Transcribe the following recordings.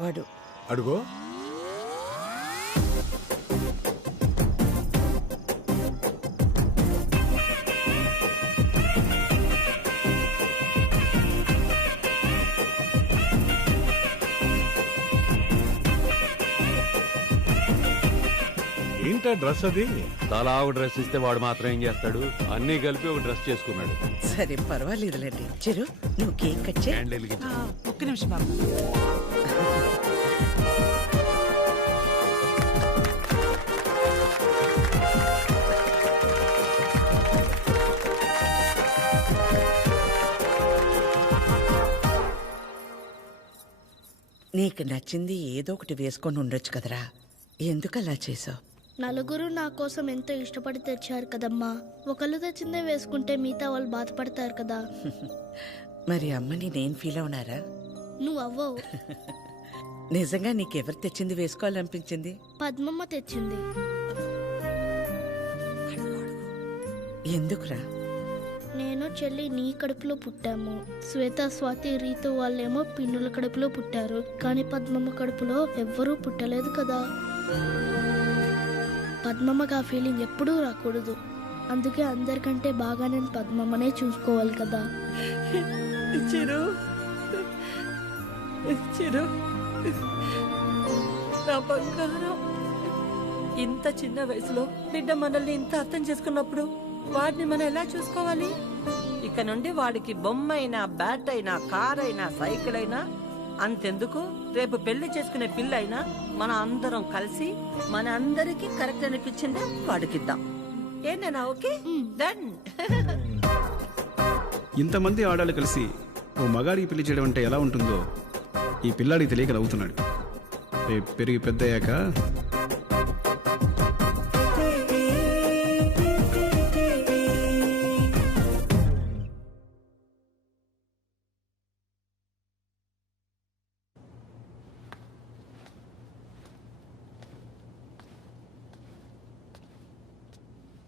వాడు అడుగో. ఏంటా డ్రెస్ అది? తలా ఒక డ్రెస్ ఇస్తే వాడు మాత్రం ఏం చేస్తాడు? అన్నీ కలిపి ఒక డ్రెస్ చేసుకున్నాడు. సరే పర్వాలేదులేండి. చిరు నువ్వు కేక్ కట్ చేయి. ఒక్క నిమిషం బాబు. నీకు నచ్చింది ఏదో ఒకటి వేసుకొని ఉండొచ్చు కదరా, ఎందుకు అలా చేసావు? నలుగురు నా కోసం ఎంతో ఇష్టపడి తెచ్చారు కదమ్మా. ఒకళ్ళు తెచ్చిందే వేసుకుంటే మిగతా వాళ్ళు బాధపడతారు కదా. మరి అమ్మని నేను ఫీల్ అవునారా? నువ్వు అవ్వవు. నిజంగా నీకెవరు తెచ్చింది వేసుకోవాలనిపించింది? పద్మమ్మ తెచ్చింది. ఎందుకురా? నేను చెల్లి నీ కడుపులో పుట్టాము. శ్వేత, స్వాతి, రీతు వాళ్ళేమో పిన్నుల కడుపులో పుట్టారు. కానీ పద్మమ్మ కడుపులో ఎవ్వరూ పుట్టలేదు కదా. పద్మమ్మకి ఆ ఫీలింగ్ ఎప్పుడూ రాకూడదు. అందుకే అందరికంటే బాగా నేను పద్మమ్మనే చూసుకోవాలి కదా. చిరు, చిరు, నా బంగారం. ఇంత చిన్న వయసులో బిడ్డ మనల్ని ఇంత అర్థం చేసుకున్నప్పుడు వాడిని మనం ఎలా చూసుకోవాలి? ఇక నుండి వాడికి బొమ్మ అయినా, బ్యాట్ అయినా, కార్ అయినా, సైకిల్ అయినా అంతెందుకు, రేపు పెళ్లి చేసుకునే పిల్ల అయినా మన అందరం కలిసి మన అందరికి కరెక్ట్ అనిపించిందే వాడికిద్దాం. ఏంటన్నా? Okay done. ఇంతమంది ఆడాలు కలిసి ఓ మగాడికి పెళ్లి చేయడం అంటే ఎలా ఉంటుందో ఈ పిల్లాడికి తెలియక నవ్వుతున్నాడు. రేపు పెరిగి పెద్దయ్యాక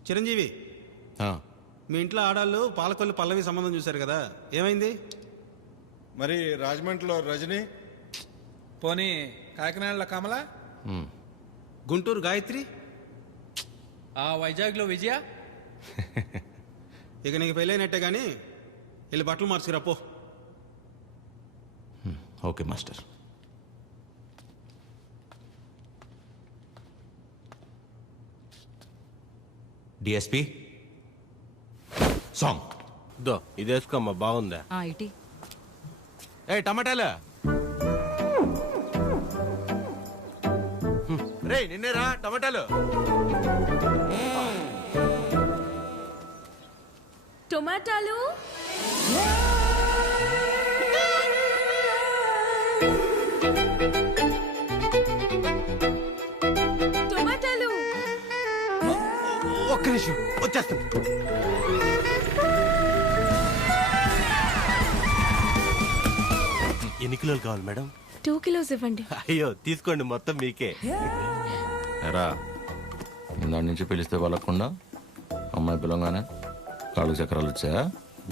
చిరంజీవి, మీ ఇంట్లో ఆడాళ్ళు పాలకొల్లు పల్లవి సంబంధం చూశారు కదా, ఏమైంది? మరి రాజమండ్రిలో రజని, పోనీ కాకినాడలో కమల, గుంటూరు గాయత్రి, ఆ వైజాగ్లో విజయ. ఇక నీకు పెళ్ళైనట్టే కానీ వెళ్ళి బట్టలు మార్చుకురా పో. Okay master. డిఎస్పి సాంగ్ దో ఇది వేసుకోమ్మా, బాగుందా? ఇటీ ఏ టమాటాలు రే, నిన్నేరా టమాటాలు. టొమాటాలు టొమాటాలు. ఒక్క నిమిషం వచ్చేస్తాను. ఎన్ని కిలోలు కావాలి మేడం? 2 kilos ఇవ్వండి. అయ్యో తీసుకోండి, మొత్తం మీకే. ఎరా దాని నుంచి పిలిస్తే వాళ్ళకుండా అమ్మాయి పిలవగానే కాళ్ళు చక్రాలు వచ్చాయా?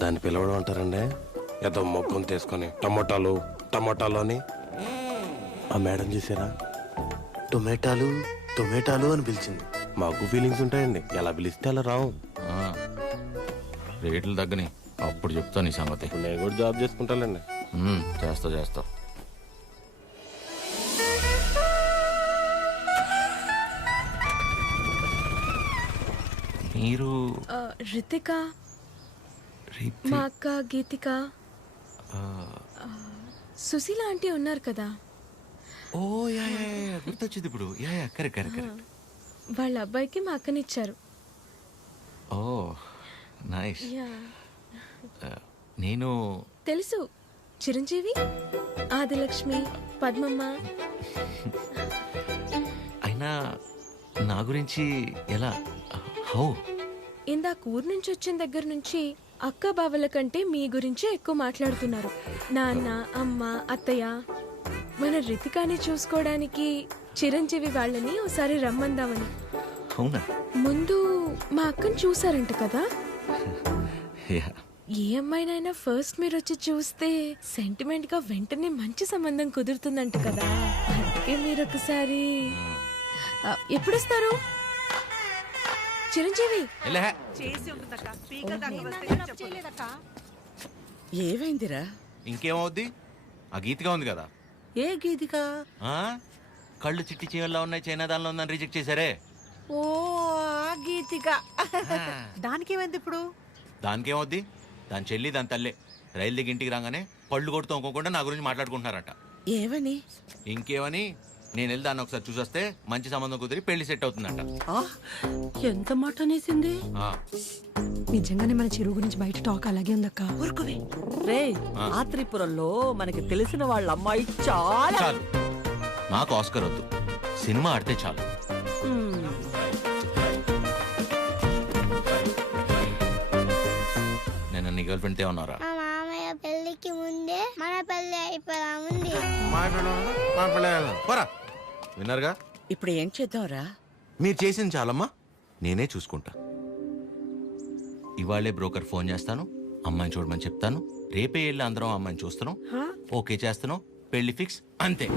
దాన్ని పిలవడం అంటారండి, ఏదో మొగ్గం తీసుకొని టమోటాలు టమోటాలు అని. ఆ మేడం చూసారా, టొమాటాలు టొమాటాలు అని పిలిచింది. మాకు ఫీలింగ్స్ ఉంటాయండి, ఎలా పిలిస్తే అలా రావు. రేట్లు తగ్గని అప్పుడు చెప్తా నీ సంగతి. నేను కూడా జాబ్ చేసుకుంటానండి. చేస్తా చేస్తా. మీరు రితిక, మా అక్క గీతిక, సుశీల ఆంటీ ఉన్నారు కదా. ఓ యా గుర్తొచ్చింది ఇప్పుడు. Yeah correct correct correct. వాళ్ళ అబ్బాయికి మా అక్కనిచ్చారు. ఓ నైస్. యా నేను తెలుసు, చిరంజీవి, ఆదిలక్ష్మి, పద్మమ్మ. అయినా నా గురించి ఎలా? హౌ? ఇందాక ఊరు నుంచి వచ్చిన దగ్గర నుంచి అక్క బావల కంటే మీ గురించే ఎక్కువ మాట్లాడుతున్నారు. నాన్న, అమ్మ, అత్తయ్య. మన రితికాని చూసుకోవడానికి చిరంజీవి వాళ్ళని ఒకసారి రమ్మందామని. అవునా? ముందు మా అక్కని చూసారంట కదా. ఏ అమ్మాయినైనా ఫస్ట్ మీరు వచ్చి చూస్తే సెంటిమెంట్ గా వెంటనే మంచి సంబంధం కుదురుతుందంట కదా, అందుకే మీరు ఒకసారి ఎప్పుడు వస్తారు చిరంజీవి? ఏమైందిరా? ఇంకేమవుద్ది, ఆ గీతిగా ఉంది కదా. ఏ గీతిగా? కళ్ళు చిట్టి చీవల్లో ఉన్నాయి, చైనా దానిలో ఉందని రిజెక్ట్ చేశారే. ఓ ఆ గీతిక. దానికేమైంది ఇప్పుడు? దానికేమవుద్ది, దాని చెల్లి దాని తల్లే రైలు దిగి ఇంటికి రాగానే పళ్ళు కొడుతూ అనుకోకుండా నా గురించి మాట్లాడుకుంటున్నారట. ఏమని? ఇంకేమని, నేను వెళ్ళి దాన్ని ఒకసారి చూసొస్తే మంచి సంబంధం కుదిరి పెళ్లి సెట్ అవుతుందంట. ఎంత మాట అనేసింది? నిజంగానే మన చిరు గురించి బయట టాక్ అలాగే ఉందక్క. రే ఆ త్రిపురంలో మనకి తెలిసిన వాళ్ళ అమ్మాయి చాలా. చాలు, నాకు ఆస్కర్ వద్దు, సినిమా ఆడితే చాలు. నేను నీ గర్ల్ ఫ్రెండ్ ఉన్నారా? మా మామయ్య పెళ్లికి ముందే మన పెళ్లి అయిపోదా ఉంది. విన్నారుగా, ఇప్పుడు ఏం చేద్దాంరా? మీరు చేసింది చాలమ్మా, నేనే చూసుకుంటా. ఇవాళే బ్రోకర్ ఫోన్ చేస్తాను, అమ్మాయిని చూడమని చెప్తాను. రేపే వెళ్ళి అందరం అమ్మాయిని చూస్తున్నాం, ఓకే చేస్తున్నాం, పెళ్లి ఫిక్స్, అంతే.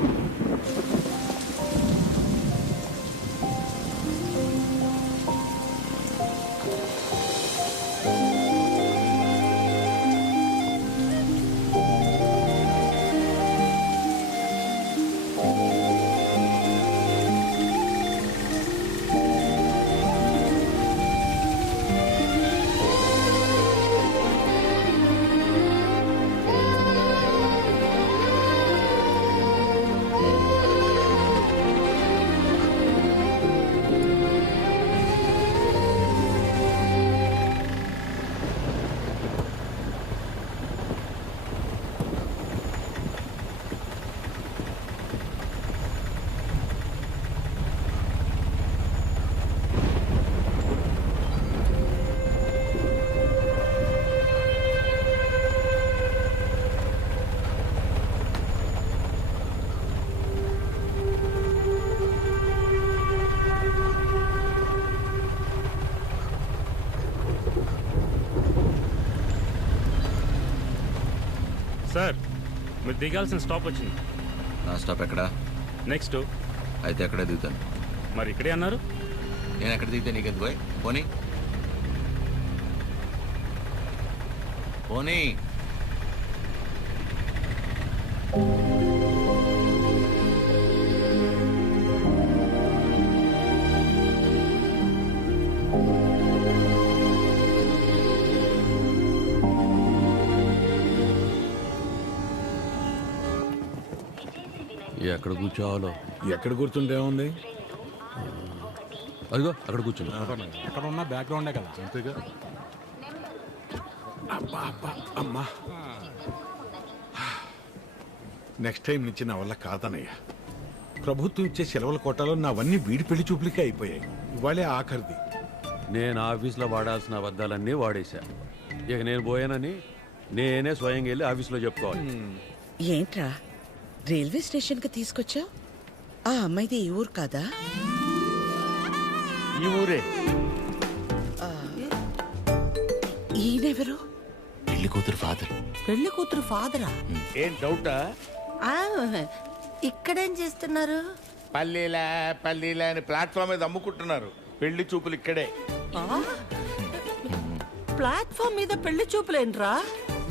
సార్, మీరు దిగాల్సిన స్టాప్ వచ్చింది. నా స్టాప్ ఎక్కడా? నెక్స్ట్. అయితే ఎక్కడ దిగుతాను? మరి ఇక్కడే అన్నారు. నేను ఎక్కడ దిగితే నీకెందుకు పోయి? పోనీ పోనీ. ఎక్కడ కూర్చోవాలో? ఎక్కడ కూర్చుంటే ఏముంది, అదిగో అక్కడ కూర్చున్నా. అక్కడ ఉన్న బ్యాక్గ్రౌండే కదా. అంతేగా. అబ్బా అబ్బా అమ్మా, నెక్స్ట్ టైం నుంచి నా వల్ల కాదనయ్యా. ప్రభుత్వం ఇచ్చే సెలవుల కోటాలో నావన్నీ వీడి పెళ్లి చూపులకే అయిపోయాయి. ఇవాళే ఆఖరిది. నేను ఆఫీస్లో వాడాల్సిన అబద్ధాలన్నీ వాడేశా. ఇక నేను పోయానని నేనే స్వయంగా వెళ్ళి ఆఫీస్లో చెప్పుకోవాలి. ఏంట్రా రైల్వే స్టేషన్కి తీసుకొచ్చా? ఆ అమ్మాయిది ఈ ఊరు కాదా? ఈ ఊరే. ఈయనెవరు? పెళ్లి కూతురు ఫాదర్. పెళ్లి కూతురు ఫాదరా? ఏం డౌటా? ఇక్కడేం చేస్తున్నారు? పల్లీలా పల్లీలా అని ప్లాట్ఫామ్ మీద అమ్ముకుంటున్నారు. పెళ్లి చూపులు ఇక్కడే. ప్లాట్ఫామ్ మీద పెళ్లి చూపులేంట్రా?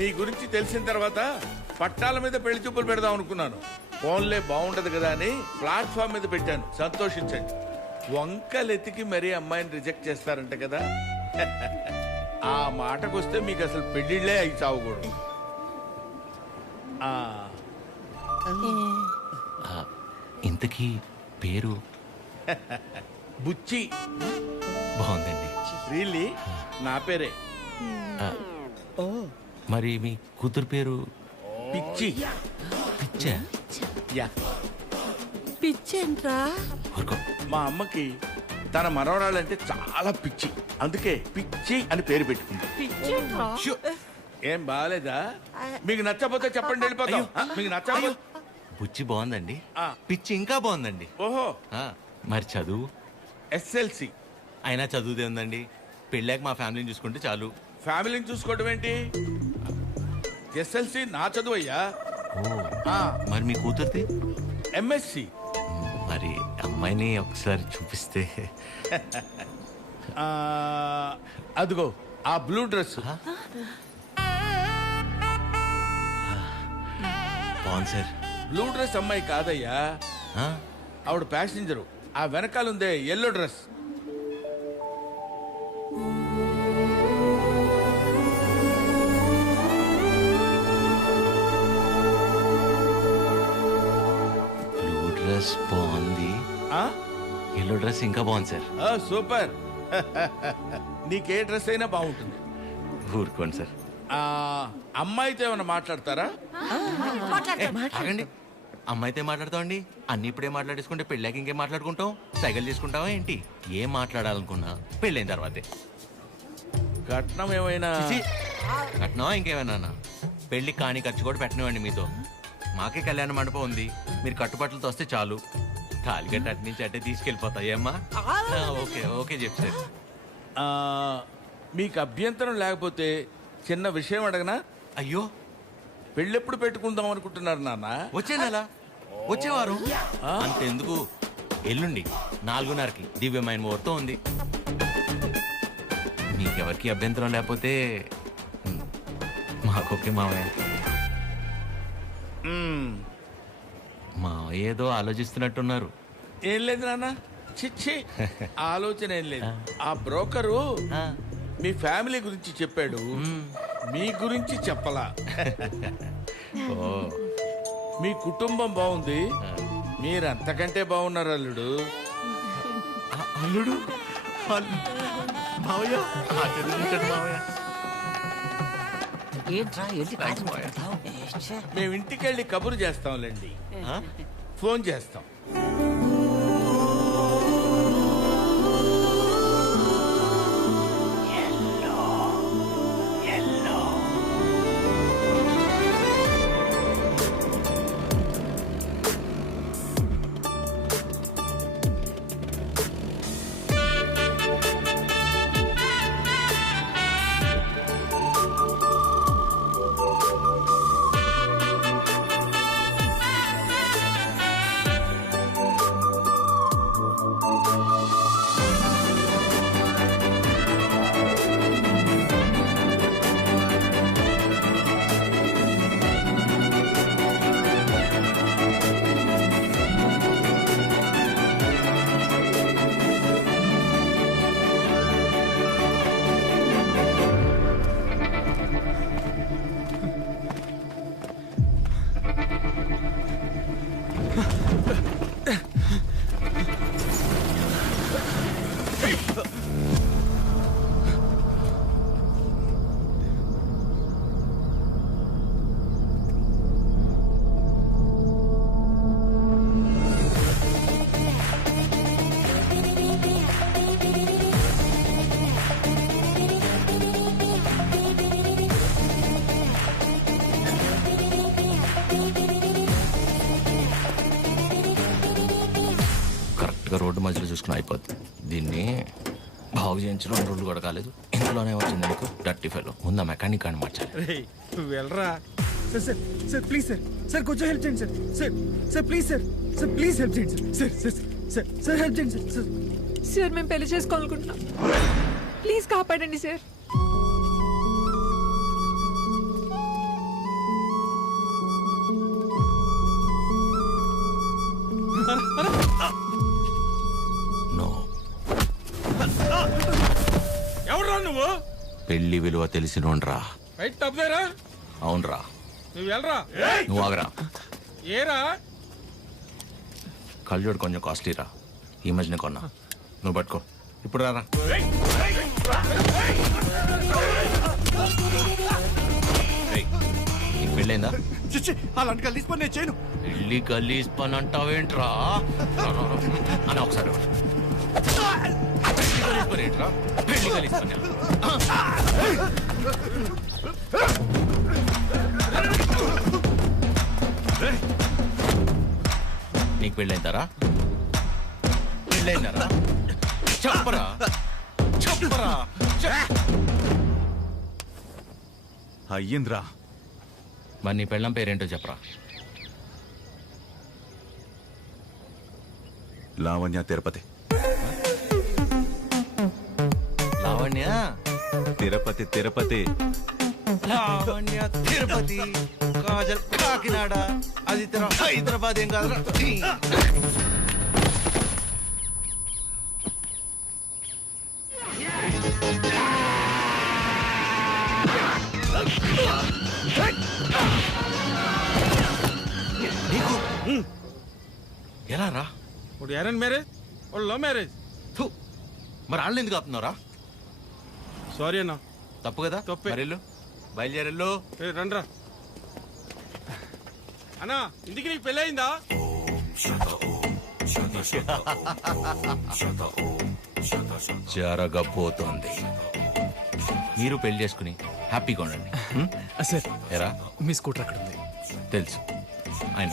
మీ గురించి తెలిసిన తర్వాత పట్టాల మీద పెళ్లి చూపులు పెడదాం అనుకున్నాను. ఫోన్లే బాగుంటది కదా అని ప్లాట్ఫామ్ మీద పెట్టాను. సంతోషించండి. వంకలెతికి మరీ అమ్మాయిని రిజెక్ట్ చేస్తారంట కదా. ఆ మాటకొస్తే మీకు అసలు పెళ్లిళ్లే అయి చావకూడదు. ఇంతకీ పేరు? బుచ్చి. బాగుందండి. రియల్లీ నా పేరే. మరి మీ కూతురు పేరు? పిచ్చి. పిచ్చా? యా. పిచ్చేంట్రా? మా అమ్మకి తన మనవరాలంటే చాలా పిచ్చి. అందుకే పిచ్చి అని పేరు పెట్టుకుంది. పిచ్చేంట్రా? ఏం బాగాలేదా? మీకు నచ్చకపోతే చెప్పండి, వెళ్ళిపోతాం. మీకు నచ్చకపోతే. బుచ్చి బాగుందండి, పిచ్చి ఇంకా బాగుందండి. ఓహో. మరి చదువు? ఎస్ఎల్సి. అయినా చదువుదే ఉందండి. పెళ్ళాక మా ఫ్యామిలీని చూసుకుంటే చాలు. ఫ్యామిలీని చూసుకోవడం ఏంటి? ఎస్ఎల్సి నా చదువయ్యా. మరి మీ కూతురుది? ఎంఎస్సి. మరి అమ్మాయిని ఒకసారి చూపిస్తే. అదిగో ఆ బ్లూ డ్రెస్. బాగుంది సార్. బ్లూ డ్రెస్ అమ్మాయి కాదయ్యా, ఆవిడ ప్యాసింజరు. ఆ వెనకాలందే ఎల్లో డ్రెస్. బ్లూ డ్రెస్ బాగుంది, ఎల్లో డ్రెస్ ఇంకా బాగుంది సార్. సూపర్. నీకే డ్రెస్ అయినా బాగుంటుంది. ఊరుకోండి సార్. అమ్మాయితో ఏమైనా మాట్లాడతారా? ఆగండి, అమ్మాయితో మాట్లాడతామండి. అన్ని ఇప్పుడే మాట్లాడేసుకుంటే పెళ్ళాక ఇంకేం మాట్లాడుకుంటాం? సైకిల్ చేసుకుంటావా ఏంటి? ఏం మాట్లాడాలనుకున్నా పెళ్ళైన తర్వాతే. కట్నం ఏమైనా? కట్నమా ఇంకేమైనా? పెళ్లి కాని ఖర్చు కూడా పెట్టనివ్వండి మీతో. మాకే కళ్యాణ మండపం ఉంది, మీరు కట్టుబట్టలతో వస్తే చాలు. తాలిగట్ట అటు నుంచి అట్టే తీసుకెళ్ళిపోతాయమ్మా. ఓకే ఓకే చెప్తారు. మీకు అభ్యంతరం లేకపోతే చిన్న విషయం అడగనా? అయ్యో, పెళ్ళెప్పుడు పెట్టుకుందాం అనుకుంటున్నారు నాన్న? వచ్చే నెల, వచ్చేవారు. అంతెందుకు, ఎల్లుండి 4:30కి దివ్యమైన ముహూర్తం ఉంది. మీకెవరికి అభ్యంతరం లేకపోతే మాకొకే మావయ్య. మావయ్య ఏదో ఆలోచిస్తున్నట్టున్నారు. ఏం లేదు నాన్న, చిచ్చి ఆలోచన ఏం లేదు. ఆ బ్రోకరు మీ ఫ్యామిలీ గురించి చెప్పాడు, మీ గురించి చెప్పలా. మీ కుటుంబం బాగుంది, మీరు అంతకంటే బాగున్నారు అల్లుడు. అల్లుడు మావయ్య, మేము ఇంటికి వెళ్ళి కబురు చేస్తాంలేండి. ఫోన్ చేస్తాం. రోడ్డు మధ్యలో చూసుకుని అయిపోద్ది. దీన్ని బాగు చేయించడం 2 రోజులు కూడా కాలేదు, ఇందులోనే వచ్చింది నీకు డర్టీ ఫెలో. ముందు మెకానిక్ అని మార్చాలి. నువ్వు వెళ్ళరా. Sir sir sir please sir, sir కొంచెం హెల్ప్ చేయండి sir. Sir sir please sir, sir please help చేయండి sir. Sir sir sir help చేయండి సార్. సార్ సార్ మేము పెళ్లి చేసుకోవాలనుకుంటున్నాం, ప్లీజ్ కాపాడండి సార్. ఎవరా నువ్వు? పెళ్లి విలువ తెలిసినోండ్రా. అవునరా, నువ్వు వెళ్ళరా. నువ్వు ఆగరా. ఏరా కళ్ళజోడు కొంచెం కాస్ట్లీరా, ఈ మధ్యన కొన్నా. నువ్వు పట్టుకో, ఇప్పుడు రారా. నీకు పెళ్ళైందా? అలాంటి గలీజ్ పని నేను చేయను. పెళ్లి గలీజ్ పని అంటావేంట్రా? అని ఒకసారి పెళ్లి గలీజ్ పని ఏంట్రా? పెళ్లి గలీజ్ పని. నీకు పెళ్ళైందారా? పెళ్ళైందారా? చెప్పరా, చెప్పరా. అయ్యింద్రా. మరి నీ పెళ్ళం పేరేంటో చెప్పరా. లావణ్య తిరుపతి. లావణ్య తిరుపతి తిరుపతి. లావణ్య తిరుపతి, కాజల్ కాకినాడ, అది హైదరాబాద్. ఏం కాదు. ఎలా రా? ఇప్పుడు అరేంజ్ మ్యారేజ్, లవ్ మ్యారేజ్. మరి వాళ్ళు ఎందుకు ఆపుతున్నారా? సారీ అన్న, తప్పు కదా. తప్పే. మరెళ్ళు, బయలుదేరెళ్ళు. రండ్రా అన్నా, ఇంటికి నీకు పెళ్ళి అయిందా? జరగబోతోంది. మీరు పెళ్లి చేసుకుని హ్యాపీగా ఉండండి. సార్, ఎరా మీ స్కూటర్ అక్కడ ఉంది. తెలుసు ఆయన.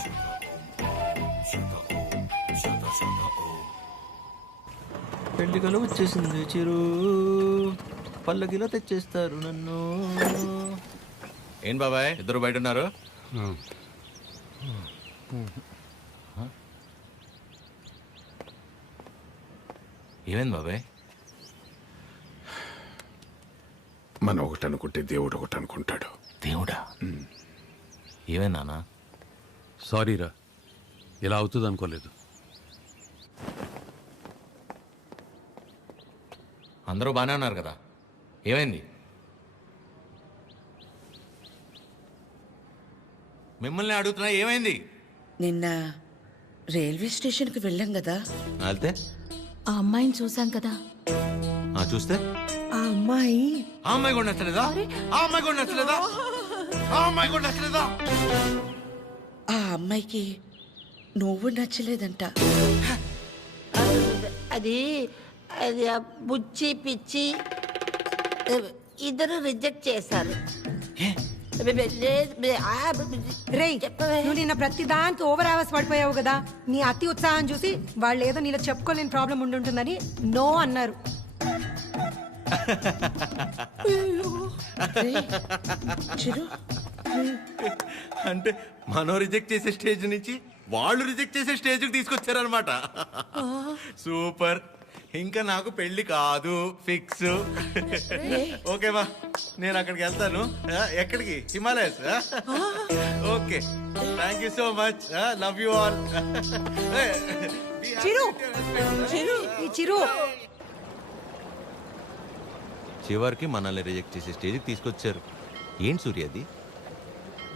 పెళ్లి కలు వచ్చేసింది చిరు, పల్లకిలో తెచ్చేస్తారు నన్ను. ఏం బాబాయ్ ఇద్దరు బయట ఉన్నారు? ఏమైంది బాబాయ్? మనం ఒకటి అనుకుంటే దేవుడు ఒకటి అనుకుంటాడు. దేవుడా? ఏమైంది నాన్న? సారీరా, ఇలా అవుతుంది అనుకోలేదు. అందరూ బాగానే ఉన్నారు కదా, ఏమైంది? మిమ్మల్ని అడుగుతున్నా, ఏమైంది? నిన్న రైల్వే స్టేషన్కి వెళ్ళాం కదా. వెళ్తే ఆ అమ్మాయిని చూసాం కదా. చూస్తే ఆ అమ్మాయి కూడా నచ్చలేదా? ఆ అమ్మాయి కూడా నచ్చలేదా? ఆ అమ్మాయి కూడా నచ్చలేదా? ఆ అమ్మాయికి నువ్వు నచ్చలేదంట. అది అది ఆ బుచ్చి పిచ్చి ఇద్దరు రిజెక్ట్ చేశారు. రేయ్, నువ్వు నిన్న ప్రతి దానికి ఓవర్ అవర్స్ పడిపోయావు కదా. నీ అతి ఉత్సాహం చూసి వాళ్ళు ఏదో నీలో చెప్పుకోలేని ప్రాబ్లం ఉండుంటుందని నో అన్నారు. అంటే మనం రిజెక్ట్ చేసే స్టేజ్ నుంచి వాళ్ళు రిజెక్ట్ చేసే స్టేజ్కి తీసుకొచ్చారనమాట. సూపర్. ఇంకా నాకు పెళ్లి కాదు, ఫిక్స్. ఓకేవా, నేను అక్కడికి వెళ్తాను. ఎక్కడికి? Himalayas. Okay, thank you so much. Love you all. Chiru, ఈ చిరు చివరికి మనల్ని రిజెక్ట్ చేసే స్టేజ్కి తీసుకొచ్చారు. ఏంటి సూర్య అది?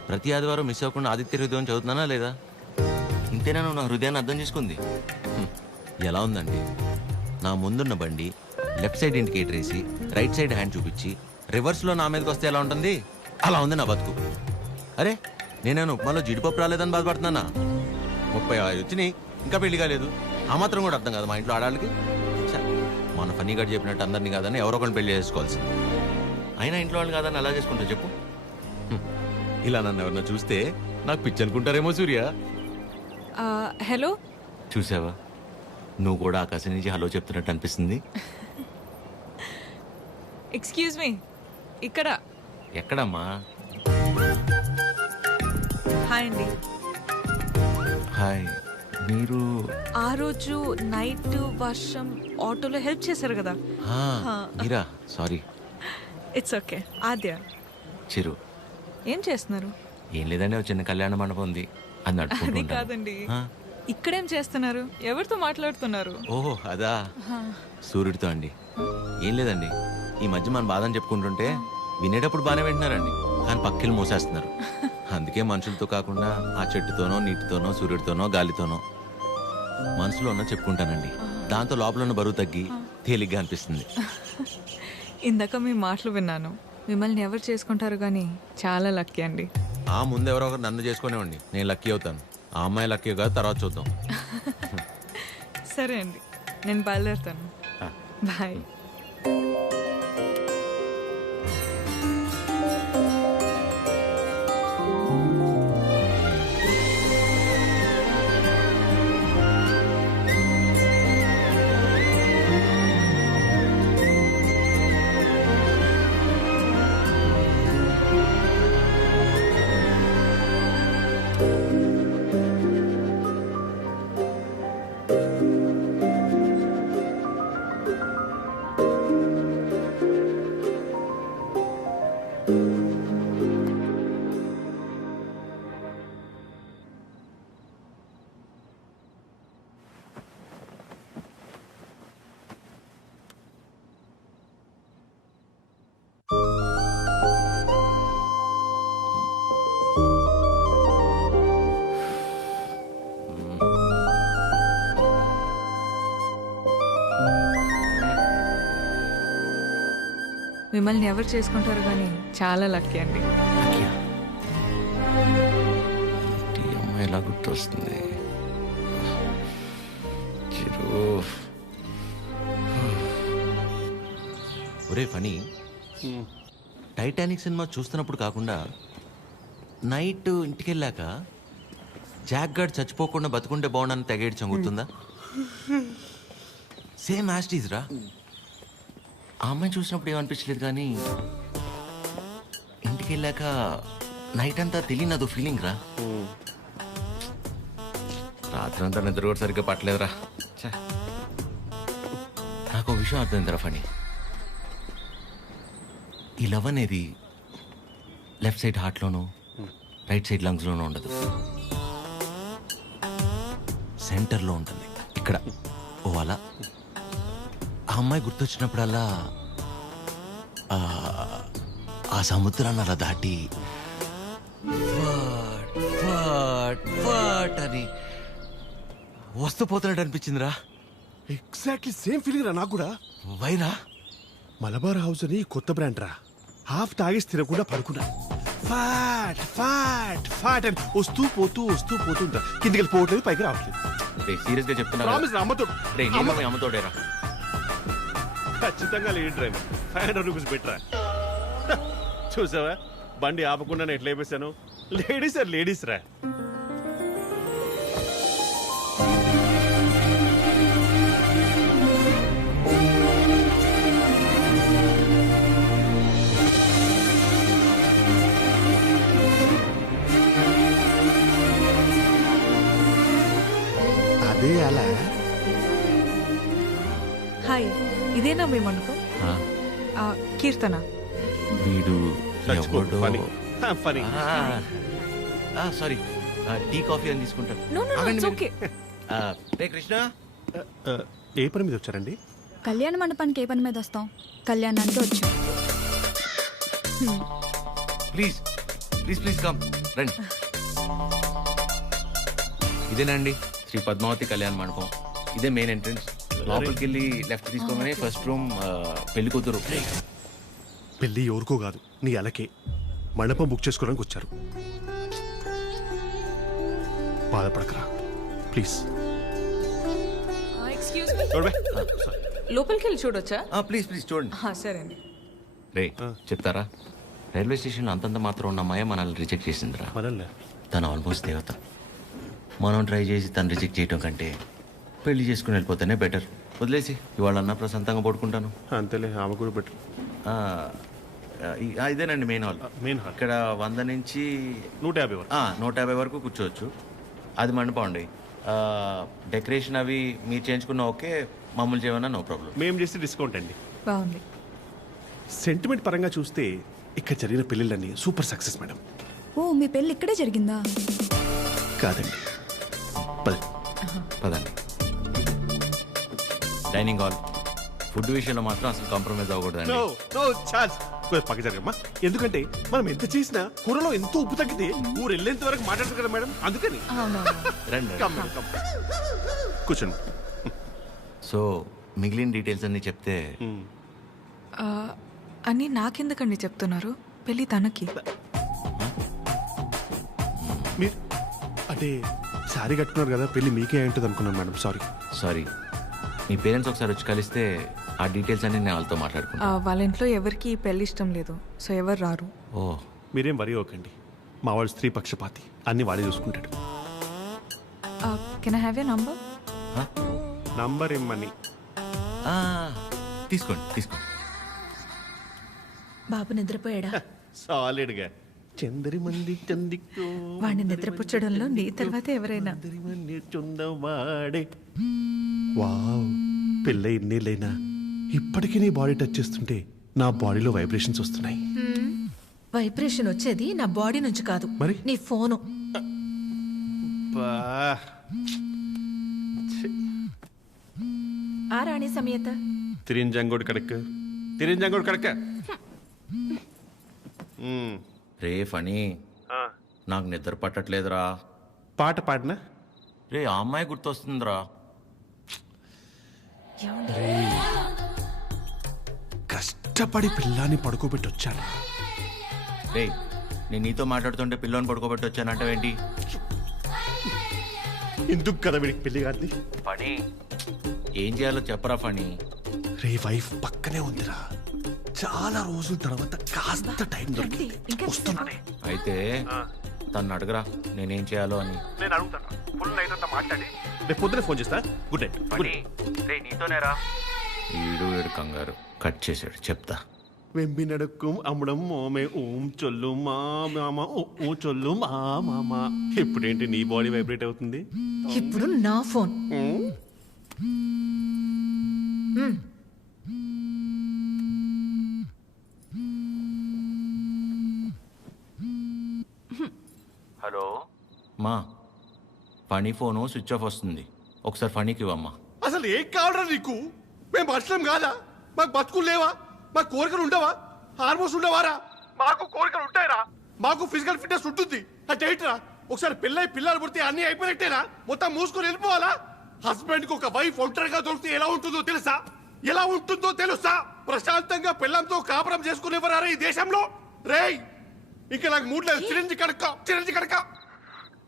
ప్రతి ఆదివారం మిస్ అవ్వకుండా ఆదిత్య హృదయం చదువుతున్నానా లేదా? ఇంతేనా నువ్వు నా హృదయాన్ని అర్థం చేసుకుంది? ఎలా ఉందండి? నా ముందున్న బండి లెఫ్ట్ సైడ్ ఇండికేటర్ వేసి రైట్ సైడ్ హ్యాండ్ చూపించి రివర్స్లో నా మీదకి వస్తే ఎలా ఉంటుంది? అలా ఉంది నా బతుకు. అరే, నేనేను ఉప్మాలో జీడిపప్పు రాలేదని బాధపడుతున్నానా? 35 వచ్చినాయి, ఇంకా పెళ్లి కాలేదు. ఆ మాత్రం కూడా అర్థం కాదు మా ఇంట్లో ఆడాళ్ళకి. మన ఫనీగా చెప్పినట్టు అందరినీ కాదని ఎవరో ఒకరిని పెళ్లి చేసుకోవాల్సింది. అయినా ఇంట్లో వాళ్ళు కాదని అలా చేసుకుంటా చెప్పు. ఇలా నన్ను ఎవరన్నా చూస్తే నాకు పిచ్చి అనుకుంటారేమో సూర్య. హలో, చూసావా, నువ్వు కూడా ఆకాశం నుంచి హలో చెప్తున్నట్టు అనిపిస్తుంది. ఎక్స్క్యూజ్ మీ, ఇక్కడ. ఎక్కడమ్మా? హాయ్ అండి. హాయ్. మీరు ఆ రోజు నైట్ వర్షం ఆటోలో హెల్ప్ చేశారు కదా. మీరా? Sorry. It's okay. Aadya. Chiru. ఏం చేస్తున్నారు? ఏం లేదండి, ఒక చిన్న కళ్యాణ మండపం ఉంది, అది నడుపుకుంటూ అది ఉంటాను. కాదండి, ఇక్కడేం చేస్తున్నారు? ఎవరితో మాట్లాడుతున్నారు? ఓహో అదా, సూర్యుడితో అండి. ఏం లేదండి, ఈ మధ్య మన బాధని చెప్పుకుంటుంటే వినేటప్పుడు బాగానే వింటున్నారండి, కానీ పక్కిలు మోసేస్తున్నారు. అందుకే మనుషులతో కాకుండా ఆ చెట్టుతోనో, నీటితోనో, సూర్యుడితోనో, గాలితోనో మనసులో ఉన్న చెప్పుకుంటానండి. దాంతో లోపల ఉన్న బరువు తగ్గి తేలిగ్గా అనిపిస్తుంది. ఇందాక మీ మాటలు విన్నాను. మిమ్మల్ని ఎవరు చేసుకుంటారు కానీ చాలా లక్కీ అండి. ఆ ముందు ఎవరో ఒకరు నన్ను చేసుకునేవండి, నేను లక్కీ అవుతాను. ఆ అమ్మాయి లక్కీ కాదు, తర్వాత చూద్దాం. సరే అండి, నేను బయలుదేరుతాను. బాయ్. మిమ్మల్ని ఎవరు చేసుకుంటారు కానీ చాలా లక్కీ అండి. ఈ అమ్మాయి ఎలా గుర్తొస్తుంది? ఒరే ఫనీ, టైటానిక్ సినిమా చూస్తున్నప్పుడు కాకుండా నైట్ ఇంటికి వెళ్ళాక జాక్ గార్డ్ చచ్చిపోకుండా బతుకుంటే బాగుండని తెగేడ్చాం, గుర్తుందా? సేమ్ యాస్టీజ్ రా. ఆ అమ్మాయి చూసినప్పుడు ఏమనిపించలేదు, కానీ ఇంటికి వెళ్ళాక నైట్ అంతా తెలియని అదో ఫీలింగ్ రా. రాత్రి అంతా నిద్ర కూడా సరిగ్గా పట్టలేదురా. నాకు ఒక విషయం అర్థమైందిరా ఫనీ. ఈ లవ్ అనేది లెఫ్ట్ సైడ్ హార్ట్లోనూ రైట్ సైడ్ లంగ్స్లోనూ ఉండదు, సెంటర్లో ఉంటుంది, ఇక్కడ. ఓ అలా ఆ అమ్మాయి గుర్తొచ్చినప్పుడల్లా ఆ సముద్రాన్ని అలా దాటి అని వస్తూ పోతున్నట్టు అనిపించిందిరా. ఎగ్జాక్ట్లీ సేమ్ ఫీలింగ్ రా నాకు కూడా. వైరా మలబార్ హౌస్ అని కొత్త బ్రాండ్ రా. హాఫ్ తాగేసి తినకుండా పడుకున్నా. ఫాట్ ఫాట్ ఫాట్ అని వస్తూ పోతుంటా. కిందికి వెళ్ళిపోవట్లేదు, పైకి రావట్లేదు. సీరియస్ గా చెప్తున్నా, అమ్మతోడేరా. ఖచ్చితంగా లేడీ డ్రైవర్. 500 రూపీస్ బెటరా. చూసావా, బండి ఆపకుండా ఎట్లా వేసాను. లేడీస్ రా. అదే అలా. హాయ్, ఇదేనా మీ మండపం? కీర్తన. వీడు ఫనీ. సారీ, టీ కాఫీ అని తీసుకుంటాను. No, it's okay. రే కృష్ణ, ఏ పని మీద వచ్చారండి? కళ్యాణ మండపానికి ఏ పని మీద వస్తాం? కళ్యాణానికి వచ్చాం. ప్లీజ్ ప్లీజ్ ప్లీజ్ కమ్, రండి. ఇదేనండి శ్రీ పద్మావతి కళ్యాణ మండపం. ఇదే మెయిన్ ఎంట్రన్స్. లోపలికి వెళ్ళి లెఫ్ట్ తీసుకోగానే ఫస్ట్ రూమ్ పెళ్లి కూతురు. పెళ్లి ఎవరికో కాదు, నీ అలకే. మండపం బుక్ చేసుకోవడానికి వచ్చారు. బాధపడకరా ప్లీజ్. ఎక్స్క్యూజ్ మీ, లోపలికి వెళ్ళి చూడొచ్చా? ప్లీజ్ ప్లీజ్ చూడండి. సరే అండి. రే చెప్తారా, రైల్వే స్టేషన్లో అంతంత మాత్రం ఉన్న అమ్మాయి మనల్ని రిజెక్ట్ చేసిందిరా. తను ఆల్మోస్ట్ దేవత. మనం ట్రై చేసి తను రిజెక్ట్ చేయడం కంటే పెళ్లి చేసుకుని వెళ్ళిపోతేనే బెటర్. వదిలేసి ఇవాళ అన్న ప్రశాంతంగా పడుకుంటాను. అంతేలే, ఆమె కూడా బెటర్. ఇదేనండి మెయిన్ హాల్. ఇక్కడ 100 నుంచి 150 వరకు కూర్చోవచ్చు. అది మండపం అండి. డెకరేషన్ అవి మీరు చేయించుకున్న ఓకే, మామూలు చేయమన్నా నో ప్రాబ్లం. మేము చేస్తే డిస్కౌంట్ అండి. బాగుంది. సెంటిమెంట్ పరంగా చూస్తే ఇక్కడ జరిగిన పెళ్ళిళ్ళన్నీ సూపర్ సక్సెస్ మేడం. ఓ, మీ పెళ్ళి ఇక్కడే జరిగిందా? కాదండి, పదండి. Dining hall. ఫుడ్ విషయంలో మాత్రం అసలు కాంప్రమైజ్ అవ్వకూడదండి. పక్క జరగమ్మా. ఎందుకంటే మనం ఎంత చేసినా కూరలో ఎంతో ఉప్పు తగ్గితే ఊరు వెళ్ళేంత వరకు మాట్లాడతారు కదా మేడం, అందుకని. రండి కూర్చోండి. సో మిగిలిన డీటెయిల్స్ అన్ని చెప్తే. అని నాకెందుకండి చెప్తున్నారు? పెళ్ళి తనకి. మీరు అంటే శారీ కట్టుకున్నారు కదా, పెళ్ళి మీకే ఉంటుంది అనుకున్నాను మేడం. సారీ. మీ పేరెంట్స్ ఒకసారి వచ్చి కలిస్తే ఆ డీటెయిల్స్ అన్ని నేను వాళ్ళతో మాట్లాడుకున్నాను. వాళ్ళ ఇంట్లో ఎవరికి పెళ్లి ఇష్టం లేదు, సో ఎవరు రారు. ఓ, మీరేం వరి అవ్వకండి. మా వాడు స్త్రీ పక్షపాతి, అన్ని వాడే చూసుకుంటాడు. Can I have a number? Number ఇమ్మని. తీసుకోండి. బాబు నిద్రపోయాడా? సాలిడ్ గా. చందరి మంది చందికో వాడిని నిద్రపుచ్చడంలో నీ తర్వాత ఎవరైనా. వావ్, పెళ్ళ ఇన్నేళ్ళైనా ఇప్పటికీ నీ బాడీ టచ్ చేస్తుంటే నా బాడీలో వైబ్రేషన్స్ వస్తున్నాయి. వైబ్రేషన్ వచ్చేది నా బాడీ నుంచి కాదు, మరి నీ ఫోను. ఆ రాణి సమేత తిరింజంగోడు కడక. రే ఫనీ, నాకు నిద్ర పట్టట్లేదురా. పాట పాడినా రే, ఆ అమ్మాయి గుర్తొస్తుందిరా. కష్టం కష్టపడి పిల్లాన్ని పడుకోబెట్టి వచ్చాను. రే నేను నీతో మాట్లాడుతుంటే పిల్లని పడుకోబెట్టి వచ్చానంటావేంటి? ఎందుకు కదా వీడికి పెళ్లి కాదు? ఫణి ఏం చేయాలో చెప్పరా ఫణి. రే వైఫ్ పక్కనే ఉందిరా, చాలా రోజుల తర్వాత కాస్త టైం దొరికింది, వస్తున్నానే. అయితే తను అడగరా నేనేం చేయాలో అని. నేను అడుగుతాను, ఫుల్ నైట్ అంతా మాట్లాడి రేపు పొద్దున ఫోన్ చేస్తా. Good night. రే నీతోనేరా. వీడు కంగారు కట్ చేశాడు, చెప్తా. వెంబి నడుక్కుం అమ్మడం మోమే ఓం చొల్లు మా మామ ఓ చొల్లు మా మామ. ఇప్పుడేంటి నీ బాడీ వైబ్రేట్ అవుతుంది? ఇప్పుడు నా ఫోన్. హలో మా ఫణి ఫోను స్విచ్ ఆఫ్ వస్తుంది, ఒకసారి ఫణికి ఇవ్వమ్మా. అసలు ఏం కావాలరా నీకు? మేము బతకడం కాదా? మాకు బతుకులు లేవా? మాకు కోరికలు ఉండవా? హార్మోన్స్ ఉండవారా? మాకు కోరికలు ఉంటాయరా, మాకు ఫిజికల్ ఫిట్నెస్ ఉంటుంది. అంటే ఏంటరా, ఒకసారి పెళ్ళై పిల్లలు పుడితే అన్ని అయిపోయినట్టేనా? మొత్తం మూసుకొని వెళ్ళిపోవాలా? హస్బెండ్ కి ఒక వైఫ్ ఒంటరిగా దొరికితే ఎలా ఉంటుందో తెలుసా? ఎలా ఉంటుందో తెలుసా? ప్రశాంతంగా పిల్లలతో కాపురం చేసుకునేవారా ఈ దేశంలో? రేయ్ ఇంకా నాకు మూడు లేదు. Chironji కడక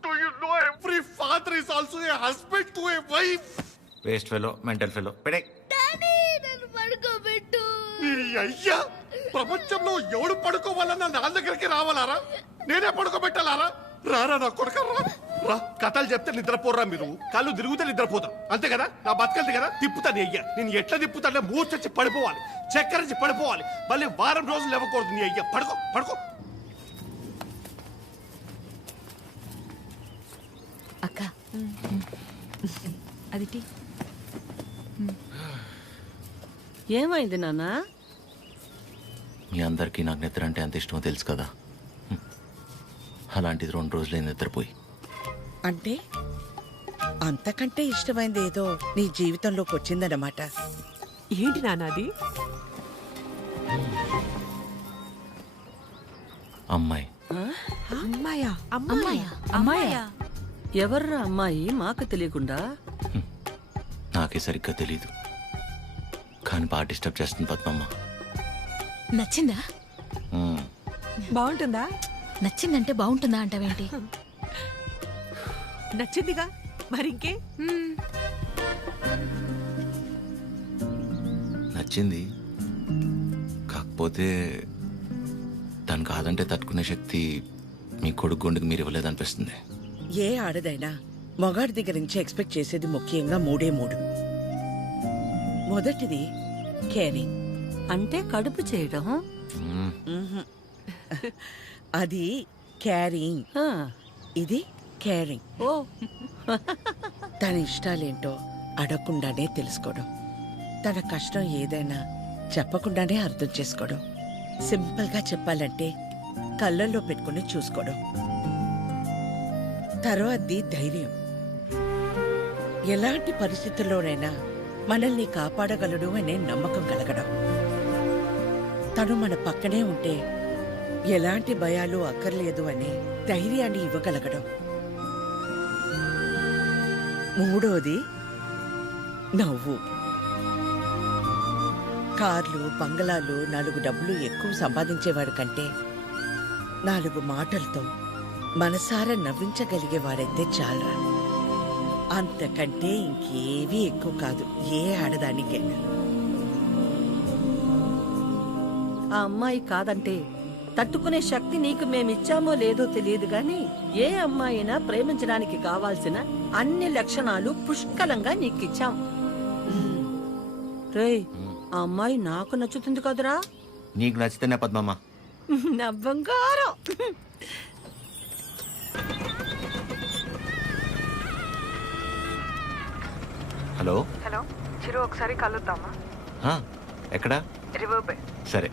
Do you know every father is also a husband to a wife? Waste fellow, mental fellow. పెడే అయ్యా, ప్రపంచంలో ఎవడు పడుకోవాలన్నా నా దగ్గరికి రావాలారా? నేనే పడుకోబెట్టాలారా? రారా నా కొడుక రా. కథలు చెప్తే నిద్రపోర్రా మీరు, కళ్ళు తిరుగుతే నిద్రపోతాం అంతే కదా. నా బతకల్ది కదా, తిప్పుతాను. అయ్యా నేను ఎట్లా తిప్పుతానే మూర్చొచ్చి పడిపోవాలి, చక్కరించి పడిపోవాలి, మళ్ళీ వారం రోజులు ఇవ్వకూడదు. నీ అయ్యా పడుకో పడుకో. అక్క అది టీ. ఏమైంది నాన్నా? మీ అందరికీ నాకు నిద్ర అంటే ఎంత ఇష్టమో తెలుసు కదా. అలాంటిది 2 రోజులే నిద్రపోయి. అంటే అంతకంటే ఇష్టమైంది ఏదో నీ జీవితంలోకి వచ్చిందన్నమాట. ఏంటి నాన్నది? అమ్మాయి. అమ్మాయా? అమ్మాయా? అమ్మాయా? ఎవర్రా అమ్మాయి? మాకు తెలియకుండా. నాకే సరిగ్గా తెలీదు, కానీ బాగా డిస్టర్బ్ చేస్తుంది పద్మమ్మ. నచ్చిందా? బాగుంటుందా? నచ్చిందంటే బాగుంటుందా అంటావేంటి? నచ్చిందిగా మరింకే. నచ్చింది, కాకపోతే తను కాదంటే తట్టుకునే శక్తి మీ కొడుకు గుండెకి మీరు ఇవ్వలేదనిపిస్తుంది. ఏ ఆడదైనా మగాడి దగ్గర నుంచి ఎక్స్పెక్ట్ చేసేది ముఖ్యంగా 3. మొదటిది కేరింగ్, అంటే కడుపు చేయడం. అది క్యారింగ్, ఇది కేరింగ్. ఓ తన ఇష్టాలేంటో అడగకుండానే తెలుసుకోవడం, తన కష్టం ఏదైనా చెప్పకుండానే అర్థం చేసుకోవడం, సింపుల్ గా చెప్పాలంటే కళ్ళల్లో పెట్టుకుని చూసుకోవడం. తర్వాతది ధైర్యం, ఎలాంటి పరిస్థితుల్లోనైనా మనల్ని కాపాడగలడు అనే నమ్మకం కలగడం. తను మన పక్కనే ఉంటే ఎలాంటి భయాలు అక్కర్లేదు అనే ధైర్యాన్ని ఇవ్వగలగడం. 3వది నవ్వు. కార్లు, బంగళాలు, 4 డబ్బులు ఎక్కువ సంపాదించేవాడు కంటే 4 మాటలతో మనసారా నవ్వించగలిగేవాడైతే చాలరా. అంతకంటే ఇంకేవీ ఎక్కువ కాదు ఏ ఆడదానికైనా. ఆ అమ్మాయి కాదంటే తట్టుకునే శక్తి నీకు మేమిచ్చామో లేదో తెలియదు గాని ఏ అమ్మాయినా ప్రేమించడానికి కావాల్సిన అన్ని లక్షణాలు పుష్కలంగా నీకిచ్చాం. రేయ్ ఆ అమ్మాయి నాకు నచ్చుతుంది కదరా? నీకు నచ్చితేనే పద్మమ్మ. నా బంగారం. హలో హలో చిరు, ఒకసారి కలుద్దామా? ఎక్కడా? River bay. సరే.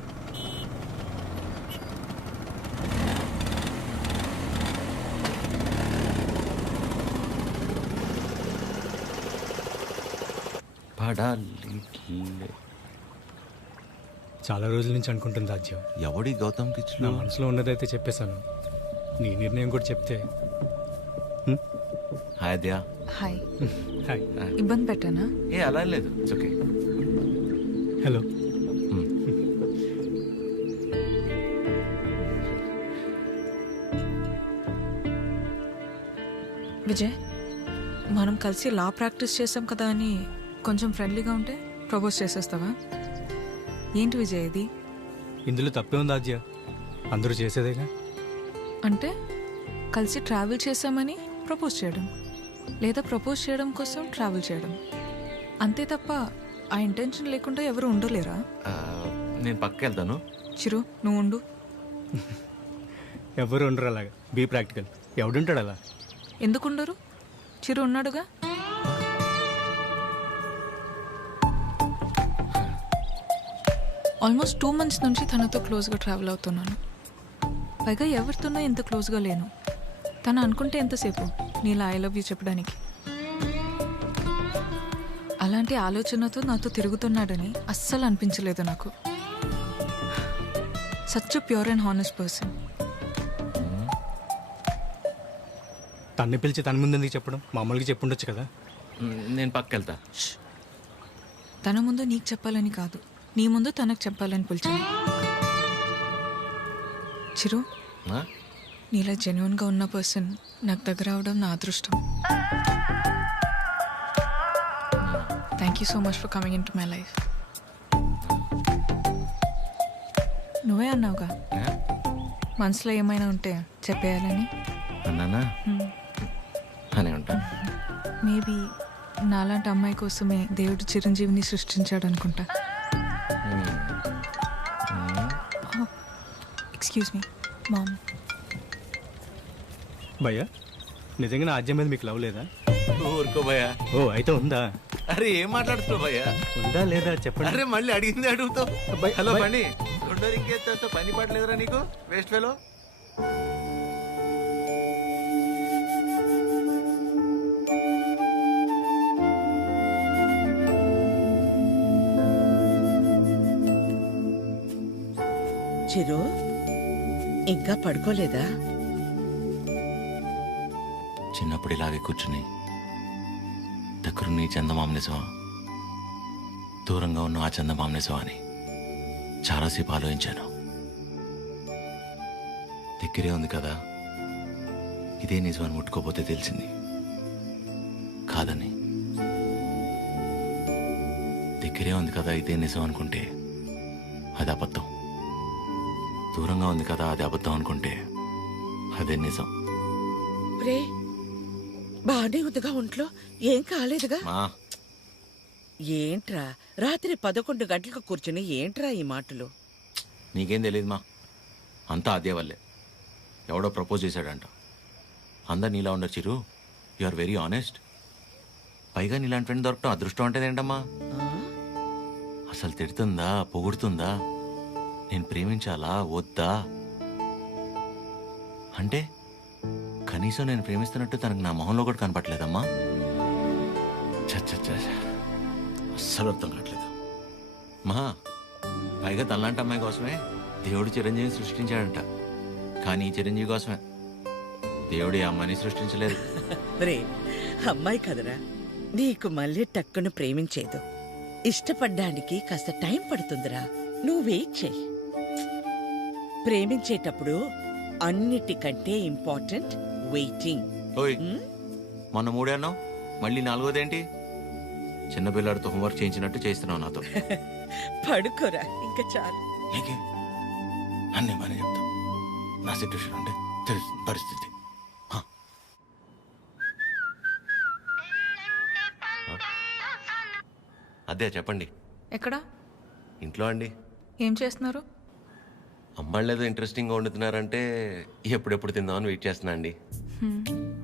చాలా రోజుల నుంచి అనుకుంటుంది రాజ్యం. ఎవడి గౌతమ్ కిచ్? నా మనసులో ఉన్నదైతే చెప్పేశాను, నీ నిర్ణయం కూడా చెప్తే. హాయ్ దయా. హాయ్. హాయ్. ఇబ్బంది పెట్టానా? ఏ అలా లేదు, ఇట్స్ ఓకే. హలో. విజయ్, మనం కలిసి లా ప్రాక్టీస్ చేసాం కదా అని కొంచెం ఫ్రెండ్లీగా ఉంటే ప్రపోజ్ చేసేస్తావా? ఏంటి విజయ్ ఇది? ఇందులో తప్పే ఉంది ఆద్య, అందరూ చేసేదేగా. అంటే కలిసి ట్రావెల్ చేసామని ప్రపోజ్ చేయడం, లేదా ప్రపోజ్ చేయడం కోసం ట్రావెల్ చేయడం, అంతే తప్ప ఆ ఇంటెన్షన్ లేకుండా ఎవరు ఉండలేరా? నేను పక్కకి వెళ్తాను. చిరు, నువ్వు ఉండు. ఎవరు ఉండరు అలాగా. Be practical. ఎవడుంటాడు అలా? ఎందుకు ఉండరు? చిరు ఉన్నాడుగా. ఆల్మోస్ట్ 2 months నుంచి తనతో క్లోజ్గా ట్రావెల్ అవుతున్నాను. పైగా ఎవరితోనో ఎంత క్లోజ్గా లేను. తను అనుకుంటే ఎంతసేపు నీలా ఐ లవ్ యూ చెప్పడానికి. అలాంటి ఆలోచనతో నాతో తిరుగుతున్నాడని అస్సలు అనిపించలేదు నాకు. Such pure and honest person. తన్ని పిలిచి తన ముందు ఎందుకు చెప్పడం? మామూలుగా చెప్పుండొచ్చు కదా. నేను పక్కకి వెళ్తా. తన ముందు నీకు చెప్పాలని కాదు, నీ ముందు తనకు చెప్పాలని పిలిచాను. చిరు, నీలా జెన్యున్గా ఉన్న పర్సన్ నాకు దగ్గర అవడం నా అదృష్టం. Thank you so much for coming in to my life. నువ్వే అన్నావుగా మనసులో ఏమైనా ఉంటే చెప్పేయాలని. అన్నానా? అనే ఉంటాను. మేబీ నాలాంటి అమ్మాయి కోసమే దేవుడు చిరంజీవిని సృష్టించాడు అనుకుంటా. Excuse me ma'am. భయ్యా, నిజంగా నా ఆద్య మీద మీకు లవ్ లేదా? ఊరుకో భయ్యా. ఓ, అయితే ఉందా? అరే ఏం మాట్లాడుతున్నావు భయ్యా? ఉందా లేదా చెప్పండి. అరే మళ్ళీ అడిగింది అడుగుతావు. హలో బండి, రెండో ఇంకేస్తా పని పడలేదురా నీకు? Waste fellow. చిరు, ఇంకా పడుకోలేదా? చిన్నప్పుడు ఇలాగే కూర్చుని దగ్గరున్న ఈ చందమామ నిజమా, దూరంగా ఉన్న ఆ చందమామ నిజమా అని చాలాసేపు ఆలోచించాను. దగ్గరే ఉంది కదా, ఇదే నిజమని ముట్టుకోపోతే తెలిసింది కాదని. దగ్గరే ఉంది కదా ఇదే నిజం అనుకుంటే అది అబద్ధం. దూరంగా ఉంది కదా అది అబద్ధం అనుకుంటే అదే నిజం. రే, బానే ఉందిగా ఒంట్లో? ఏం కాలేదుగా? ఏంట్రా రాత్రి 11 గంటలకు కూర్చుని ఏంట్రా ఈ మాటలు? నీకేం తెలియదు మా, అంతా అదే వల్లే. ఎవడో ప్రపోజ్ చేశాడంట. అందరు నీలా ఉండరు చిరు, యు ఆర్ వెరీ ఆనెస్ట్. పైగా నీలాంటి ఫ్రెండ్ దొరకటం అదృష్టం అంటే ఏంటమ్మా? అసలు తిడుతుందా, పొగుడుతుందా, నేను ప్రేమించాలా వద్దా అంటే కనీసం నేను ప్రేమిస్తున్నట్టు తనకు నా మొహంలో కూడా కనపట్లేదమ్మా. అస్సలు అర్థం కావట్లేదు మా. పైగా తనలాంటి అమ్మాయి కోసమే దేవుడు చిరంజీవిని సృష్టించాడంట. కానీ ఈ చిరంజీవి కోసమే దేవుడు ఈ అమ్మాయిని సృష్టించలేదు. రే, అమ్మాయి కదరా, నీకు మళ్ళీ టక్కును ప్రేమించేదు. ఇష్టపడ్డానికి కాస్త టైం పడుతుందిరా, నువ్వు వెయిట్ చెయ్యి. ప్రేమించేటప్పుడు అన్నిటికంటే ఇంపార్టెంట్ వెయిటింగ్. ఓయ్, మొన్న 3 అన్నావు, మళ్ళీ 4వదేంటి? చిన్నపిల్లాడితో హోంవర్క్ చేయించినట్టు చేస్తున్నావు నాతో. పడుకోరా, ఇంకా చాలు. అన్నీ మనం చెప్తాం. నా సిట్యుయేషన్ అంటే తెలుసు పరిస్థితి. అదే చెప్పండి. ఎక్కడ? ఇంట్లో అండి. ఏం చేస్తున్నారు? అమ్మాళ్ళు ఏదో ఇంట్రెస్టింగ్గా వండుతున్నారంటే ఎప్పుడెప్పుడు తిందామని వెయిట్ చేస్తున్నా అండి.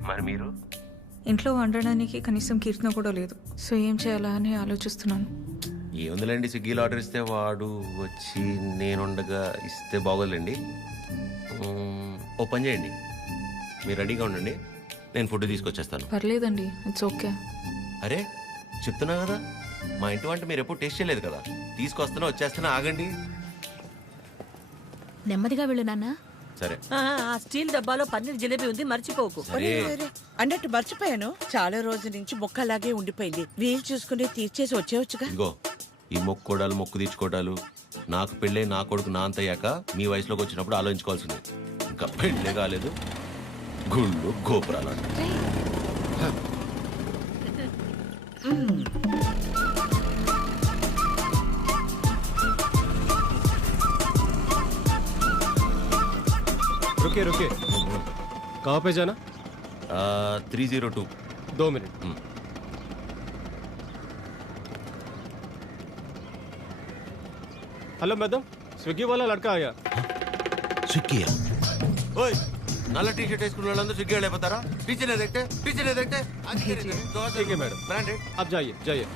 మరి మీరు? ఇంట్లో వండడానికి కనీసం కీర్తన కూడా లేదు. సో ఏం చేయాలా అని ఆలోచిస్తున్నాను. ఏముందిలేండి, స్విగ్గీలో ఆర్డర్ ఇస్తే వాడు వచ్చి నేను ఉండగా ఇస్తే బాగోదులేండి. ఓ పని చేయండి, మీరు రెడీగా ఉండండి, నేను ఫుడ్ తీసుకొచ్చేస్తాను. పర్లేదండి, ఇట్స్ ఓకే. అరే చెప్తున్నా కదా, మా ఇంటి వంట మీరు ఎప్పుడు టేస్ట్ చేయలేదు కదా. తీసుకొస్తున్నా, వచ్చేస్తున్నా, ఆగండి. నెమ్మదిగా వెళ్ళు నాన్న. సరే. ఆ స్టీల్ డబ్బాలో పన్నీర్ జిలేబీ ఉంది, మర్చిపోకు. అన్నట్టు మర్చిపోయాను, చాలా రోజుల నుంచి మొక్క అలాగే ఉండిపోయింది. వీలు చూసుకుని తీర్చేసి వచ్చేవచ్చుగా. ఇగో ఈ మొక్కుకోవడాలు, మొక్కు తీర్చుకోవడాలు, నాకు పెళ్ళే నా కొడుకు నా అంతయ్యాక మీ వయసులోకి వచ్చినప్పుడు ఆలోచించుకోవాల్సింది. ఇంకా పెళ్ళే కాలేదు, గుళ్ళు గోపురాలు. रुके रुके कहाँ पे जाना 302 2 मिनट हेलो मैडम स्विगी वाला लड़का आया स्विगी ओए నల్ల టీ షర్ట్ వేసుకున్న వాళ్ళందరూ స్విగ్గీ వెళ్ళిపోతారా టీచర్ देखते ठीक है मैडम ब्रांडेड आप जाइए जाइए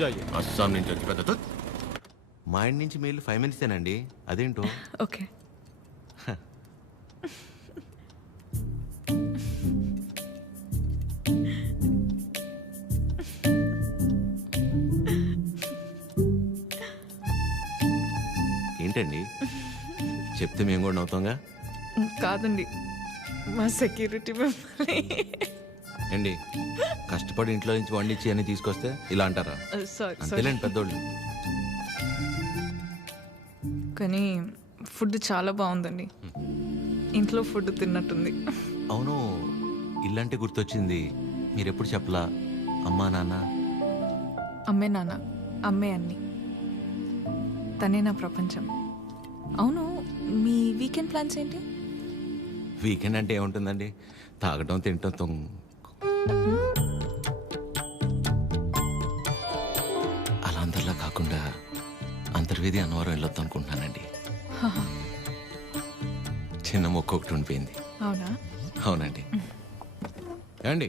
जाइए అస్సాం నుంచి వచ్చి పెద్ద మా ఇంటి నుంచి మెయిల్ 5 minutes ఏనండి అదేంటో ఓకే ఏంటండి చెప్తే మేము కూడా నవ్వుతాంగా కాదండి మా సెక్యూరిటీ అండి కష్టపడి ఇంట్లో నుంచి వండించి అన్ని తీసుకొస్తే ఇలా అంటారా అంతేలేండి పెద్దోళ్ళు కానీ ఫుడ్ చాలా బాగుందండి ఇంట్లో ఫుడ్ తిన్నట్టుంది అవును ఇల్లంటే గుర్తొచ్చింది మీరెప్పుడు చెప్పలా అమ్మా నాన్న అమ్మే నాన్న అమ్మే అన్ని తనే నా ప్రపంచం అవును మీ వీకెండ్ ప్లాన్స్ ఏంటి వీకెండ్ అంటే ఏముంటుందండి తాగటం తినటం అలా అందరిలా కాకుండా అంతర్వేది అన్నవరం వెళ్ళొద్దాం అనుకుంటున్నానండి చిన్న మొక్క ఒకటి ఉండిపోయింది అవునా అవునండి ఏమండి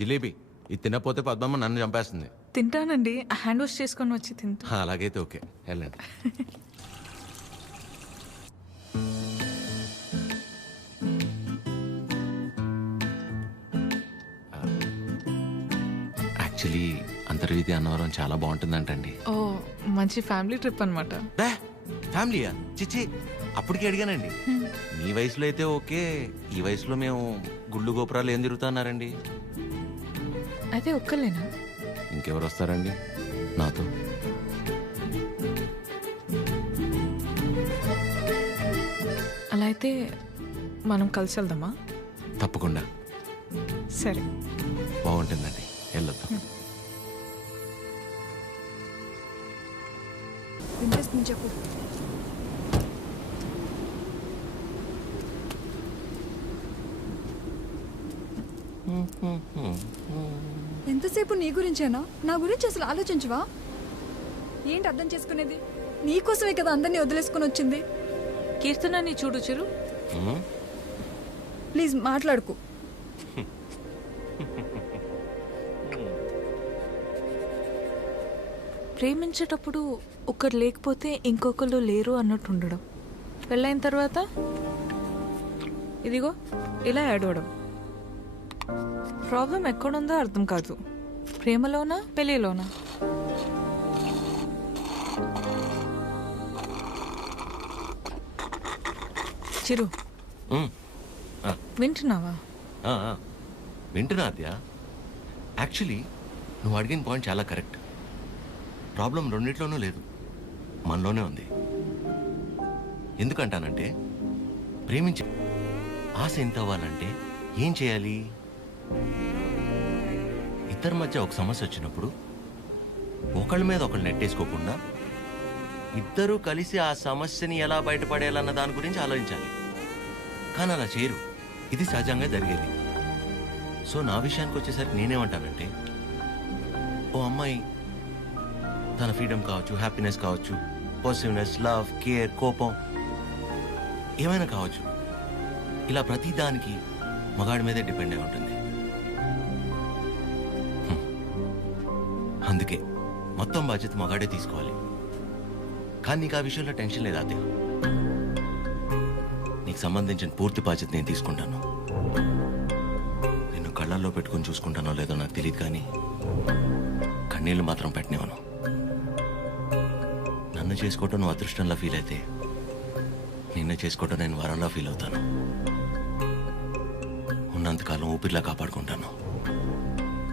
జిలేబీ ఇది తినకపోతే పద్మమ్మ నన్ను చంపేస్తుంది తింటానండి హ్యాండ్ వాష్ చేసుకొని వచ్చి తింటా అలాగైతే ఓకే వెళ్ళండి యాక్చువల్లీ అంతర్వేది అన్నవరం చాలా బాగుంటుందంటండి ఓ మంచి ఫ్యామిలీ ట్రిప్ అనమాట ఫ్యామిలీయా చిచ్చి అప్పటికి అడిగానండి మీ వయసులో అయితే ఓకే ఈ వయసులో మేము గుళ్ళు గోపురాలు ఏం తిరుగుతున్నారండి అయితే ఒక్కలేనా ఇంకెవరు వస్తారండి నాతో అలా అయితే మనం కలిసి వెళ్దామా తప్పకుండా సరే బాగుంటుందండి వెళ్ళొద్దాం చెప్పు ఎంతసేపు నీ గురించేనా నా గురించి అసలు ఆలోచించవా ఏంటి అర్థం చేసుకునేది నీకోసమే కదా అందరినీ వదిలేసుకుని వచ్చింది కీర్తనని చూడు చిరు ప్లీజ్ మాట్లాడుకు ప్రేమించేటప్పుడు ఒకరు లేకపోతే ఇంకొకరు లేరు అన్నట్టు ఉండడం పెళ్ళైన తర్వాత ఇదిగో ఇలా ఏడవడం ప్రాబ్లం ఎక్కడుందో అర్థం కాదు ప్రేమలోనా పెళ్ళిలోనా చిరు వింటున్నావా వింటున్నా అద్యా యాక్చువల్లీ నువ్వు అడిగిన పాయింట్ చాలా కరెక్ట్ ప్రాబ్లం రెండిట్లోనూ లేదు మనలోనే ఉంది ఎందుకంటానంటే ప్రేమించే ఆశ ఎంత అవ్వాలంటే ఏం చేయాలి ఇద్దరి మధ్య ఒక సమస్య వచ్చినప్పుడు ఒకళ్ళ మీద ఒకళ్ళు నెట్టేసుకోకుండా ఇద్దరూ కలిసి ఆ సమస్యని ఎలా బయటపడేయాలన్న దాని గురించి ఆలోచించాలి కానీ అలా చేయరు ఇది సహజంగా జరిగేది సో నా విషయానికి వచ్చేసరికి నేనేమంటానంటే ఓ అమ్మాయి తన ఫ్రీడమ్ కావచ్చు హ్యాపీనెస్ కావచ్చు పాజిటివ్నెస్ లవ్ కేర్ కోపం ఏమైనా కావచ్చు ఇలా ప్రతి దానికి మగాడి మీదే డిపెండ్ అయి ఉంటుంది అందుకే మొత్తం బాధ్యత మగాడే తీసుకోవాలి కానీ నీకు ఆ విషయంలో టెన్షన్ లేదా అదే నీకు సంబంధించిన పూర్తి బాధ్యత నేను తీసుకుంటాను నిన్ను కళ్ళల్లో పెట్టుకుని చూసుకుంటానో లేదో నాకు తెలియదు కానీ కన్నీళ్ళు మాత్రం పెట్టనివ్వను నన్ను చేసుకోవటం నువ్వు అదృష్టంలా ఫీల్ అయితే నిన్ను చేసుకోవటం నేను వరంలా ఫీల్ అవుతాను ఉన్నంతకాలం ఊపిరిలా కాపాడుకుంటాను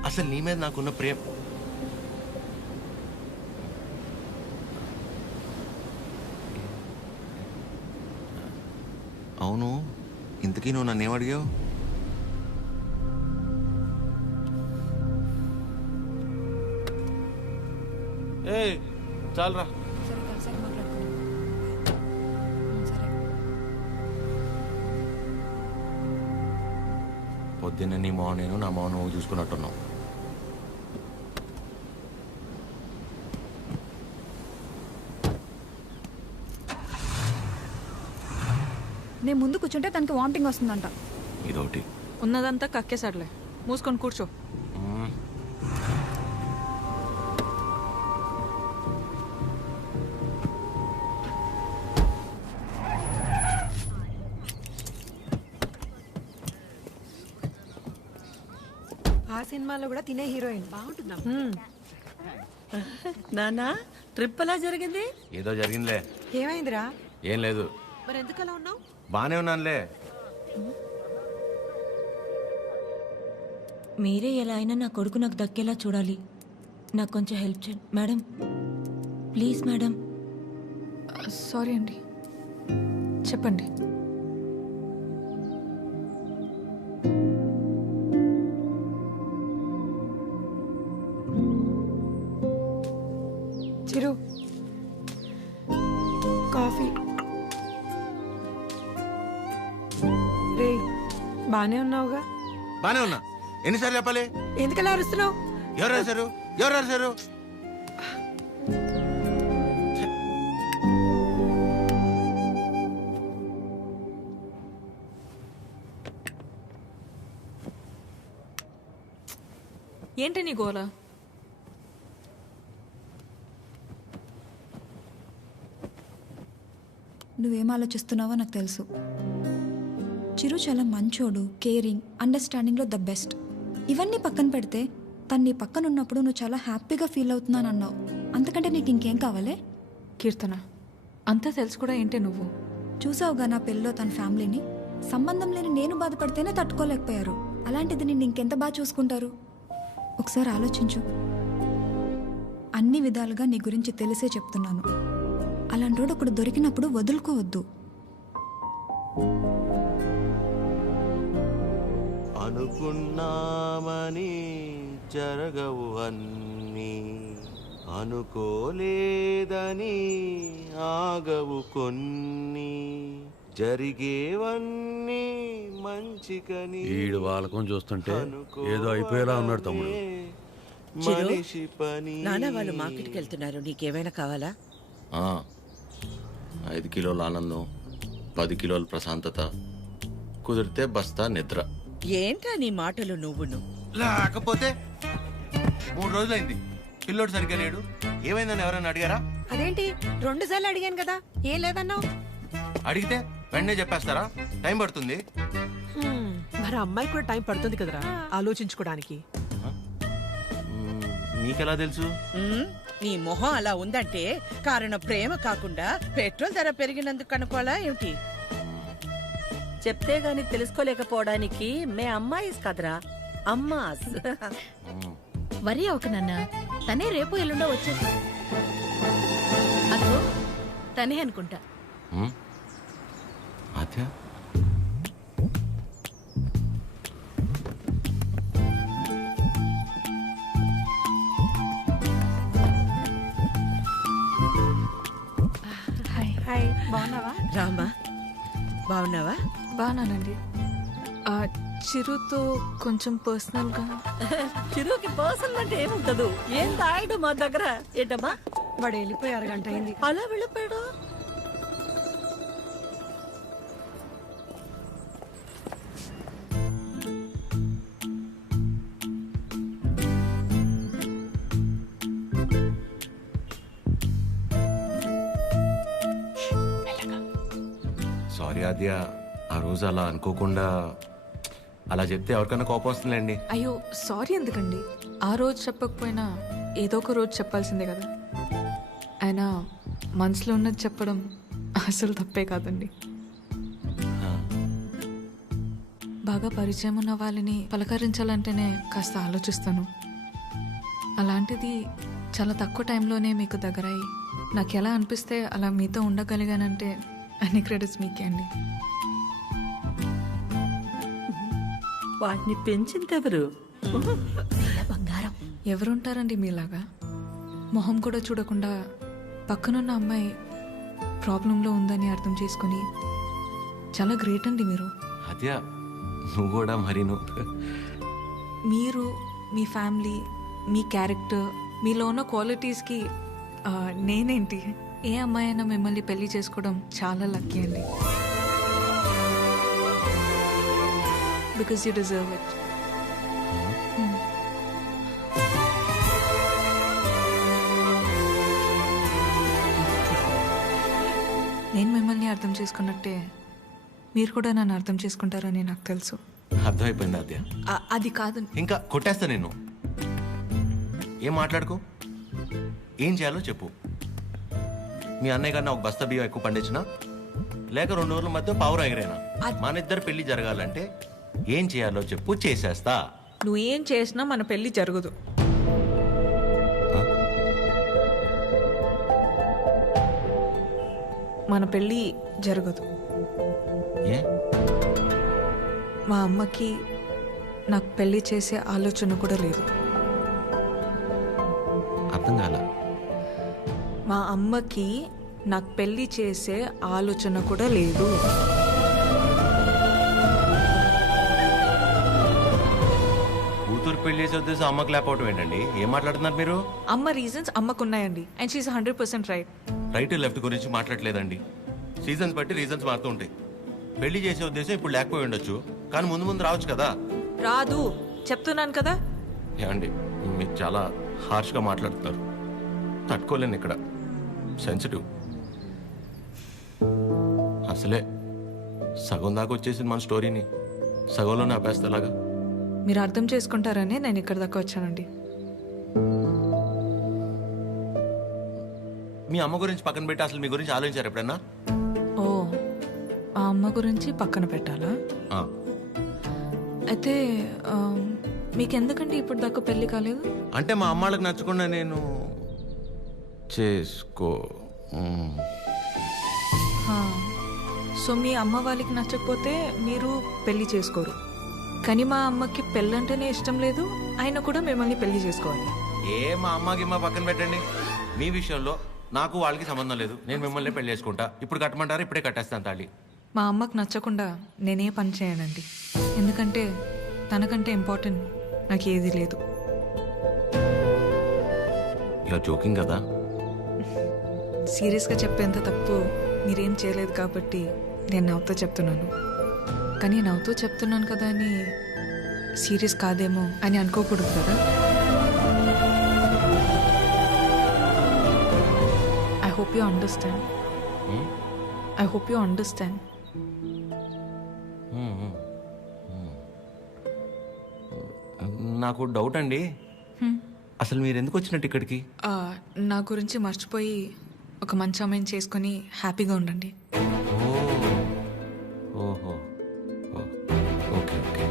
అసలు నీ మీద నాకున్న ప్రేమ అవును ఇంతకీ నువ్వు నన్ను ఏమడిగావు ఏ చాలరా. సరే కలిసాక మాట్లాడుకుందాం. సరే. పొద్దున్న నీ మొహం నేను, నా మొహం నువ్వు చూసుకున్నట్టున్నావు. నేను ముందు కూర్చుంటే తనకి వామిటింగ్ వస్తుందంట. ఇదొకటి. ఉన్నదంతా కక్కేసాడులే, మూసుకొని కూర్చో. ఆ సినిమాలో కూడా తినే హీరోయిన్ బాగుంటుందా? నానా ట్రిప్ ఎలా జరిగింది? ఏదో జరిగిందిలే. ఏమైందిరా? ఏం లేదు. మరి ఎందుకు అలా ఉన్నావు? బానే ఉన్నానులే. మీరే ఎలా అయినా నా కొడుకు నాకు దక్కేలా చూడాలి. నాకు కొంచెం హెల్ప్ చేయండి మేడం, ప్లీజ్ మేడం. సారీ అండి, చెప్పండి. చిరు కాఫీ. రే బానే ఉన్నావుగా? బానే ఉన్నా. ఎన్నిసార్లు చెప్పాలి? ఎందుకలా అరుస్తున్నావు? ఎవరు రాశారు? ఎవరు రాశారు? ఏంటి నీ గోల? నువ్వేం ఆలోచిస్తున్నావో నాకు తెలుసు. చిరు చాలా మంచోడు, కేరింగ్, అండర్స్టాండింగ్లో ద బెస్ట్. ఇవన్నీ పక్కన పెడితే తను నీ పక్కన ఉన్నప్పుడు నువ్వు చాలా హ్యాపీగా ఫీల్ అవుతున్నాను అన్నావు. అంతకంటే నీకు ఇంకేం కావాలే? కీర్తన, అంతా తెలుసు కూడా ఏంటి నువ్వు? చూసావుగా నా పెళ్ళిలో తన ఫ్యామిలీని. సంబంధం లేని నేను బాధపడితేనే తట్టుకోలేకపోయారు. అలాంటిది నిన్ను ఇంకెంత బాగా చూసుకుంటారు? ఒకసారి ఆలోచించు. అన్ని విధాలుగా నీ గురించి తెలిసే చెప్తున్నాను. అలాంటి రోడ్డు ఒకడు దొరికినప్పుడు వదులుకోవద్దు. అనుకున్నామని జరగవు అన్నీ, అనుకోలేదని ఆగవు కొన్ని, జరిగేవన్నీ మంచికని. ఈడు వాళ్ళకం చూస్తుంటే ఏదో అయిపోయేలా ఉన్నాడు తమ్ముడు. మనిషి పని. నాన్న వాళ్ళు మార్కెట్కి వెళ్తున్నారు, నీకేమైనా కావాలా? 5 కిలోల ఆనందం, 10 కిలోల ప్రశాంతత, కుదిరితే బస్తా నిద్ర. ఏంటా నీ మాటలు నువ్వును? లేకపోతే 3 రోజులైంది పిల్లోడు సరిగ్గా లేడు. ఏమైందని ఎవరైనా అడిగారా? అదేంటి 2 సార్లు అడిగాను కదా, ఏం లేదన్నావు? అడిగితే వెంటనే చెప్పేస్తారా? టైం పడుతుంది. మరి అమ్మాయి కూడా టైం పడుతుంది కదరా ఆలోచించుకోవడానికి. నీకెలా తెలుసు? నీ మొహం అలా ఉందంటే కారణం ప్రేమ కాకుండా పెట్రోల్ ధర పెరిగినందుకు అనుకోవాలా ఏమిటి? చెప్తే గాని తెలుసుకోలేకపోవడానికి మే అమ్మాయిస్ కదరా, అమ్మాస్. వరి ఒక నాన్న, తనే రేపు ఎల్లుండో వచ్చేసి. అదో తనే అనుకుంటా. ఆద్య, హాయ్, బాగున్నావా? రామా, బాగున్నావా? బాగున్నానండి. చిరుతో కొంచెం పర్సనల్గా. చిరుకి పర్సనల్ అంటే ఏముంటదు? ఏం తాయడు మా దగ్గర. ఏంటమ్మా వాడు వెళ్ళిపోయి 6 గంట అయింది. అలా వెళ్ళిపోయాడు? సారీ ఆద్య, ఆ రోజు అలా అనుకోకుండా అలా చెప్తే ఎవరికైనా కోపం వస్తుందండి. అయ్యో సారీ ఎందుకండి? ఆ రోజు చెప్పకపోయినా ఏదో ఒక రోజు చెప్పాల్సిందే కదా. అయినా మనసులో ఉన్నది చెప్పడం అసలు తప్పే కాదండి. బాగా పరిచయం ఉన్న వాళ్ళని పలకరించాలంటేనే కాస్త ఆలోచిస్తాను. అలాంటిది చాలా తక్కువ టైంలోనే మీకు దగ్గరయ్యి నాకు ఎలా అనిపిస్తే అలా మీతో ఉండగలిగానంటే అన్ని క్రెడిట్స్ మీకే అండి. వాటిని పెంచిందెవరు? బంగారం. ఎవరుంటారండి మీలాగా? మొహం కూడా చూడకుండా పక్కనున్న అమ్మాయి ప్రాబ్లంలో ఉందని అర్థం చేసుకొని చాలా గ్రేట్ అండి మీరు. అదే నువ్వు కూడా మరి మీరు మీ ఫ్యామిలీ, మీ క్యారెక్టర్, మీలో ఉన్న క్వాలిటీస్కి నేనేంటి, ఏ అమ్మాయి అయినా మిమ్మల్ని పెళ్లి చేసుకోవడం చాలా లక్కీ అండి. Because you deserve it. నేను మిమ్మల్ని అర్థం చేసుకున్నట్టే మీరు కూడా నన్ను అర్థం చేసుకుంటారని నాకు తెలుసు. అర్థమైపోయింది అద్య. అది కాదు, ఇంకా కొట్టేస్తా నేను. ఏం మాట్లాడుకో, ఏం చేయాలో చెప్పు. మీ అన్నయ్య కన్నా ఒక బస్తా బియ్యం ఎక్కువ పండించినా, లేక 2 రోజుల మధ్య పావురం ఎగరైనా, మన ఇద్దరు పెళ్లి జరగాలంటే ఏం చేయాలో చెప్పు, చేసేస్తా. నువ్వేం చేసినా మన పెళ్లి జరగదు. మన పెళ్ళి జరగదు. మా అమ్మకి నాకు పెళ్లి చేసే ఆలోచన కూడా లేదు. అర్థం కాల. మా అమ్మకి నాకు పెళ్లి చేసే ఆలోచన కూడా లేదు. కూతురు పెళ్లి చేసే ఉద్దేశం అమ్మకి లేకపోవటం ఏంటండి? ఏం మాట్లాడుతున్నారు మీరు? అమ్మ రీజన్స్ అమ్మకున్నాయండి, and she is 100% right. Right left గురించి మాట్లాడలేదండి. సీజన్స్ బట్టి రీజన్స్ మారుతూ ఉంటాయి. పెళ్లి చేసే ఉద్దేశం ఇప్పుడు లేకపోయి ఉండొచ్చు, కానీ ముందు ముందు రావచ్చు కదా. రాదు చెప్తున్నాను కదా. ఏమండి, మీరు చాలా హార్ష్గా మాట్లాడుతున్నారు. తట్టుకోలేను. ఇక్కడ సెన్సిటివ్. అసలే సగం దాకా వచ్చేసింది మన స్టోరీని, సగంలోనే ఆపేస్తేలాగా. మీరు అర్థం చేసుకుంటారనే నేను ఇక్కడ దాకా వచ్చానండి. మీ అమ్మ గురించి పక్కన పెట్టి అసలు మీ గురించి ఆలోచించారు ఎప్పుడన్నా? ఓ, ఆ అమ్మ గురించి పక్కన పెట్టాలా? అయితే మీకెందుకంటే ఇప్పుడు దాకా పెళ్లి కాలేదు? అంటే మా అమ్మాళ్ళకి నచ్చకుండా నేను చేసుకో. సో మీ అమ్మ వాళ్ళకి నచ్చకపోతే మీరు పెళ్లి చేసుకోరు. కానీ మా అమ్మకి పెళ్ళంటేనే ఇష్టం లేదు, ఆయన కూడా మిమ్మల్ని పెళ్లి చేసుకోవాలి. మా అమ్మకి మా పక్కన పెట్టండి. మీ విషయంలో నాకు వాళ్ళకి సంబంధం లేదు. నేను మిమ్మల్ని పెళ్లి చేసుకుంటా. ఇప్పుడు కట్టమంటారా? ఇప్పుడే కట్టేస్తాను తాళి. మా అమ్మకు నచ్చకుండా నేనే పని చేయనండి, ఎందుకంటే తనకంటే ఇంపార్టెంట్ నాకు ఏది లేదు. ఇలా జోకింగ్ కదా. సీరియస్గా చెప్పేంత తప్పు మీరేం చేయలేదు కాబట్టి నేను నవ్వుతూ చెప్తున్నాను. కానీ నవ్వుతూ చెప్తున్నాను కదా అని సీరియస్ కాదేమో అని అనుకోకూడదు కదా. I hope you understand. I hope you understand. నాకు డౌట్ అండి, అసలు మీరు ఎందుకు వచ్చినట్టు ఇక్కడికి? నా గురించి మర్చిపోయి ఒక మంచి అమ్మాయిని చేసుకొని హ్యాపీగా ఉండండి. ఓహో, ఓకే ఓకే.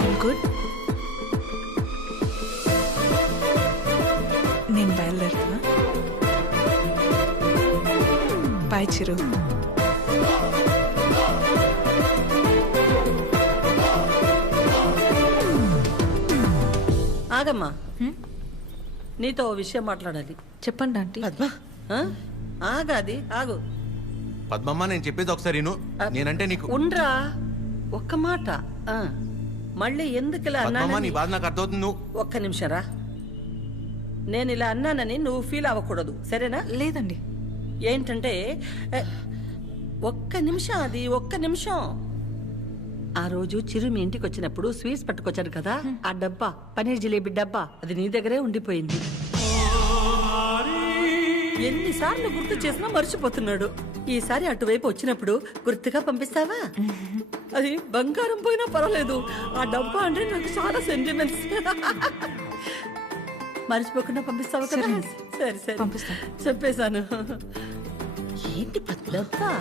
All good. నేను బయలుదేరుతా. బాయ్ చిరు. ఆగమ్మా, నీతో ఓ విషయం మాట్లాడాలి. చెప్పండి ఆంటీ. పద్మ, ఆగాది ఆగు. పద్మమ్మ, నేను చెప్పేది ఒకసారి నేనంటే నీకు ఉండ్రా, ఒక్క మాట. మళ్ళీ ఎందుకు ఇలా పద్మమ్మ, నీ అన్నానని బాధ నాకు అర్థమవుతుంది. నువ్వు ఒక్క నిమిషం రా. నేను ఇలా అన్నానని నువ్వు ఫీల్ అవ్వకూడదు, సరేనా? లేదండి. ఏంటంటే ఒక్క నిమిషం, అది ఒక్క నిమిషం. ఆ రోజు చిరు మీ ఇంటికి వచ్చినప్పుడు స్వీట్స్ పట్టుకొచ్చాడు కదా, ఆ డబ్బా, పనీర్ జిలేబీ డబ్బా, అది నీ దగ్గరే ఉండిపోయింది. ఎన్నిసార్లు గుర్తు చేసినా మర్చిపోతున్నాడు. ఈసారి అటువైపు వచ్చినప్పుడు గుర్తుగా పంపిస్తావా? అది బంగారం పోయినా పర్వాలేదు, ఆ డబ్బా అంటే నాకు చాలా సెంటిమెంట్స్. మర్చిపోకుండా పంపిస్తావా కదా? సరే సరే పంపిస్తా. చెప్పేశాను. ఏంటి డబ్బా?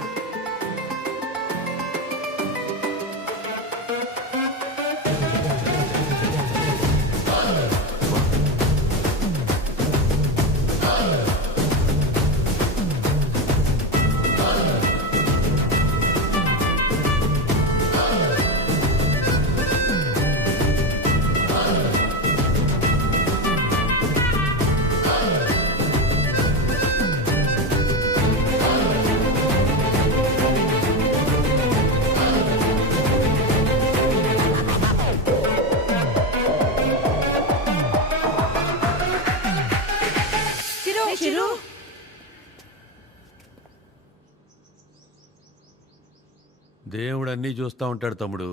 దేవుడు అన్నీ చూస్తూ ఉంటాడు తమ్ముడు.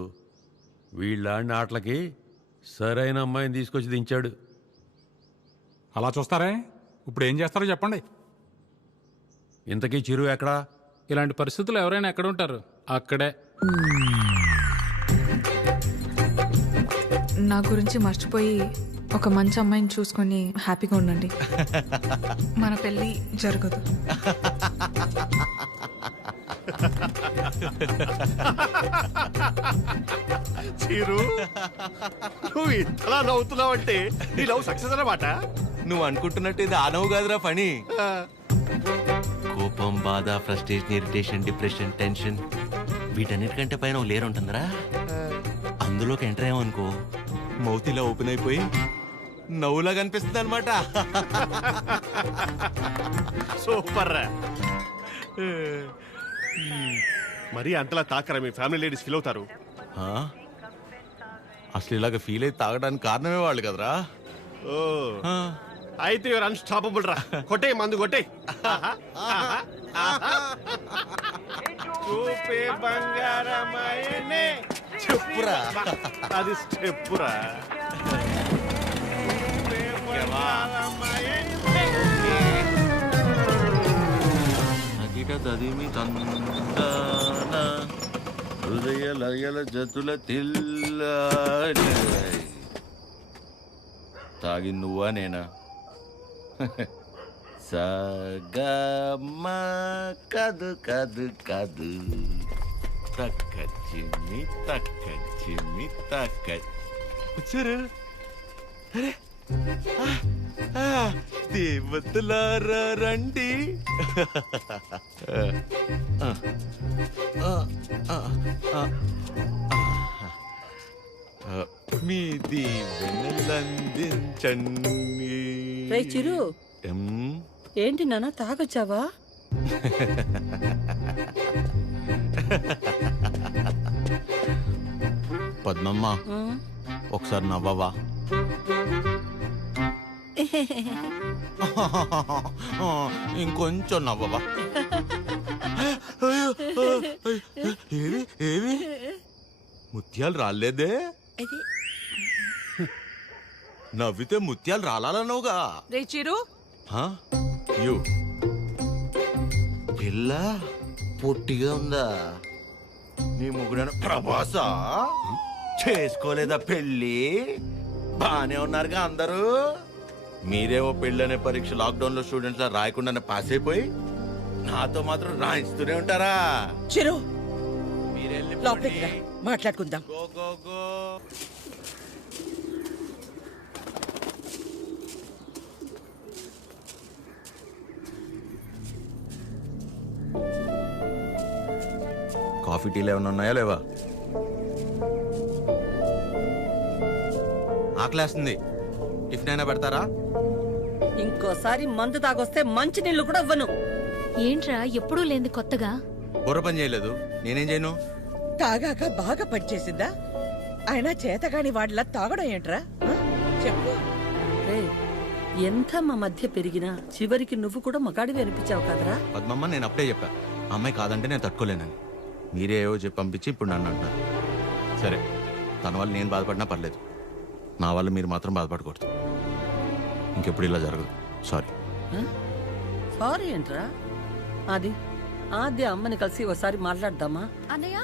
వీళ్ళాడిన ఆటలకి సరైన అమ్మాయిని తీసుకొచ్చి దించాడు. అలా చూస్తారే? ఇప్పుడు ఏం చేస్తారో చెప్పండి. ఇంతకీ చిరు ఎక్కడా? ఇలాంటి పరిస్థితులు ఎవరైనా ఎక్కడ ఉంటారు? అక్కడే. నా గురించి మర్చిపోయి ఒక మంచి అమ్మాయిని చూసుకొని హ్యాపీగా ఉండండి. మన పెళ్ళి జరగదు. చీరు, నువ్వు ఇంతలా నవ్వుతున్నావంటే నీ లవ్ సక్సెస్ అన్నమాట. నువ్వు అనుకుంటున్నట్టు ఇది ఆ నవ్వు కాదురా పని. కోపం, బాధ, ఫ్రస్ట్రేషన్, ఇరిటేషన్, డిప్రెషన్, టెన్షన్ వీటన్నిటికంటే పైన ఒక లేరు ఉంటుందిరా. అందులోకి ఎంటర్ అయ్యామనుకో మౌత్ ఇలా ఓపెన్ అయిపోయి నవ్వులా కనిపిస్తుంది అనమాట. సూపర్ రా. మరి అంతలా తాకరా, మీ ఫ్యామిలీ లేడీస్ ఫీల్ అవుతారు. అసలు ఇలాగ ఫీల్ అయి తాగడానికి కారణమే వాళ్ళు కదరా. ఓ అయితే యువర్ అన్స్టాపబుల్ రా. కొట్టే మందు కొట్టే. చూపే బంగారమాయనే. చెప్పురా, అది స్టెప్పురా. తదిమి తందాన హృదయ లయల జతుల తిల్ల. తాగి నువ్వా నేనా? సగమ కదు కదు కదు తక్క చిమ్మి తక్క చిమ్మి తక్క. వచ్చారు దేవతలారా రండి. మీ దీవెనలందించండి. రే చిరు, ఏంటి నాన్న తాగొచ్చావా? పద్మమ్మ ఒకసారి నవ్వవా? ఇంకొంచెం నవ్వవా? ఏవి ఏవి ముత్యాలు రాలేదే? నవ్వితే ముత్యాలు రాలన్నావుగా. రే చిరు, యు పిల్ల పొట్టిగా ఉందా? నీ ముగ్గురు ప్రభాసా చేసుకోలేదా పెళ్ళి? బానే ఉన్నారుగా అందరూ. మీరేమో పెళ్ళనే పరీక్ష లాక్డౌన్ లో స్టూడెంట్స్ లా రాయకుండానే పాస్ అయిపోయి నాతో మాత్రం రాయిస్తూనే ఉంటారా? చిరు, లోపలికి రా, మాట్లాడుకుందాం. కాఫీ టీలు ఏమైనా ఉన్నాయా లేవా? ఆకలేస్తుంది, టిఫిన్ అయినా పెడతారా? ఇంకోసారి మందు తాగొస్తే మంచి నీళ్లు కూడా ఇవ్వను. ఏంట్రా ఎప్పుడూ లేని కొత్తగా? బుర్ర పని చేయలేదు, నేనేం చేయను? తాగాక బాగా పనిచేసిందా? అయినా చేతగాని వాడిలా తాగడం ఏంట్రా? చెప్పు. ఎంత మా మధ్య పెరిగినా చివరికి నువ్వు కూడా మగాడివి అనిపించావు కదరా? పద్మమ్మ, నేను అప్పుడే చెప్పా ఆ అమ్మాయి కాదంటే నేను తట్టుకోలేనని. మీరే ఏవో చెప్పి పంపించి ఇప్పుడు నన్ను అంటున్నారు. సరే, తన వల్ల నేను బాధపడినా పర్లేదు, నా వల్ల మీరు మాత్రం బాధపడకూడదు. ఇంకెప్పుడు ఇలా జరగదు. సారీ. సారీ ఏంట్రా? అది ఆద్య అమ్మని కలిసి ఒకసారి మాట్లాడదామా? అన్నయ్య,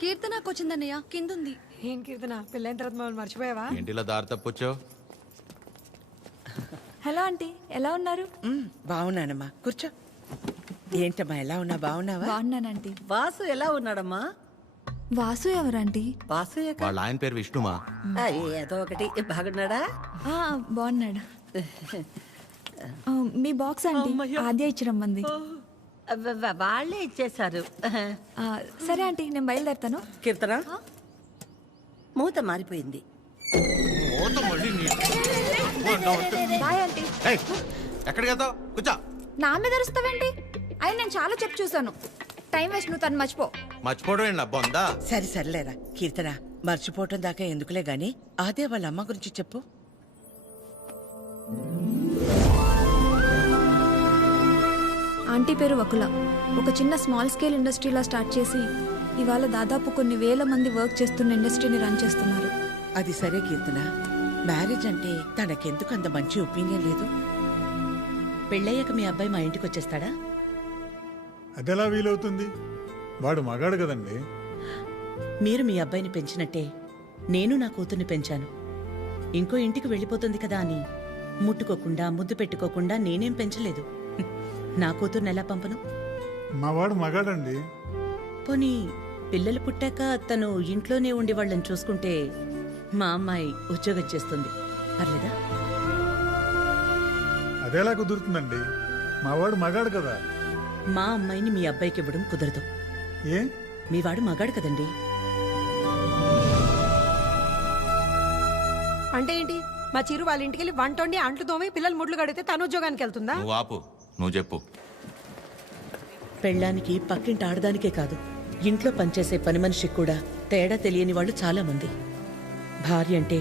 కీర్తనకు వచ్చిందన్నయ్య, కిందుంది. ఏం కీర్తన, పెళ్ళైన తర్వాత మమ్మల్ని మర్చిపోయావా? ఏంటి ఇలా దారి తప్పొచ్చావు? హలో ఆంటీ, ఎలా ఉన్నారు? బాగున్నానమ్మా, కూర్చో. ఏంటమ్మా, ఎలా ఉన్నా? బాగున్నావా? బాగున్నానంటీ. వాసు ఎలా ఉన్నాడమ్మా? వాసు ఎవరంటీ? వాసు వాళ్ళ ఆయన పేరు విష్ణుమా? ఏదో ఒకటి. బాగున్నాడా? బాగున్నాడు. మీ బాక్స్ ఆంటీ ఆద్య ఇచ్చిరమ్మంది. వాళ్ళే ఇచ్చేశారు. సరే ఆంటీ, నేను బయలుదేరుతాను. కీర్తన, మూత మారిపోయింది. Bye aunty. ఎక్కడికి వెళ్తావు? కూర్చో. నా మీద అరుస్తావేంటి? అయినా నేను చాలా చెప్పు చూసాను. టైం వేస్ట్, నువ్వు తను మర్చిపో. మర్చిపోవడం ఏంటి అబ్బా? సరే సర్లేరా కీర్తన, మర్చిపోవటం దాకా ఎందుకులే గాని అదే వాళ్ళ అమ్మ గురించి చెప్పు. ఆంటీ పేరు వకుల. ఒక చిన్న స్మాల్ స్కేల్ ఇండస్ట్రీలా స్టార్ట్ చేసి ఇవాళ దాదాపు కొన్ని వేల మంది వర్క్ చేస్తున్న ఇండస్ట్రీని రన్ చేస్తున్నారు. అది సరే కీర్తన, మ్యారేజ్ అంటే తనకెందుకు అంత మంచి ఒపీనియన్ లేదు? పెళ్ళయ్యాక మీ అబ్బాయి మా ఇంటికి వచ్చేస్తాడా? అదెలా వీలవుతుంది? వాడు మగాడు కదండి. మీరు మీ అబ్బాయిని పెంచినట్టే నేను నా కూతుర్ని పెంచాను. ఇంకో ఇంటికి వెళ్ళిపోతుంది కదా అని ముట్టుకోకుండా ముద్దు పెట్టుకోకుండా నేనేం పెంచలేదు. నా కూతుర్ని ఎలా పంపను? మా వాడు మగాడండి. పోనీ పిల్లలు పుట్టాక తను ఇంట్లోనే ఉండి వాళ్ళని చూసుకుంటే మా అమ్మాయి ఉద్యోగం చేస్తుంది, పర్లేదా? అదెలా కుదురుతుందండి? మా వాడు మగాడు కదా. మా అమ్మాయిని మీ అబ్బాయికి ఇవ్వడం కుదరదు. ఏ? మీ వాడు మగాడు కదండి. అంటే ఏంటి? మా చిరు వాళ్ళ ఇంటికి వెళ్ళి వంట వండి అంట్లు తోమి పిల్లలు ముడ్లు కడితే తను ఉద్యోగానికి వెళ్తుందా? నువ్వు ఆపు, నువ్వు చెప్పు. పెళ్ళానికి పక్కింటి ఆడదానికే కాదు, ఇంట్లో పనిచేసే పని మనిషికి కూడా తేడా తెలియని వాళ్ళు చాలా మంది. భార్య అంటే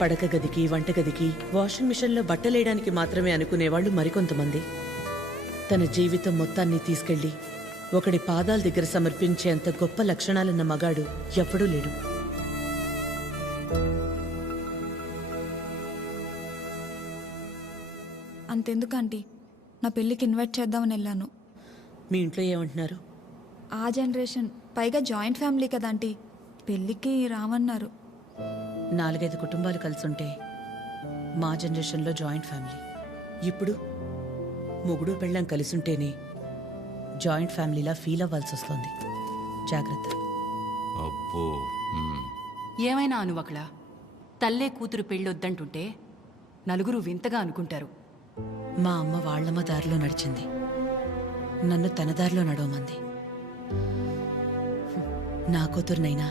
పడక గదికి, వంటగదికి, వాషింగ్ మిషన్లో బట్టలేయడానికి మాత్రమే అనుకునేవాళ్ళు మరికొంతమంది. తన జీవితం మొత్తాన్ని తీసుకెళ్లి ఒకడి పాదాల దగ్గర సమర్పించేంత గొప్ప లక్షణాలున్న మగాడు ఎప్పుడూ లేడు. అంతెందుకు ఆంటీ, నా పెళ్ళికి ఇన్వైట్ చేద్దామని వెళ్ళాను. మీ ఇంట్లో ఏమంటున్నారు? ఆ జనరేషన్, పైగా జాయింట్ ఫ్యామిలీ కదా ఆంటీ, పెళ్ళికి రామన్నారు. 4-5 కుటుంబాలు కలిసుంటే మా జనరేషన్లో జాయింట్ ఫ్యామిలీ. ఇప్పుడు మొగుడు పెళ్ళం కలిసుంటేనే జాయింట్ ఫ్యామిలీలా ఫీల్ అవ్వాల్సి వస్తుంది. జాగ్రత్త. అబ్బో. ఏమైనా అనువకళ, తల్లే కూతురు పెళ్ళొద్దంటుంటే నలుగురు వింతగా అనుకుంటారు. మా అమ్మ వాళ్ళమ్మ దారిలో నడిచింది, నన్ను తన దారిలో నడవమంది. నా కూతురునైనా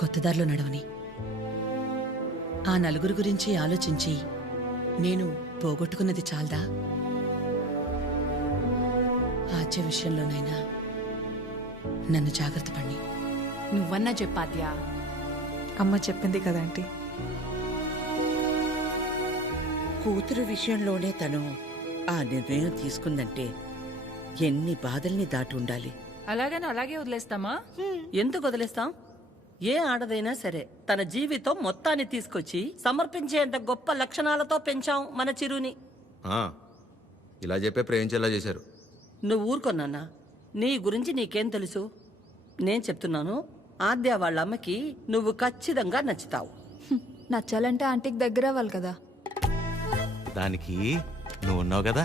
కొత్త దారిలో నడవని. ఆ నలుగురు గురించి ఆలోచించి నేను పోగొట్టుకున్నది చాలదా? ఆచే విషయంలోనైనా నన్ను జాగ్రత్త పడి. నువ్వన్నా చెప్పాద్యా. అమ్మ చెప్పింది కదా ఆంటీ. కూతురు విషయంలోనే తను ఆ నిర్ణయం తీసుకుందంటే ఎన్ని బాధల్ని దాటి ఉండాలి. అలాగని అలాగే వదిలేస్తామా? ఎందుకు వదిలేస్తాం? ఏ ఆడదైనా సరే తన జీవితం మొత్తాన్ని తీసుకొచ్చి సమర్పించేంత గొప్ప లక్షణాలతో పెంచాం మన చిరుని. ఇలా చెప్పే ప్రేమించేలా చేశారు. నువ్వు ఊరుకొన్నానా? నీ గురించి నీకేం తెలుసు? నేను చెప్తున్నాను, ఆద్య వాళ్ళ అమ్మకి నువ్వు ఖచ్చితంగా నచ్చుతావు. నచ్చాలంటే ఆంటీకి దగ్గర అవ్వాలి కదా. దానికి నువ్వు ఉన్నావు కదా.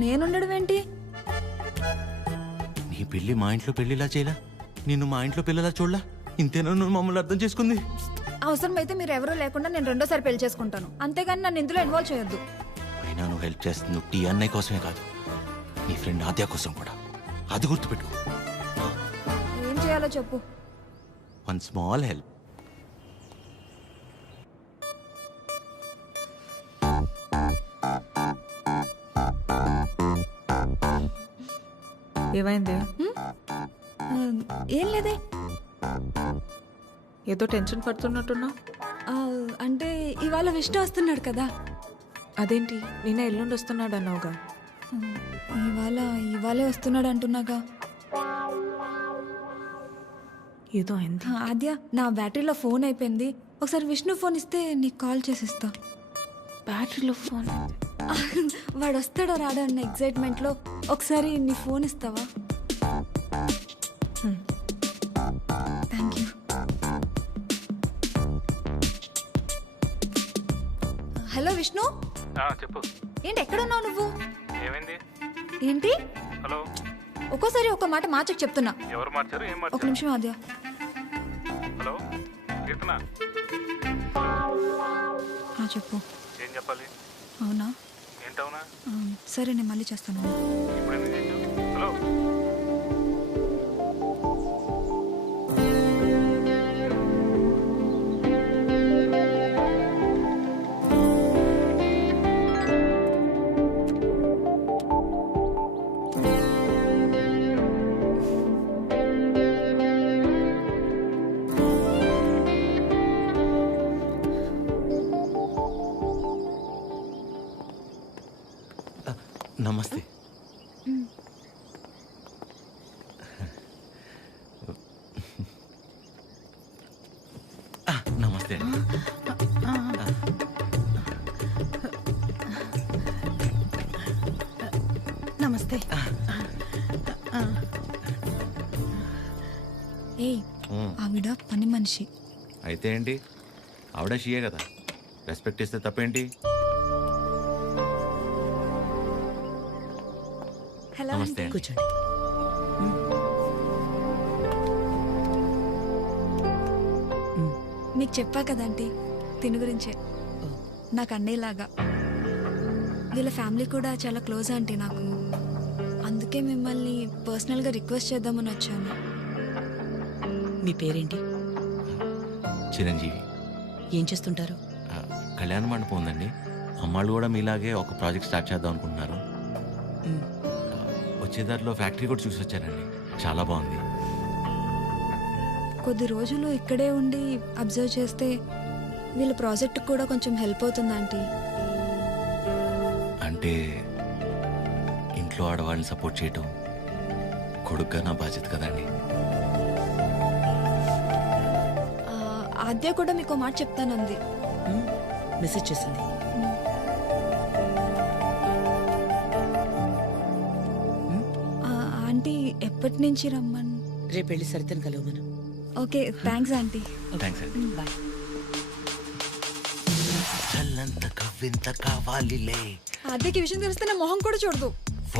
నేనుండడం ఏంటి? నీ పెళ్లి మా ఇంట్లో పెళ్లిలా చేయలా, నిన్ను మా ఇంట్లో పిల్లలా చూడలా. ఇంతేనా నువ్వు మమ్మల్ని అర్థం చేసుకుంది? అవసరమైతే మీరు ఎవరూ లేకుండా నేను రెండోసారి పెళ్లి చేసుకుంటాను, అంతేగాని నన్ను ఇందులో ఇన్వాల్వ్ చేయొద్దు. అయినా నువ్వు హెల్ప్ చేస్తుంది టీ అన్నయ్య కోసమే కాదు, నీ ఫ్రెండ్ ఆద్య కోసం కూడా. అది గుర్తుపెట్టుకో. ఏం చేయాలో చెప్పు. One small help. ఏమైంది? ఏం లేదే. ఏదో టెన్షన్ పడుతున్నట్టున్నా. అంటే ఇవాళ విష్ణు వస్తున్నాడు కదా. అదేంటి, నిన్న ఎల్లుండి వస్తున్నాడు అన్నావుగా. ఇవాళే వస్తున్నాడు అంటున్నాగా. ఏదో అయింది. ఆద్య, నా బ్యాటరీలో ఫోన్ అయిపోయింది, ఒకసారి విష్ణు ఫోన్ ఇస్తే నీకు కాల్ చేసిస్తా. బ్యాటరీలో ఫోన్? వాడు వస్తాడో రాడో అన్న ఎక్సైట్మెంట్లో ఒకసారి నీ ఫోన్ ఇస్తావా? Thank you. హలో విష్ణు. చెప్పు. ఏంటి ఎక్కడున్నావు నువ్వు? ఏమైంది? ఏంటి? హలో. ఒక్కోసారి ఒక మాట మార్చకు చెప్తున్నా. ఎవరు మార్చారు? ఏం మార్చారు? ఒక నిమిషం ఆద్య. హలో కీర్తన. చెప్పు. ఏం చెప్పాలి? అవునా? ఏంటవునా? సరే నేను మళ్ళీ చేస్తాను. ఇప్పుడు ఎందుకు చేసావు? హలో. నమస్తే. నమస్తే అండి. నమస్తే. ఏయ్ ఆవిడ పని మనిషి. అయితే ఏంటి, ఆవిడ షియే కదా, రెస్పెక్ట్ ఇస్తే తప్పేంటి? హలో నమస్తే అండి. కూర్చోండి. మీకు చెప్పా కదంటీ తిని గురించే. నాకు అన్నయ్యలాగా. వీళ్ళ ఫ్యామిలీ కూడా చాలా క్లోజ్ ఆంటీ నాకు. అందుకే మిమ్మల్ని పర్సనల్గా రిక్వెస్ట్ చేద్దామని వచ్చాను. మీ పేరేంటి? చిరంజీవి. ఏం చేస్తుంటారు? కళ్యాణ మండపం ఉందండి. అమ్మాళ్ళు కూడా మీలాగే ఒక ప్రాజెక్ట్ స్టార్ట్ చేద్దాం అనుకుంటున్నారు. వచ్చే దారిలో ఫ్యాక్టరీ కూడా చూసి వచ్చారండి, చాలా బాగుంది. కొద్ది రోజులు ఇక్కడే ఉండి అబ్జర్వ్ చేస్తే వీళ్ళ ప్రాజెక్ట్ కూడా కొంచెం హెల్ప్ అవుతుంది ఆంటీ. అంటే ఇంట్లో ఆడవాళ్ళని సపోర్ట్ చేయటం కొడుగ్గా నా బాధ్యత కదండి. ఆద్య కూడా మీకు మాట చెప్తానంది. మెసేజ్ చేసింది. ఆంటీ ఎప్పటి నుంచి రమ్మని? రేపు వెళ్ళి సరితను కలవమను. Okay, thanks aunty. థ్యాంక్స్ అండి. బాయ్. చల్లంత కవ్వింత కావాలిలే, ఆద్యకి విషయం తెలిస్తే నా మొహం కూడా చూడదు.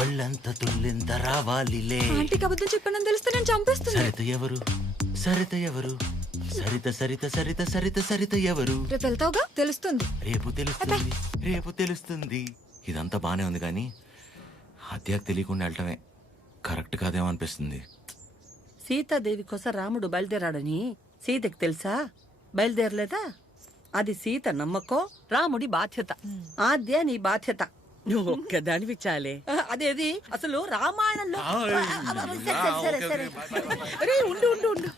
ఒళ్ళంత తుల్లింత రావాలిలే. ఆంటీకి అబద్ధం చెప్పానని తెలిస్తే నేను చంపేస్తుంది. సరిత ఎవరు? సరిత ఎవరు? సరిత సరిత సరిత సరిత సరిత ఎవరు? రేపు వెళ్తావుగా, తెలుస్తుంది. రేపు తెలుస్తుంది, రేపు తెలుస్తుంది. ఇదంతా బానే ఉంది కానీ హత్యకు తెలియకుండా వెళ్ళటమే కరెక్ట్ కాదేమో అనిపిస్తుంది. సీతాదేవి కోసం రాముడు బయలుదేరాడని సీతకి తెలుసా? బయలుదేరలేదా? అది సీత నమ్మకం, రాముడి బాధ్యత. ఆద్య నీ బాధ్యత. నువ్వు ఒక్కదానివి చాలే. అదేది అసలు రామాయణంలో అరే, ఉండు ఉండు ఉండు.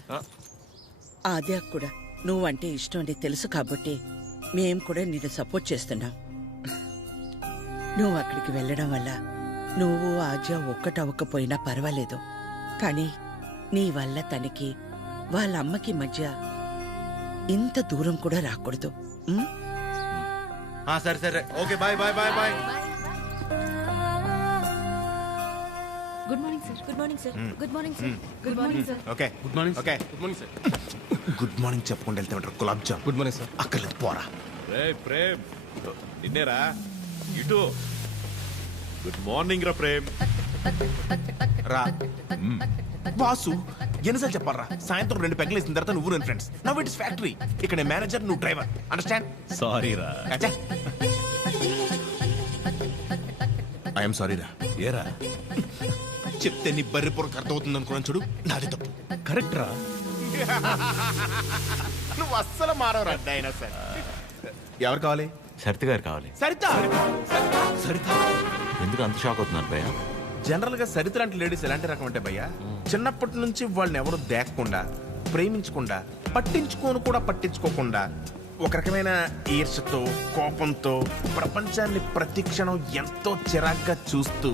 ఆద్య కూడా నువ్వంటే ఇష్టం అని తెలుసు కాబట్టి మేం కూడా నిన్ను సపోర్ట్ చేస్తున్నాం. నువ్వు అక్కడికి వెళ్ళడం వల్ల నువ్వు ఆద్య ఒక్కటవ్వకపోయినా పర్వాలేదు, కానీ నీ వల్ల తనకి వాళ్ళ అమ్మకి మధ్య ఇంత దూరం కూడా రాకూడదు. సరే సరే, okay, bye bye bye bye. Good morning sir. Good morning sir. Good morning sir. Good morning sir. Okay good morning. Okay good morning sir. Good morning చెప్పుకుంటూ వెళ్తే ఉంటారు. Gulab jam. Good morning sir. అక్కర్లేదు, పోరా. ప్రేమ్ నిన్నేరా ఇటు. గుడ్ మార్నింగ్ రా ప్రేమ్. రా boss, ఎన్నిసార్లు చెప్పారా? సాయంత్రం 2 పెగ్గలు వేసిన తర్వాత నువ్వు నేను ఫ్రెండ్స్. Now it's factory. ఇక్కడ నేను మేనేజర్, నువ్వు డ్రైవర్. అండర్స్టాండ్? సారీ రా. ఐఎమ్ సారీ రా. ఏరా చెప్తే నీ బర్రె పొరకు అర్థమవుతుంది అనుకున్నాను చూడు, నాది తప్పు. కరెక్ట్ రా. నువ్వు అస్సలు మారవరా డైనోసార్. ఎవరు కావాలి? సరిత గారు కావాలి. సరిత. సరిత ఎందుకు అంత షాక్ అవుతున్నారు భయ్య? జనరల్ గా సరిత లాంటి లేడీస్ ఎలాంటి రకం అంటే భయ్యా, చిన్నప్పటి నుంచి వాళ్ళని ఎవరు దేకకుండా, ప్రేమించకుండా, పట్టించుకోకుండా ఒక రకమైన ఈర్షతో, కోపంతో ప్రపంచాన్ని ప్రతి క్షణం ఎంతో చిరాగ్గా చూస్తూ,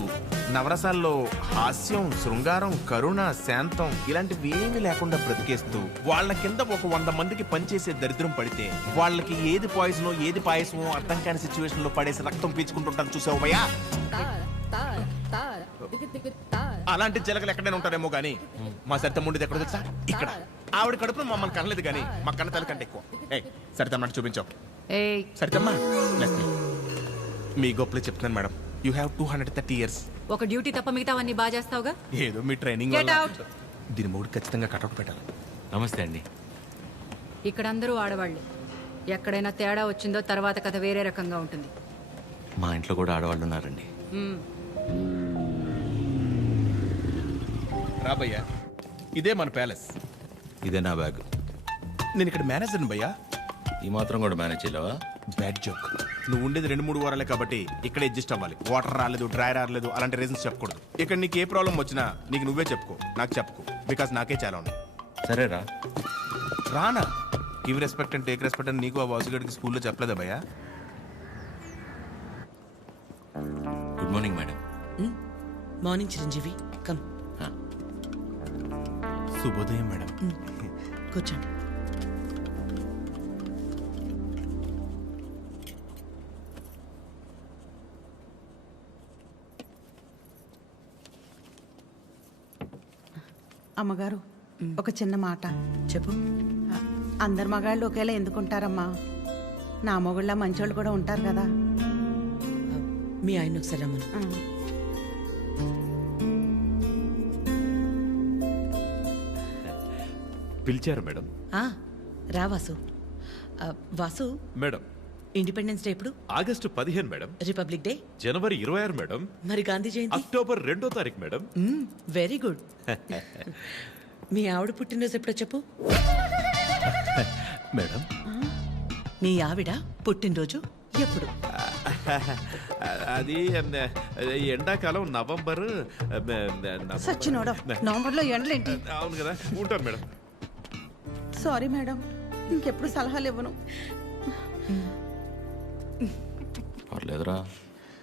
నవరసాల్లో హాస్యం, శృంగారం, కరుణ, శాంతం ఇలాంటివి ఏమీ లేకుండా బ్రతికేస్తూ, వాళ్ళ కింద ఒక 100 మందికి పనిచేసే దరిద్రం పడితే వాళ్ళకి ఏది పాయిజనో ఏది పాయసమో అర్థం కాని సిచ్యువేషన్ లో పడేసి రక్తం పీల్చుకుంటుంటారు. చూసావు భయ్యా? అలాంటి జలగలు ఎక్కడైనా ఉంటారేమో గానీ మా సరిత ముండిది ఎక్కడ తెలుసా? ఇక్కడ. ఆవిడ కడుపున మమ్మల్ని కనలేదు కానీ మా కన్న తల్లి కంటే ఎక్కువ. సరితమ్మ నాకు చూపించావు. సరితమ్మ, మీ గొప్పలు చెప్తున్నాను మేడం. You have 230 years. ఒక డ్యూటీ తప్ప మిగతావన్నీ బాగా చేస్తావుగా. ఏదో మీ ట్రైనింగ్ Get out. దీని మూడు ఖచ్చితంగా కటౌట్ పెట్టాలి. నమస్తే అండి. ఇక్కడ అందరూ ఆడవాళ్ళే. ఎక్కడైనా తేడా వచ్చిందో తర్వాత కథ వేరే రకంగా ఉంటుంది. మా ఇంట్లో కూడా ఆడవాళ్ళు ఉన్నారండి. రాబయ్యా, ఇదే మన ప్యాలెస్. ఇదే నా బ్యాగ్. నేను ఇక్కడ మేనేజర్ని భయ్యా. ఈ మాత్రం కూడా మేనేజ్ చేయలేవా? Bad joke. నువ్వు ఉండేది 2-3 వారాలే కాబట్టి ఇక్కడ అడ్జస్ట్ అవ్వాలి. వాటర్ రాలేదు, డ్రై రాలేదు అలాంటి రీజన్స్ చెప్పకూడదు. ఇక్కడ నీకు ఏ ప్రాబ్లం వచ్చినా నీకు నువ్వే చెప్పుకో, నాకు చెప్పుకో. బికాస్ నాకే చాలా ఉన్నాయి. సరేరా. రానా? Give respect and take respect అని నీకు ఆ వాసుగడికి స్కూల్లో చెప్పలేదా భయ్యా? Good morning madam. Morning Chiranjeevi come. శుభోదయం మేడం. కూర్చోండి. అమ్మగారు ఒక చిన్న మాట చెప్పు. అందరు మగాళ్ళు ఒకేలా ఎందుకుంటారమ్మా? నా మొగుళ్ళ మంచోళ్ళు కూడా ఉంటారు కదా. మీ ఆయన ఒకసారి రమ్మను. పిలిచారు మేడం. రా Vasu. Vasu, madam independence day ఎప్పుడు? August 15 madam. రిపబ్లిక్ డే జనవరి 26 మేడం. మరి గాంధీ జయంతి? అక్టోబర్ 2వ తారీఖు మేడం. Very good. మీ ఆవిడ పుట్టినరోజు ఎప్పుడో చెప్పు. మేడం మీ ఆవిడ పుట్టినరోజు ఎప్పుడు? అది ఎండాకాలం నవంబర్. సచ్చినోడా, నవంబర్లో ఎండలేంటి? అవును కదా, ఉంటాను మేడం. సారీ మేడం, ఇంకెప్పుడు సలహాలు ఇవ్వను. పర్లేదురా,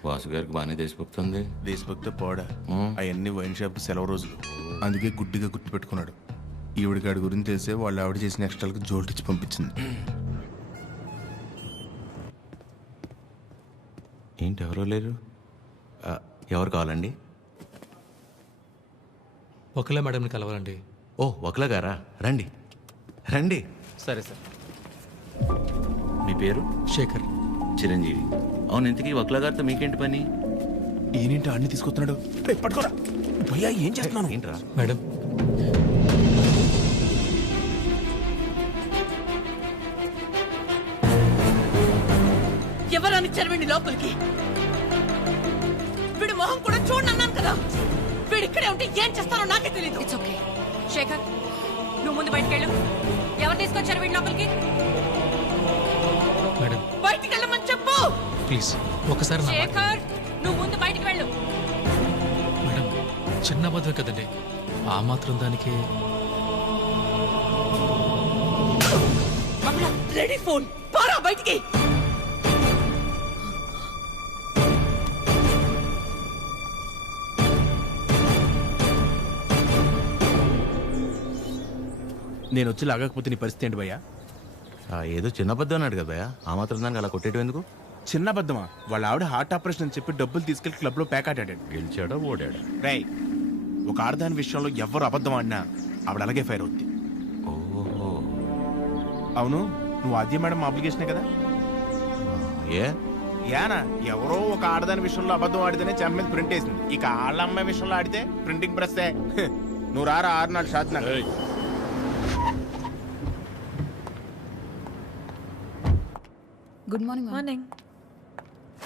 వాసు గారికి బాగానే దేశభక్తుంది. దేశభక్తి పోడా, అవన్నీ వైన్ షాప్ సెలవు రోజులు, అందుకే గుడ్డిగా గుర్తుపెట్టుకున్నాడు. ఈవిడికాడి గురించి తెలిసే వాళ్ళు ఆవిడ చేసిన ఎక్స్ట్రాలకు జోల్టిచ్చి పంపించింది. ఏంటి ఎవరో లేరు? ఎవరు కావాలండి? ఒకలా మేడంని కలవాలండి. ఓ ఒకలా గారా, రండి రండి. సరే సార్. మీ పేరు? శేఖర్. చిరంజీవి. అవును, ఇంతకీ వక్లా గారితో మీకేంటి పని? ఈయనేంటి అన్ని తీసుకొస్తున్నాడు? పట్టుకోరా భయ్యా, ఏం చేస్తున్నాను? ఏంట్రా మేడం? ఎవరని చెరవండి లోపలికి. వీడి మొహం కూడా చూడన్నాను కదా. వీడు ఇక్కడే ఉంటే ఏం చేస్తానో నాకే తెలియదు. It's okay. శేఖర్, నువ్వు ముందు బయటకెళ్ళు. ఎవరు తీసుకొచ్చారు వీడి లోపలికి? మేడం బయటికి వెళ్ళమని చెప్పు. ప్లీజ్ ఒకసారి నా మాట. శేఖర్, నువ్వు ముందు బయటికి వెళ్ళు. మేడం చిన్న అబద్ధం కదండి, ఆ మాత్రం దానికి. రెడీ ఫోన్ పారా బయటికి. నేను వచ్చి లాగకపోతే నీ పరిస్థితి ఏంటి భయ్యా? ఏదో చిన్న అబద్ధం అన్నాడు కదా భయ్యా, ఆ మాత్రం దానికి అలా కొట్టేయడం ఎందుకు? చిన్న అబద్ధమా? వాళ్ళ ఆవిడ హార్ట్ ఆపరేషన్ అని చెప్పి డబ్బులు తీసుకెళ్లి క్లబ్ లో ప్యాక్ ఆడాడు. గెలిచాడా ఓడాడా? రై, ఒక ఆడదాని విషయంలో ఎవరు అబద్ధం ఆడినా ఆవిడ అలాగే ఫైర్ అవుద్ది. ఓహో, అవును, నువ్వు ఆద్య మేడం అప్లికేషనే కదా? యానా ఎవరో ఒక ఆడదాని విషయంలో అబద్ధం ఆడితేనే చెమ్మ మీద ప్రింట్ వేసింది. ఇక ఆళ్ళ అమ్మాయి విషయంలో ఆడితే ప్రింటింగ్ ప్రెస్. నువ్వు రారా 6 నాడు షాద్ నాకు. Good morning. మార్నింగ్.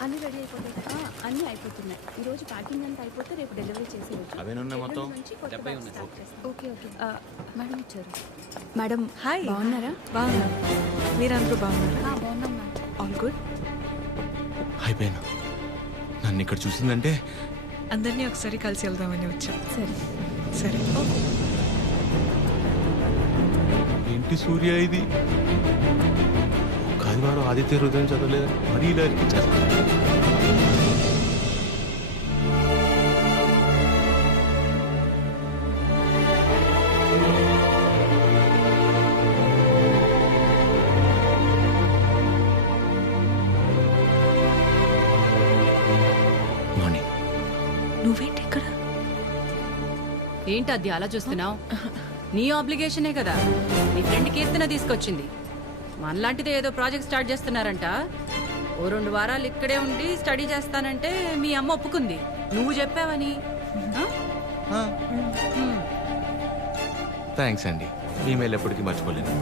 అన్ని రెడీ అయిపోతాయి. అన్ని అయిపోతున్నాయి. ఈ రోజు ప్యాకింగ్ అంతా అయిపోతే రేపు డెలివరీ చేసేయచ్చు. అవేనున్నాయి మొత్తం? 70 ఉన్నాయి. Okay okay. మేడం వచ్చారు. మేడం హాయ్, బాగున్నారా? బాగున్నారు. మీరందరూ బాగున్నారా? బాగున్నాం మేడం. All good. అయిపోయినా నన్ను ఇక్కడ చూసిందంటే అందరినీ ఒకసారి కలిసి వెళ్దామని వచ్చా. సరే సరే. ఏంటి సూర్య ఇది? ఆదివారం ఆదిత్య హృదయం చదవలేదు, మరీ ఇలా నువ్వేంటి ఇక్కడ? ఏంటి అది అలా చూస్తున్నావు? నీ ఆబ్లిగేషనే కదా. నీ ఫ్రెండ్ కీర్తన తీసుకొచ్చింది. మనలాంటిది ఏదో ప్రాజెక్ట్ స్టార్ట్ చేస్తున్నారంట. ఓ 2 వారాలు ఇక్కడే ఉండి స్టడీ చేస్తానంటే మీ అమ్మ ఒప్పుకుంది. నువ్వు చెప్పావని. థ్యాంక్స్ అండి, ఈమెయిల్ ఎప్పటికీ మర్చిపోలేను.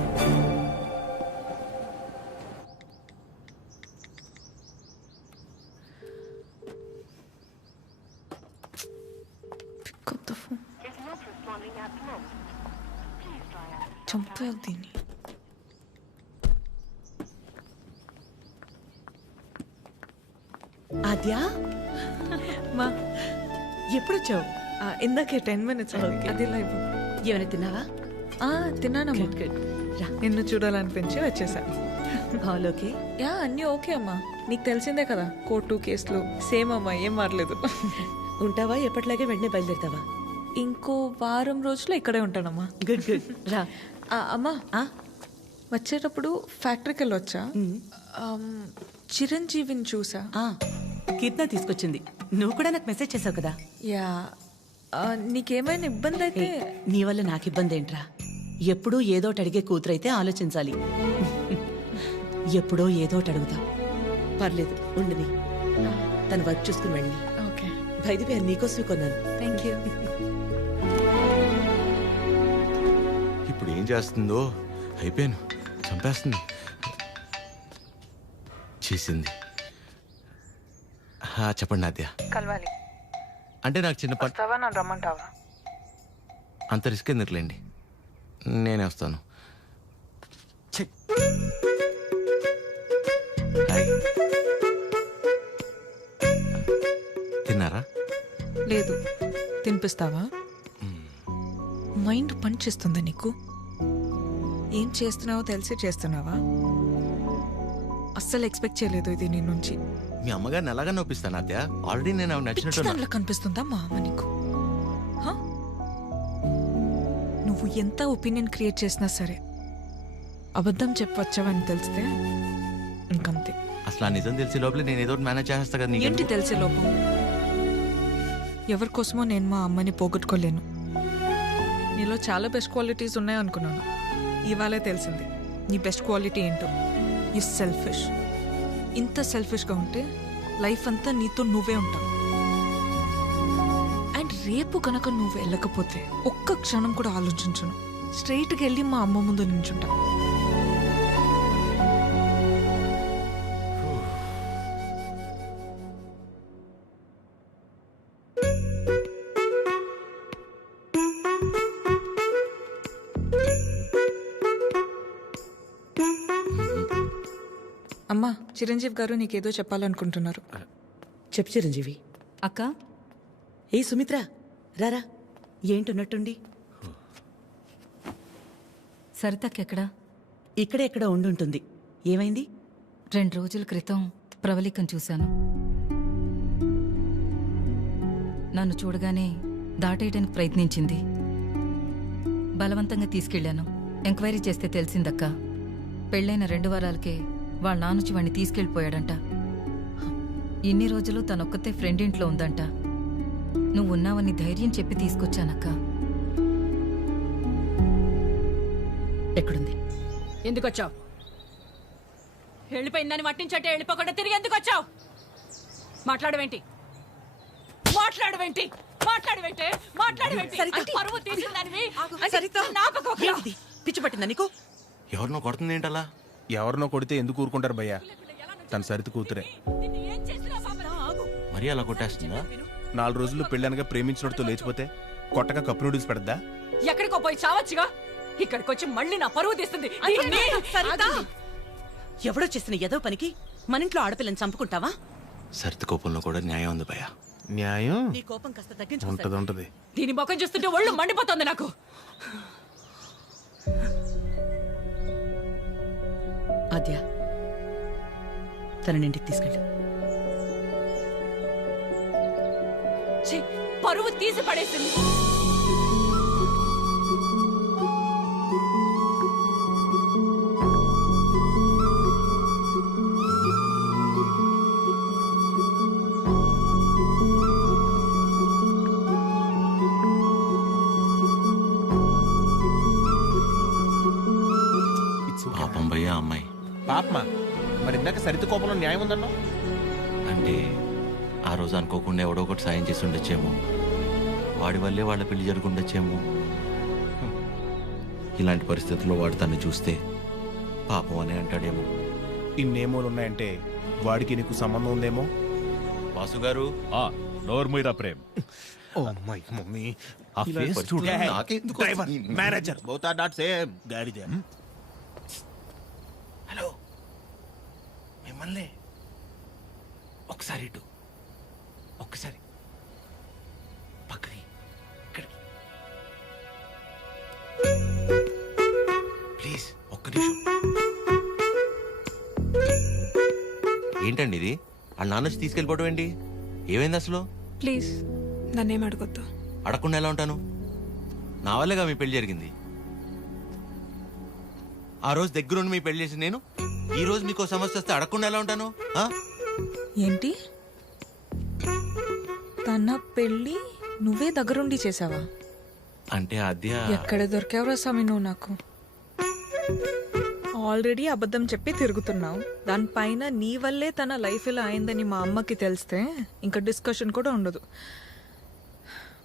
చంపావు దీన్ని. ఆద్యా, మా ఎప్పుడు వచ్చావు? ఇందాకే 10 minutes అది లైవ్. ఏమైనా తిన్నావా? తిన్నానమ్మా. నిన్ను చూడాలనిపించి వచ్చేసా. All okay? యా, అన్నీ ఓకే అమ్మా. నీకు తెలిసిందే కదా, కోర్టు కేసులు సేమ్ అమ్మా, ఏం మారలేదు. ఉంటావా? ఎప్పటిలాగే వెంటనే బయలుదేరుతావా? ఇంకో వారం రోజులు ఇక్కడే ఉంటానమ్మా. గుడ్ గుడ్ రా. అమ్మా వచ్చేటప్పుడు ఫ్యాక్టరీకి వెళ్ళొచ్చా? చిరంజీవిని చూసా. కీర్తన తీసుకొచ్చింది. నువ్వు కూడా నాకు మెసేజ్ చేసావు కదా. యా. నీకేమైనా ఇబ్బంది అయితే? నీ వల్ల నాకు ఇబ్బంది ఏంట్రా? ఎప్పుడూ ఏదోటి అడిగే కూతురైతే ఆలోచించాలి. ఎప్పుడో ఏదోటి అడుగుతాం. పర్లేదు ఉండని, తన వర్క్ చూసుకుని వెళ్ళి. ఓకే. బయట పేరు నీకోసమే కొన్నాను. Thank you. ఇప్పుడు ఏం చేస్తుందో అయిపోయాను, చంపేస్తుంది. చేసింది. చెప్పండి నాద్య. కలవాలి అంటే నాకు చిన్న పని. నన్ను రమ్మంటావా? అంత రిస్క్ ఎందుకులేండి, నేనే వస్తాను. తిన్నారా? లేదు. తినిపిస్తావా? మైండ్ పని చేస్తుందా నీకు? ఏం చేస్తున్నావో తెలిసి చేస్తున్నావా? అస్సలు ఎక్స్పెక్ట్ చేయలేదు ఇది నీ నుంచి. మీ అమ్మగారిని ఎలాగా నొప్పిస్తాను అత్య? ఆల్రెడీ నేను ఆవిడ నచ్చినట్టు. దానిలో కనిపిస్తుందా మా అమ్మ నీకు? నువ్వు ఎంత ఒపీనియన్ క్రియేట్ చేసినా సరే అబద్ధం చెప్పవచ్చావని తెలిస్తే ఇంకంతే. అసలు ఆ నిజం తెలిసే లోపల నేను ఏదో మేనేజ్ చేస్తా కదా. ఏంటి తెలిసే లోపం? ఎవరి కోసమో నేను మా అమ్మని పోగొట్టుకోలేను. నీలో చాలా బెస్ట్ క్వాలిటీస్ ఉన్నాయనుకున్నాను, ఇవాళే తెలిసింది నీ బెస్ట్ క్వాలిటీ ఏంటో. You selfish. ఇంత సెల్ఫిష్గా ఉంటే లైఫ్ అంతా నీతో నువ్వే ఉంటావు. అండ్ రేపు కనుక నువ్వు వెళ్ళకపోతే ఒక్క క్షణం కూడా ఆలోచించను, స్ట్రైట్గా వెళ్ళి మా అమ్మ ముందు నించుంటా. అమ్మా, చిరంజీవి గారు నీకేదో చెప్పాలనుకుంటున్నారు. చెప్పు చిరంజీవి. అక్క. ఏ సుమిత్ర రారా. ఏంటున్నట్టుండి? సరితక్కెక్కడా? ఇక్కడే ఎక్కడ ఉండుంటుంది. ఏమైంది? 2 రోజుల క్రితం ప్రవళికను చూశాను. నన్ను చూడగానే దాటేయడానికి ప్రయత్నించింది. బలవంతంగా తీసుకెళ్లాను. ఎంక్వైరీ చేస్తే తెలిసిందక్క, పెళ్ళైన 2 వారాలకే వాళ్ళ నాన్నొచ్చి వాడిని తీసుకెళ్ళిపోయాడంట. ఇన్ని రోజులు తనొక్కతే ఫ్రెండ్ ఇంట్లో ఉందంట. నువ్వు ఉన్నావని ధైర్యం చెప్పి తీసుకొచ్చానక్క. ఎక్కడుంది? ఎందుకు వచ్చావు? వెళ్ళిపోయిందని మట్టించట్టే వెళ్ళిపోకుండా తిరిగి ఎందుకు వచ్చావు? మాట్లాడవేంటి? మాట్లాడవేంటి? మాట్లాడవేంటి? మాట్లాడవేంటి? పరువు తీసిందానివి. పిచ్చి పట్టిందా నీకు? ఎవరినో కొడుతుంది ఏంటలా? ఎవరినో కొడితే ఎందుకు ఊరుకుంటారు భయ్యా? తన సరిత కూతురే. మరీ అలా కొట్టేస్తుందా? 4 రోజులు పెళ్ళనగా ప్రేమించినోడితో లేచిపోతే కొట్టగా కప్పు నూడిల్స్ పెడద్దా? ఎక్కడికో పోయి చావచ్చుగా. ఇక్కడికి వచ్చి మళ్ళీ నా పరువు తీస్తుంది. ఎవడో చేసిన ఏదో పనికి మన ఇంట్లో ఆడపిల్లని చంపుకుంటావా? సరిత కోపంలో కూడా న్యాయం ఉంది భయ్యా. న్యాయం నీ కోపం కాస్త తగ్గించు. ఉంటది. దీని ముఖం చూస్తుంటే ఒళ్ళు మండిపోతుంది నాకు. ఆద్య, తనని ఇంటికి తీసుకెళ్ళు. పరువు తీసి పడేసింది. పాపం భయ్యా అమ్మాయి. పాపమా? మరి ఇందాక సరిత కోపంలో న్యాయం ఉందన్నా? అంటే ఆ రోజు అనుకోకుండా ఎవడో ఒకటి సాయం చేసి ఉండొచ్చేమో, వాడి వల్లే వాళ్ళ పెళ్లి జరుగుండొచ్చేమో. ఇలాంటి పరిస్థితుల్లో వాడు తను చూస్తే పాపం అని అంటాడేమో. ఇన్నేమోలు ఉన్నాయంటే వాడికి నీకు సంబంధం ఉందేమో. వాసు గారు, నోర్మీరా ప్రేమ్. ఓ మై మమ్మీ, ఆ ఫేస్ చూడు. నాకెందుకు driver, manager both are not same. గాడిద. హలో, మిమ్మల్ని ఒకసారి ఇటు, ఒక్కసారి పక్కకి, ఇక్కడికి ప్లీజ్, ఒక్క నిమిషం. ఏంటండి ఇది? ఆ నాన్న వచ్చి తీసుకెళ్ళిపోవడం ఏంటి? ఏమైంది అసలు? ప్లీజ్ నన్నేం అడగొద్దు. అడగకుండా ఎలా ఉంటాను? నా వల్లేగా మీ పెళ్లి జరిగింది. ఆ రోజు దగ్గరుండి మీ పెళ్లి చేసి నేను ఈ రోజు మీకు సమస్య వస్తే అడగకుండా ఎలా ఉంటాను? ఏంటి తన పెళ్ళి నువ్వే దగ్గరుండి చేసావా? అంటే అద్య ఎక్కడ దొరికావురా స్వామి నువ్వు నాకు? ఆల్రెడీ అబద్ధం చెప్పి తిరుగుతున్నావు. దానిపైన నీ వల్లే తన లైఫ్ ఇలా అయిందని మా అమ్మకి తెలిస్తే ఇంకా డిస్కషన్ కూడా ఉండదు.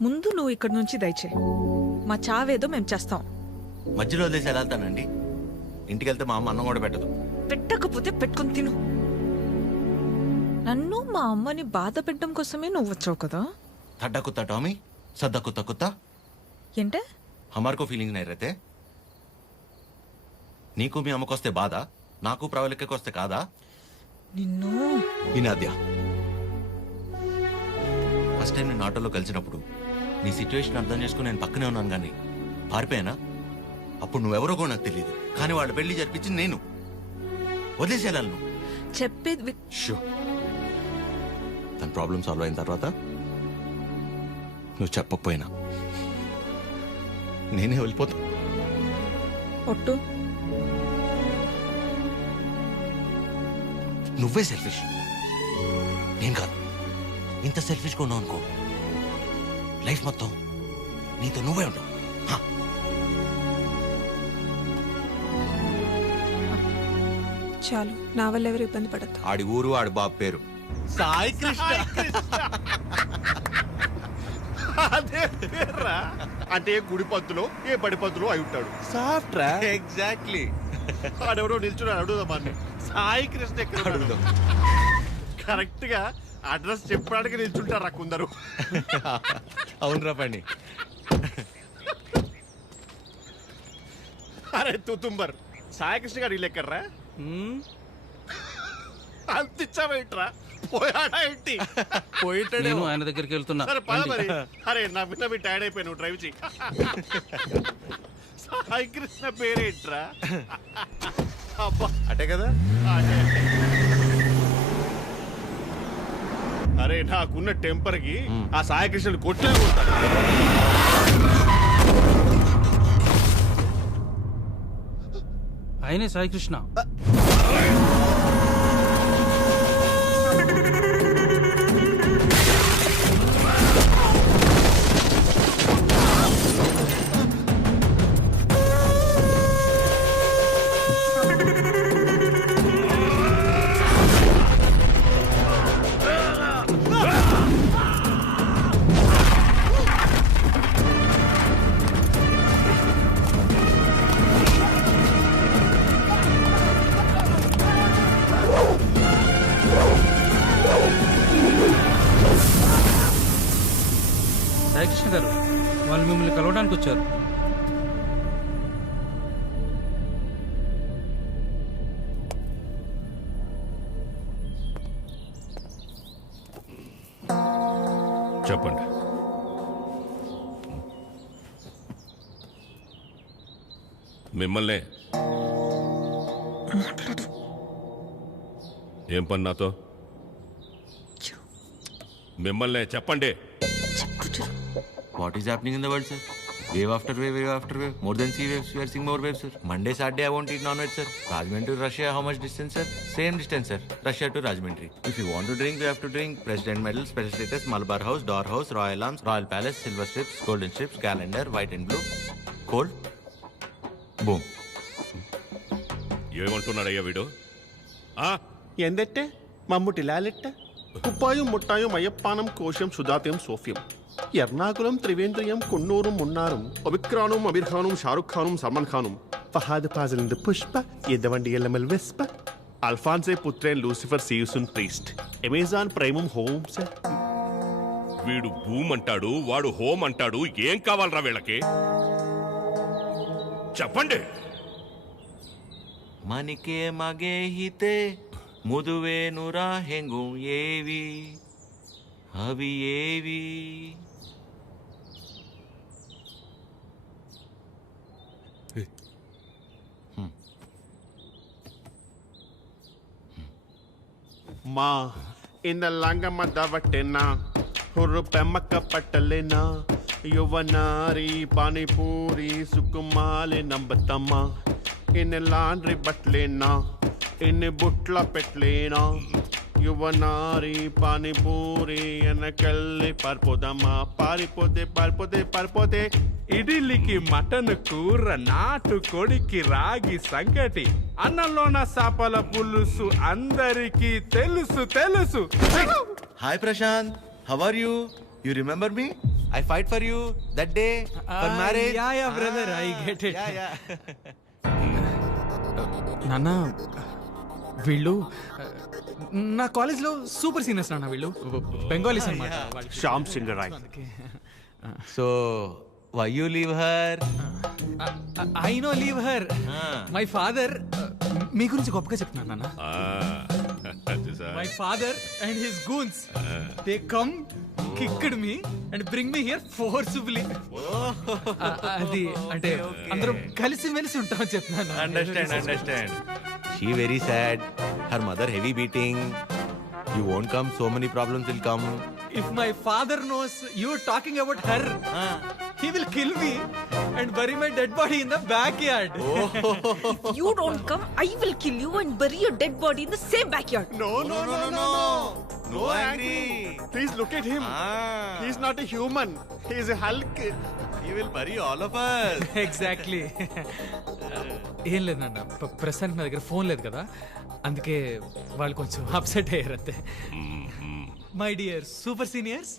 ముందు నువ్వు ఇక్కడి నుంచి దయచేయి. మా చావేదో మేము చేస్తాం. మధ్యలో వదిలేసి ఎలా వెళ్తానండి? ఇంటికి వెళ్తే మా అమ్మ అన్నం కూడా పెట్టదు. పెట్టకపోతే పెట్టుకుని తిను. నన్ను మా అమ్మని బాధ పెట్టడం కోసమే నువ్వు వచ్చావు కదా. थड्डा कुत्ता टॉमी, सद्दा कुत्ता कुत्ता। ఏంటే? हमारे को फीलिंग नहीं रहते। నీకు మీ అమ్మకొస్తే బాధ, నాకు ప్రవళికకొస్తే కాదా? నిన్ను వినాద్య, ఫస్ట్ టైం నేను ఆటోలో కలిసినప్పుడు నీ సిచ్యువేషన్ అర్థం చేసుకుని నేను పక్కనే ఉన్నాను, కానీ పారిపోయానా? అప్పుడు నువ్వెవరో కూడా నాకు తెలియదు, కానీ వాళ్ళ పెళ్లి జరిపించింది నేను. వదిలేసేయాలను చెప్పేది. తన ప్రాబ్లం సాల్వ్ అయిన తర్వాత నువ్వు చెప్పకపోయినా నేనే వెళ్ళిపోతా. ఒట్టు. నువ్వే సెల్ఫిష్, నేను కాదు. ఇంత సెల్ఫిష్గా ఉన్నావు అనుకో, లైఫ్ మొత్తం నీతో నువ్వే ఉండవు. చాలు, నా వల్ల ఎవరు ఇబ్బంది పడద్దు. ఆడి ఊరు, ఆడి బాబు పేరు సాయి కృష్ణ. అంటే గుడి పంతులో ఏ బడి పంతులో అయి ఉంటాడు. సాఫ్ట్ రా. ఎగ్జాక్ట్లీ. ఆడెవరో నిల్చున్నాడు, అడుగుదాం అన్ని. సాయి కృష్ణ ఎక్కడ అడుగుదాం. కరెక్ట్ గా అడ్రస్ చెప్పడానికి నిల్చుంటారా కొందరు. అవునరా పండి. అరే తుతుంబర్, సాయి కృష్ణ గారు ఇల్లు ఎక్కడ్రా? అంతిచ్చావేంట్రా? పోయాడా ఏంటి? నేను ఆయన దగ్గరికి వెళ్తున్నా. సరే పద మరి. అరే నా విన్న మీ టైర్డ్ అయిపోయి నువ్వు డ్రైవ్ చేయి. సాయి కృష్ణ పేరేంట్రా? అబ్బా అటే కదా. అరే నాకున్న టెంపర్ కి ఆ సాయి కృష్ణ కొట్లే కొడతాడు. ఆయనే సాయి కృష్ణ. సాయికృష్ణ గారు, వాళ్ళు మిమ్మల్ని కలవడానికి వచ్చారు. చెప్పండి. మిమ్మల్నే. ఏం పని నాతో? మిమ్మల్నే చెప్పండి. What is happening in the world, sir? Wave after wave, wave after wave. More than sea waves, we are seeing more waves, sir. Monday, Saturday, I won't eat non-veg, sir. Rajahmundry to Russia, how much distance, sir? Same distance, sir. Russia to Rajahmundry. If you want to drink, we have to drink. President Medal, Special Status, Malabar House, Door House, Royal Arms, Royal Palace, Silver Strips, Golden Strips, Calendar, White and Blue. Cold. Boom. ఏమంటున్నాడయ్యా వీడు? ఎందెట్టే మమ్ముటి లాలెట్ట కుప్పాయం ముట్టాయం అయ్యప్పానం కోశం సుధాత్యం సోఫ్యం ఎర్నాకులం త్రివేంద్రియం కొన్నూరం మున్నారం ఒబిక్రానుం అబిర్ఖానుం షారుఖ్ ఖానుం సల్మాన్ ఖానుం ఫహాద్ ఫాజిలింద్ పుష్ప ఎద్దవండి ఎల్లమల్ వెస్ప అల్ఫాన్సే పుత్రేన్ లూసిఫర్ సీయుసున్ ప్రీస్ట్ అమెజాన్ ప్రైమం హోమ్స్. వీడు భూమ్ అంటాడు, వాడు హోమ్ అంటాడు. ఏం కావాలరా వీళ్ళకి? చెప్పండి. మనికే మగే హితే ముదువేనురా హెంగు ఏవి అవి ఏవి? మా ఇంద లంగమ్మ దవట్టెన్నా ಹುರು ಪೆಮ್ಮಕ್ಕ ಪಟ್ಟಲೇನ ಯುವನಾರಿ ಪಾನಿಪೂರಿ ಸುಕುಮಾಲೆ ನಂಬತಮ್ಮ ಇನ್ನು లాండ్రీ బట్టలేనా ఇన్ని బుట్ల పెట్టలేనా యువనారి పానీపూరి వెనకెళ్ళి పారిపోదమ్మా పారిపోతే పారిపోతే పారిపోతే ఇడ్లీకి మటన్ కూర నాటు కొడికి రాగి సంగటి అన్నంలోన చేపల పులుసు అందరికీ తెలుసు తెలుసు. Hi Prashanth, how are you? You remember me? I fight for you that day for marriage. Ya brother, I get it. నాన్న, వీళ్ళు నా కాలేజ్లో సూపర్ సీనియర్స్ నాన్న. వీళ్ళు బెంగాలీస్ అన్నమాట. Shyam Singh Roy. So why you leave her? I no leave her. My father మీ గురించి గొప్పగా చెప్తున్నాను నాన్న. My father and his goons they come kicked me and bring me here forcibly. అది అంటే అందరం కలిసి మెలిసి ఉంటామని చెప్తున్నాను. Understand. She very sad. Her mother heavy beating. You won't come, so many problems will come. If my father knows you are talking about her, he will kill me and bury my dead body in the backyard. If you don't come, I will kill you and bury your dead body in the same backyard. No angry. Please look at him. He is not a human. He is a Hulk. He will bury all of us. Exactly. ఏం లేదు నాన్న, ప్రస్తుతానికి నా దగ్గర phone లేదు కదా, అందుకే వాళ్ళు కొంచెం అప్సెట్ అయ్యారు అంతే. My dear super seniors,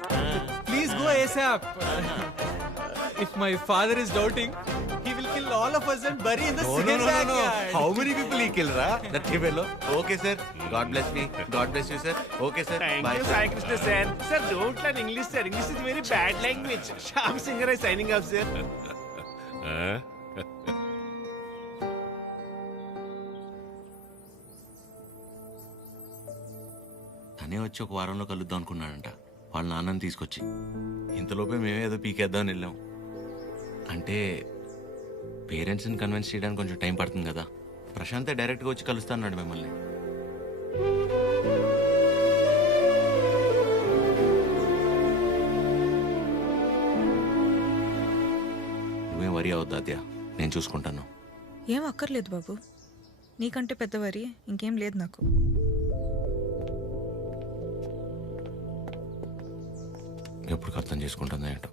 please go ASAP. If my father is doubting, he will kill all of us and bury in the same backyard. How many people he kill, ra? That fellow. Okay, sir. God bless me. God bless you, sir. Okay, sir. Thank Bye, you, sir. Sai Krishna sir. Sir, don't learn English, sir. English is very bad language. Shyam Singh is signing off, sir. తనే వచ్చి ఒక వారంలో కలుద్దాం అనుకున్నాడంట వాళ్ళ నాన్నని తీసుకొచ్చి. ఇంతలోపే మేమే ఏదో పీకేద్దామని వెళ్ళాం. అంటే పేరెంట్స్ని కన్విన్స్ చేయడానికి కొంచెం టైం పడుతుంది కదా. ప్రశాంతే డైరెక్ట్గా వచ్చి కలుస్తా అన్నాడు మిమ్మల్ని. నువ్వేం వరి అవద్దు అద్యా, నేను చూసుకుంటాను. ఏం అక్కర్లేదు బాబు, నీకంటే పెద్దవారి ఇంకేం లేదు నాకు. ఎప్పుడు అర్థం చేసుకుంటుందో ఏంటో.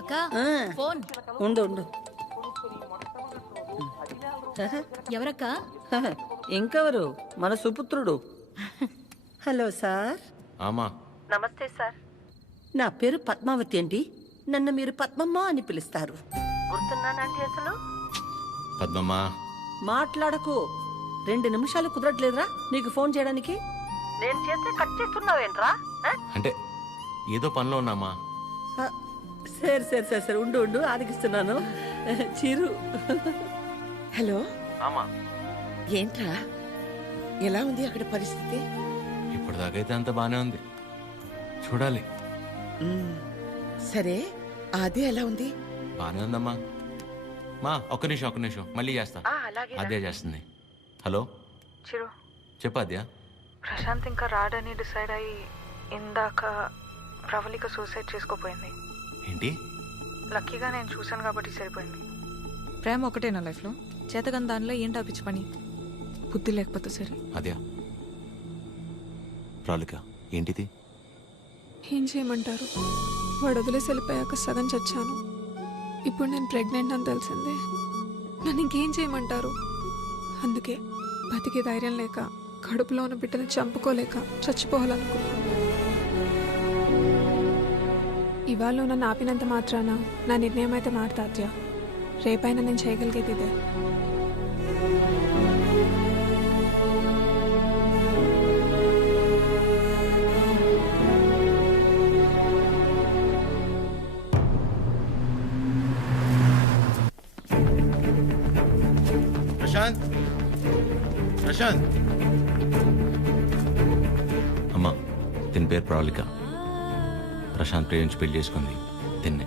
అక్క ఫోన్ ఉండు. ఎవరక్క? ఇంకెవరు, మన సుపుత్రుడు. Hello sir. ఆమా. నమస్తే సార్. నా పేరు పద్మావతి అండి. నన్ను మీరు పద్మమ్మ అని పిలుస్తారు. గుర్తున్నానండి అసలు? పద్మమ్మా. మాట్లాడకు. 2 నిమిషాలు కుదరట్లేదురా నీకు ఫోన్ చేయడానికి? నేను చేస్తే కట్ చేస్తున్నావేంట్రా? అంటే ఏదో పనిలో ఉన్నామా. సరే ఉండు ఆరగిస్తున్నాను. చిరు. హలో. ఆమా. ఏంట్రా, ఎలా ఉంది అక్కడ పరిస్థితి? ఇప్పటిదాకైతే అంత బానే ఉంది, చూడాలి. సరే, అదే ఎలా ఉంది? బానే ఉందమ్మా. మా ఒక్క నిమిషం మళ్ళీ చేస్తా. అదే చేస్తుంది. హలో చిరు, చెప్పాద్యా. ప్రశాంత్ ఇంకా రాడని డిసైడ్ అయ్యి ఇందాక ప్రవళిక సూసైడ్ చేసుకోపోయింది. ఏంటి? లక్కీగా నేను చూశాను కాబట్టి సరిపోయింది. ప్రేమ ఒకటే నా లైఫ్లో, చేతగాని దానిలో ఏంటి ఆపించి పని? బుద్ధి లేకపోతే సరే. అద్యా ప్రవళిక ఏంటిది? ఏం చేయమంటారు, వాడు వదిలేసి వెళ్ళిపోయాక సగం చచ్చాను. ఇప్పుడు నేను ప్రెగ్నెంట్ అని తెలిసిందే. నన్ను ఇంకేం చేయమంటారు? అందుకే బతికే ధైర్యం లేక, కడుపులో ఉన్న బిడ్డను చంపుకోలేక చచ్చిపోవాలనుకున్నాను. ఇవాళ నన్ను ఆపినంత మాత్రాన నా నిర్ణయం అయితే మారుతాద్యా. రేపైనా నేను చేయగలిగేది ఇదే. ప్రశాంత్. అమ్మా, దీని పేరు ప్రవళిక. ప్రశాంత్ ప్రేమించి పెళ్లి చేసుకుంది తిన్నే.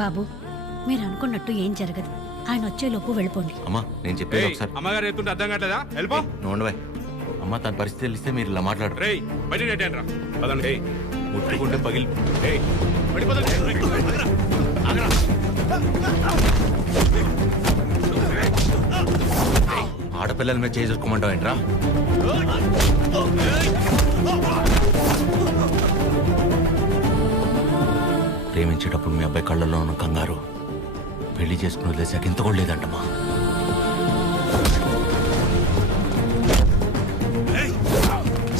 బాబు, మీరు అనుకున్నట్టు ఏం జరగదు. ఆయన వచ్చేలోపు వెళ్ళిపోండి. అమ్మా, నేను చెప్పేది ఒకసారి. అమ్మగారు చెప్తుంటే అర్థం కావట్లేదా? వెళ్ళిపో. నువ్వు ఉండవే. అమ్మ తన పరిస్థితి తెలిస్తే మీరు ఇలా మాట్లాడరు. రేయ్ బయట నెట్టేయండిరా. పదండి. ఏయ్, ముట్టుకుంటే పగిలి. ఏయ్, ఆడపిల్లల మీద చేసుకోమంటావు ఏంట్రా? ప్రేమించేటప్పుడు మీ అబ్బాయి కళ్ళల్లో ఉన్న కంగారు పెళ్లి చేసుకుని వదిలేసాక ఇంత కూడా లేదంటమ్మా.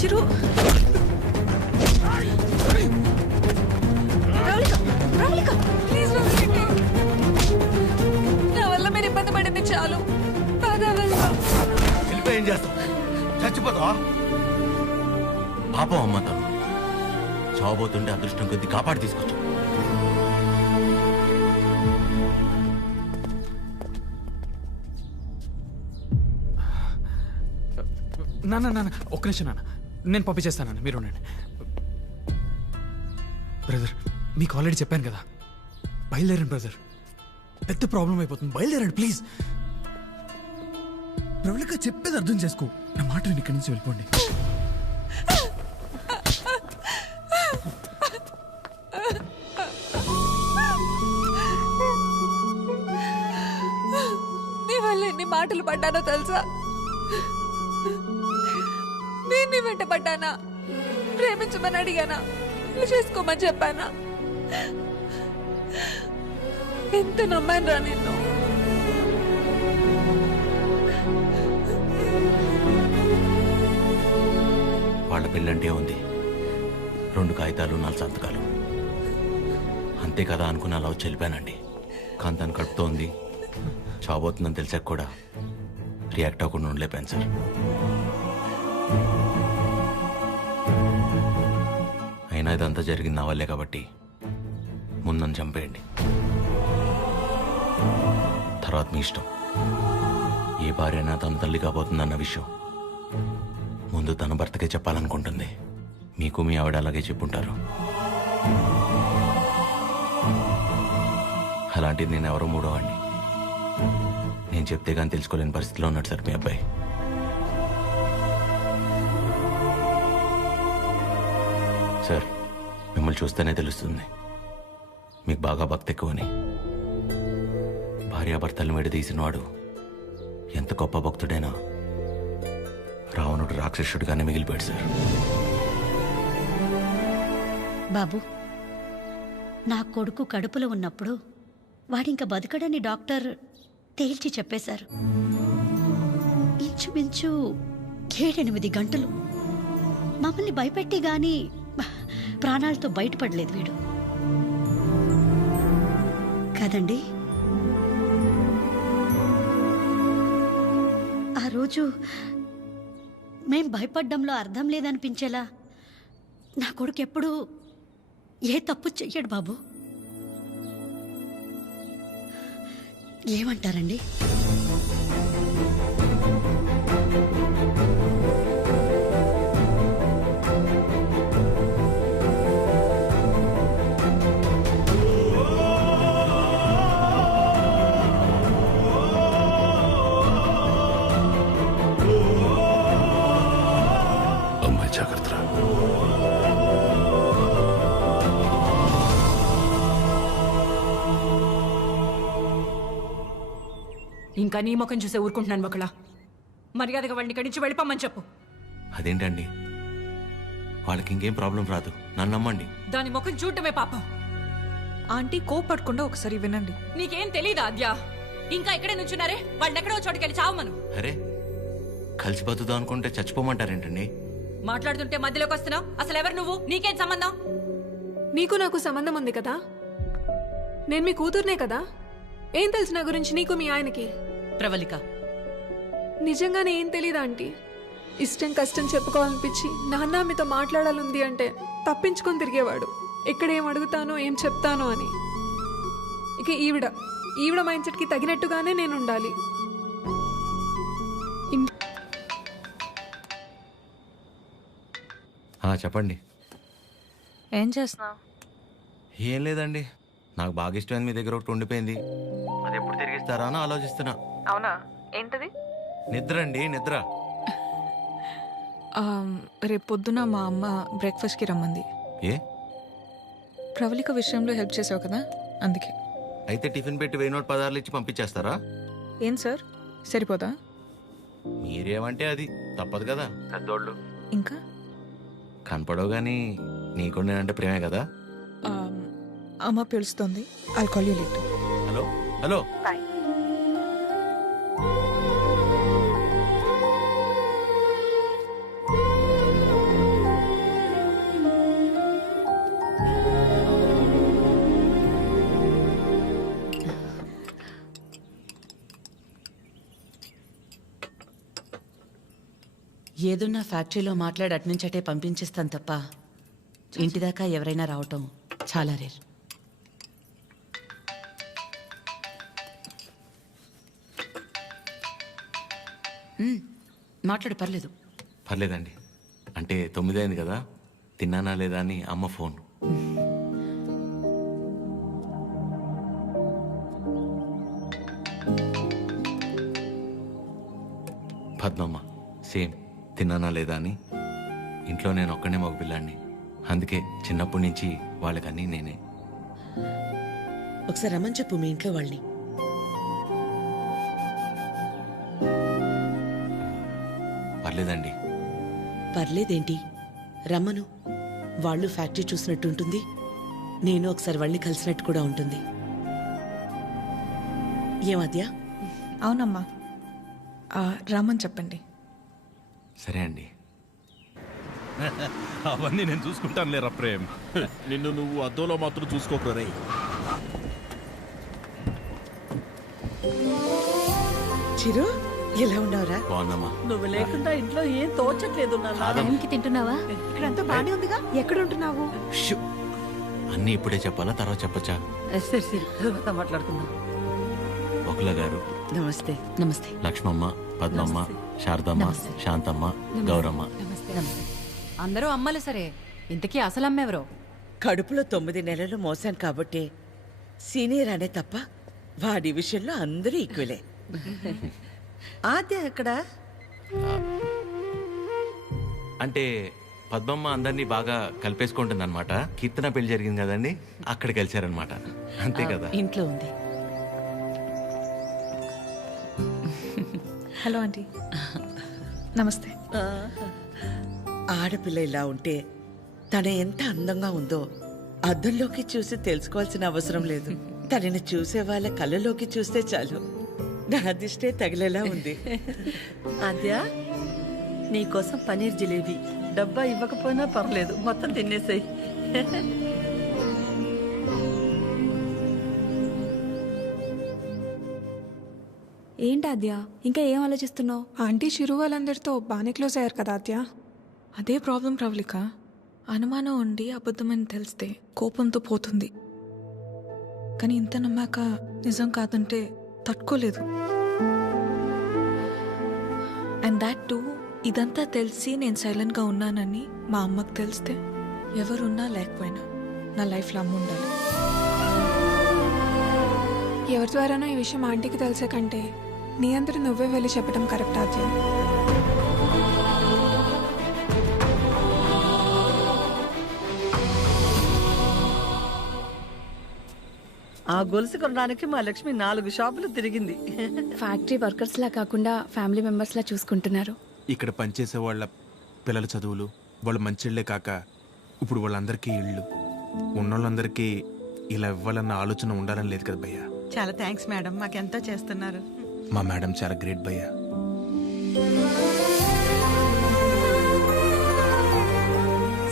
చిరు ప్లీజ్ నా వల్ల మీరు ఇబ్బంది పడింది చాలు. వెళ్ళిపోయి ఏం చేస్తావు? చచ్చిపోతావా? పాపం అమ్మ తను చావబోతుంటే అదృష్టం కొద్ది కాపాడి తీసుకొచ్చు. నాన్న ఒక్క నిమిషం నాన్న, నేను పంపించేస్తాను, మీరు ఉండండి. బ్రదర్ మీకు ఆల్రెడీ చెప్పాను కదా, బయలుదేరండి బ్రదర్, పెద్ద ప్రాబ్లం అయిపోతుంది, బయలుదేరండి ప్లీజ్. ప్రవళిక చెప్పేది అర్థం చేసుకో, నా మాట నేను ఇక్కడి నుంచి వెళ్ళిపోండి. నీ వల్ల ఎన్ని మాటలు పడ్డానో తెలుసా? నేను నీ వెంట పడ్డానా? ప్రేమించమని అడిగానా? నువ్వు చేసుకోమని చెప్పానా? ఎంత నమ్మాను రా నిన్ను. వాళ్ళ పెళ్ళంటే ఉంది, 2 కాగితాలు 4 సంతకాలు అంతే కదా అనుకుని అలా వచ్చి వెళ్ళిపోయానండి. కానీ తను కడుపుతోంది, చావబోతుందని తెలిసాక కూడా రియాక్ట్ అవ్వకుండా ఉండలేపాను సార్. అయినా ఇదంతా జరిగింది నా వల్లే కాబట్టి ముందు నన్ను చంపేయండి, తర్వాత మీ ఇష్టం. ఏ భార్య అయినా తన తల్లి కాబోతుందన్న విషయం ముందు తన భర్తకే చెప్పాలనుకుంటుంది. మీకు మీ ఆవిడ అలాగే చెప్పుంటారు. అలాంటిది నేను ఎవరో మూడోవాడిని. నేను చెప్తే కానీ తెలుసుకోలేని పరిస్థితిలో ఉన్నాడు సార్ మీ అబ్బాయి. సార్ మిమ్మల్ని చూస్తేనే తెలుస్తుంది మీకు బాగా భక్తి ఎక్కువని. భార్యాభర్తలను విడదీసినవాడు ఎంత గొప్ప భక్తుడైనా రావణుడు రాక్షసుడిగానే మిగిలిపోయాడు సార్. బాబు, నా కొడుకు కడుపులో ఉన్నప్పుడు వాడింక బతకడని డాక్టర్ తేల్చి చెప్పేశారు. ఇంచుమించు 7-8 గంటలు మమ్మల్ని భయపెట్టి గాని ప్రాణాలతో బయటపడలేదు వీడు కదండి. ఆ రోజు మేం భయపడ్డంలో అర్థం లేదనిపించేలా నా కొడుకు ఎప్పుడూ ఏ తప్పు చెయ్యడు బాబు. ఏమంటారండి? అమ్మాయి జాగ్రత్త. ఇంకా నీ ముఖం చూసే ఊరుకుంటున్నాను ఒకలా. మర్యాదగా వాడిని ఇక్కడి నుంచి వెళ్ళిపోమని చెప్పు. అదేంటండి, వాళ్ళకి ఇంకేం ప్రాబ్లం రాదు, నన్ను నమ్మండి. దాని ముఖం చూడటమే పాపం. ఆంటీ కోపడకుండా ఒకసారి వినండి. నీకేం తెలీదా అద్యా? ఇంకా ఇక్కడే నుంచున్నారే, వాళ్ళని ఎక్కడో చోటుకెళ్ళి చావమను. అరే కలిసి బతుకుదాం అనుకుంటే చచ్చిపోమంటారేంటండి? మాట్లాడుతుంటే మధ్యలోకి వస్తున్నావు. అసలు ఎవరు నువ్వు? నీకేం సంబంధం? నీకు నాకు సంబంధం ఉంది కదా. నేను మీ కూతుర్నే కదా. ఏం తెలుసు నా గురించి నీకు మీ ఆయనకి? ప్రవళిక, నిజంగానే ఏం తెలీదా ఆంటీ? ఇష్టం కష్టం చెప్పుకోవాలనిపించి నాన్న మీతో మాట్లాడాలంది అంటే తప్పించుకొని తిరిగేవాడు. ఎక్కడ ఏం అడుగుతానో ఏం చెప్తానో అని. ఇక ఈవిడ మైండ్ సెట్కి తగినట్టుగానే నేను ఉండాలి. చెప్పండి. ఏం చేస్తున్నావు? ఏం లేదండి, నాకు బాగా ఇష్టమైంది మీ దగ్గర ఒకటి ఉండిపోయింది, అది ఎప్పుడు తిరిగిస్తారా అని ఆలోచిస్తున్నా. అవునా? ఏంటది? నిద్ర అండి, నిద్ర. రేపు పొద్దున మా అమ్మ బ్రేక్ఫాస్ట్కి రమ్మంది. ఏ ప్రవళిక విషయంలో హెల్ప్ చేసావు కదా, అందుకే. అయితే టిఫిన్ పెట్టి 1000 నోట్ 10 ఇచ్చి పంపించేస్తారా? ఏం సార్, సరిపోదా? మీరేమంటే అది తప్పదు కదా, పెద్దోళ్ళు. ఇంకా కనపడవు కానీ నీకు నేనంటే ప్రేమే కదా. అమ్మ పిలుస్తుంది. I'll call you later. Hello hello. ఏదున్నా ఫ్యాక్టరీలో మాట్లాడి అట్నుంచటే పంపించేస్తాను తప్ప ఇంటిదాకా ఎవరైనా రావటం చాలా రేర్. మాట్లాడు, పర్లేదు. పర్లేదండి. అంటే 9 అయింది కదా, తిన్నానా లేదా అని అమ్మ ఫోన్. పద్మమ్మ సేమ్ తిన్నానా లేదా అని. ఇంట్లో నేను ఒక్కనే మగ పిల్లాడిని, అందుకే చిన్నప్పటి నుంచి వాళ్ళకన్నీ నేనే. ఒకసారి రమ్మని చెప్పు మీ ఇంట్లో వాళ్ళని. పర్లేదండి. పర్లేదేంటి, రమ్మను. వాళ్ళు ఫ్యాక్టరీ చూసినట్టు ఉంటుంది, నేను ఒకసారి వాళ్ళని కలిసినట్టు కూడా ఉంటుంది. ఏమద్యా? అవునమ్మా, రమ్మని చెప్పండి. సరే అండి. అవన్నీ నేను చూసుకుంటాను లేరా ప్రేమ్. నిన్ను నువ్వు అద్దంలో మాత్రం చూసుకోకు రే. చిరు, ఎలా ఉన్నావురా? బాగున్నామా? నువ్వు లేకుండా ఇంట్లో ఏం తోచట్లేదు నాన్న. టైంకి తింటున్నావా? ఇక్కడంతా బానే ఉందిగా. ఎక్కడ ఉంటున్నావు? అన్నీ ఇప్పుడే చెప్పాలా, తర్వాత చెప్పచ్చా? సరే సరే, తర్వాత మాట్లాడుకుందాం. ఒకల గారు నమస్తే. నమస్తే. లక్ష్మమ్మ, పద్మమ్మ, శారదమ్మ, శాంతమ్మ, గౌరమ్మ. అందరూ అమ్మలు సరే, ఇంతకీ అసలు అమ్మెవరో? కడుపులో 9 నెలలు మోసాను కాబట్టి సీనియర్ అనే తప్ప వాడి విషయంలో అందరూ ఈక్వలే. ఆద్య ఎక్కడ? అంటే పద్మమ్మ అందరినీ బాగా కలిపేసుకుంటుంది అనమాట. కీర్తన పెళ్లి జరిగింది కదండి, అక్కడ కలిశారనమాట. అంతే కదా. ఇంట్లో ఉంది. Hello aunty. నమస్తే. ఆడపిల్ల ఇలా ఉంటే తన ఎంత అందంగా ఉందో అద్దంలోకి చూసి తెలుసుకోవాల్సిన అవసరం లేదు. తనని చూసే వాళ్ళ కళ్ళలోకి చూస్తే చాలు. నా దిష్టే తగిలేలా ఉంది. ఆద్య, నీకోసం పనీర్ జిలేబీ. డబ్బా ఇవ్వకపోయినా పర్లేదు, మొత్తం తినేసాయి. ఏంటి ఆద్య, ఇంకా ఏం ఆలోచిస్తున్నావు? ఆంటీ చిరు వాళ్ళందరితో బాగానే క్లోజ్ అయ్యారు కదా ఆద్య. అదే ప్రాబ్లం ప్రవళిక. అనుమానం ఉండి అబద్ధమని తెలిస్తే కోపంతో పోతుంది, కానీ ఇంత నమ్మాక నిజం కాదంటే తట్టుకోలేదు. అండ్ దాట్ టూ, ఇదంతా తెలిసి నేను సైలెంట్గా ఉన్నానని మా అమ్మకు తెలిస్తే ఎవరున్నా లేకపోయినా నా లైఫ్లో అమ్మ ఉండాలి. ఎవరి ద్వారానో ఈ విషయం ఆంటీకి తెలిసే కంటే నీ అందరూ నువ్వే వెళ్ళి చెప్పడం కరెక్ట్ ఆద్య. ఆ గొలుసు కొనడానికి మా లక్ష్మి 4 షాపులు తిరిగింది. ఫ్యాక్టరీ వర్కర్స్ లా కాకుండా ఫ్యామిలీ మెంబర్స్ లా చూసుకుంటున్నారు. ఇక్కడ పనిచేసే వాళ్ళ పిల్లల చదువులు, వాళ్ళు మంచిళ్లే కాక ఇప్పుడు వాళ్ళందరికీ ఇళ్ళు ఉన్నోళ్ళందరికీ ఇలా ఇవ్వాలన్న ఆలోచన ఉండాలని లేదు కదా భయ్యా. చాలా థ్యాంక్స్ మేడం, మాకెంతో చేస్తున్నారు. మా మేడం చాలా గ్రేట్ భయ్యా.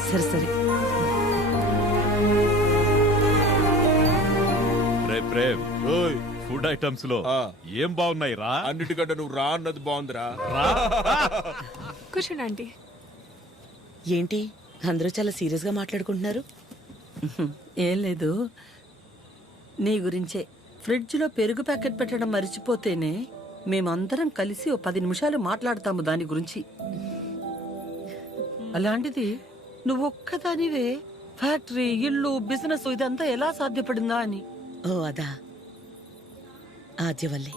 సరే సరే. ప్రేమ్, ఫుడ్ ఐటమ్స్ లో ఏం బాగున్నాయి రా? అన్నిటికంటే నువ్వు రా అన్నది బాగుందిరా. కూర్చోండి ఆంటీ. ఏంటి అందరూ చాలా సీరియస్గా మాట్లాడుకుంటున్నారు? ఏం లేదు, నీ గురించే. ఫ్రిడ్జ్లో పెరుగు ప్యాకెట్ పెట్టడం మర్చిపోతేనే మేమందరం కలిసి 10 నిమిషాలు మాట్లాడతాము దాని గురించి. అలాంటిది నువ్వు ఒక్కదానివే ఫ్యాక్టరీ, ఇల్లు, బిజినెస్ ఇదంతా ఎలా సాధ్యపడిందా అని. ఓ అదా, ఆద్య వల్లే.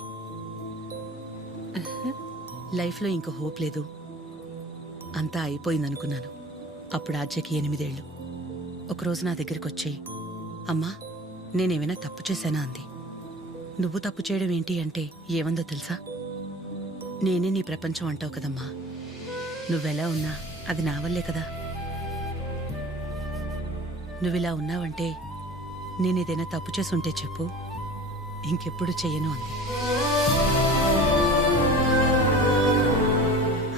లైఫ్లో ఇంకో హోప్ లేదు. అంతా అయిపోయిందనుకున్నాను. అప్పుడు ఆద్యకి 8 ఏళ్ళు. ఒకరోజు నా దగ్గరికి వచ్చి, అమ్మా నేనేమైనా తప్పు చేశానా అంది. నువ్వు తప్పు చేయడం ఏంటి అంటే ఏమందో తెలుసా? నేనే నీ ప్రపంచం అంటావు కదమ్మా, నువ్వెలా ఉన్నా అది నా వల్లే కదా. నువ్విలా ఉన్నావంటే నేనేదైనా తప్పు చేసుంటే చెప్పు, ఇంకెప్పుడు చెయ్యను అంది.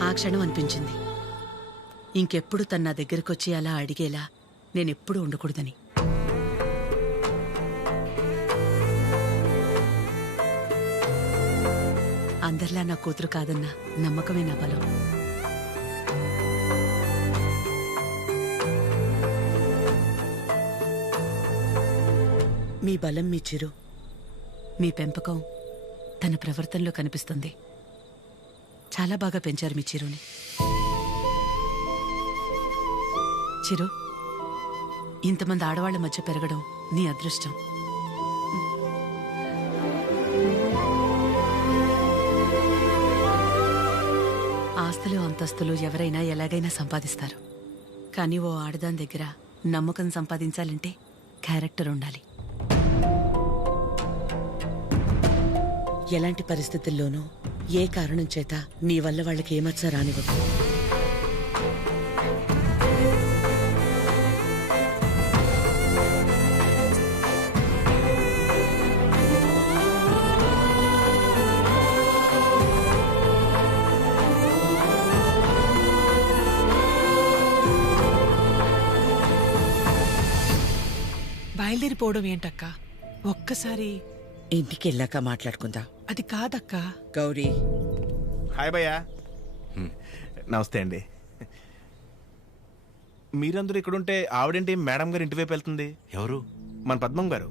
ఆ క్షణం అనిపించింది ఇంకెప్పుడు తన నా దగ్గరకొచ్చి అలా అడిగేలా నేనెప్పుడు ఉండకూడదని. అందరిలా నా కూతురు కాదన్న నమ్మకమే నా బలం. మీ బలం మీ చిరు, మీ పెంపకం తన ప్రవర్తనలో కనిపిస్తుంది. చాలా బాగా పెంచారు మీ చిరుని. చిరు, ఇంతమంది ఆడవాళ్ల మధ్య పెరగడం నీ అదృష్టం. ఆస్తులు అంతస్తులు ఎవరైనా ఎలాగైనా సంపాదిస్తారు, కానీ ఓ ఆడదాని దగ్గర నమ్మకం సంపాదించాలంటే క్యారెక్టర్ ఉండాలి. ఎలాంటి పరిస్థితుల్లోనూ ఏ కారణం చేత నీ వల్ల వాళ్ళకి ఏమచ్చ రానివ్వదు. బయలుదేరిపోవడం ఏంటక్క? ఒక్కసారి ఇంటికి వెళ్ళాక మాట్లాడుకుందాం. అది కాదక్క. గౌరీ, హాయ్ భయ్యా. నమస్తే అండి. మీరందరూ ఇక్కడుంటే ఆవిడేంటి మేడం గారు ఇంటి వైపు వెళ్తుంది? ఎవరు? మన పద్మం గారు.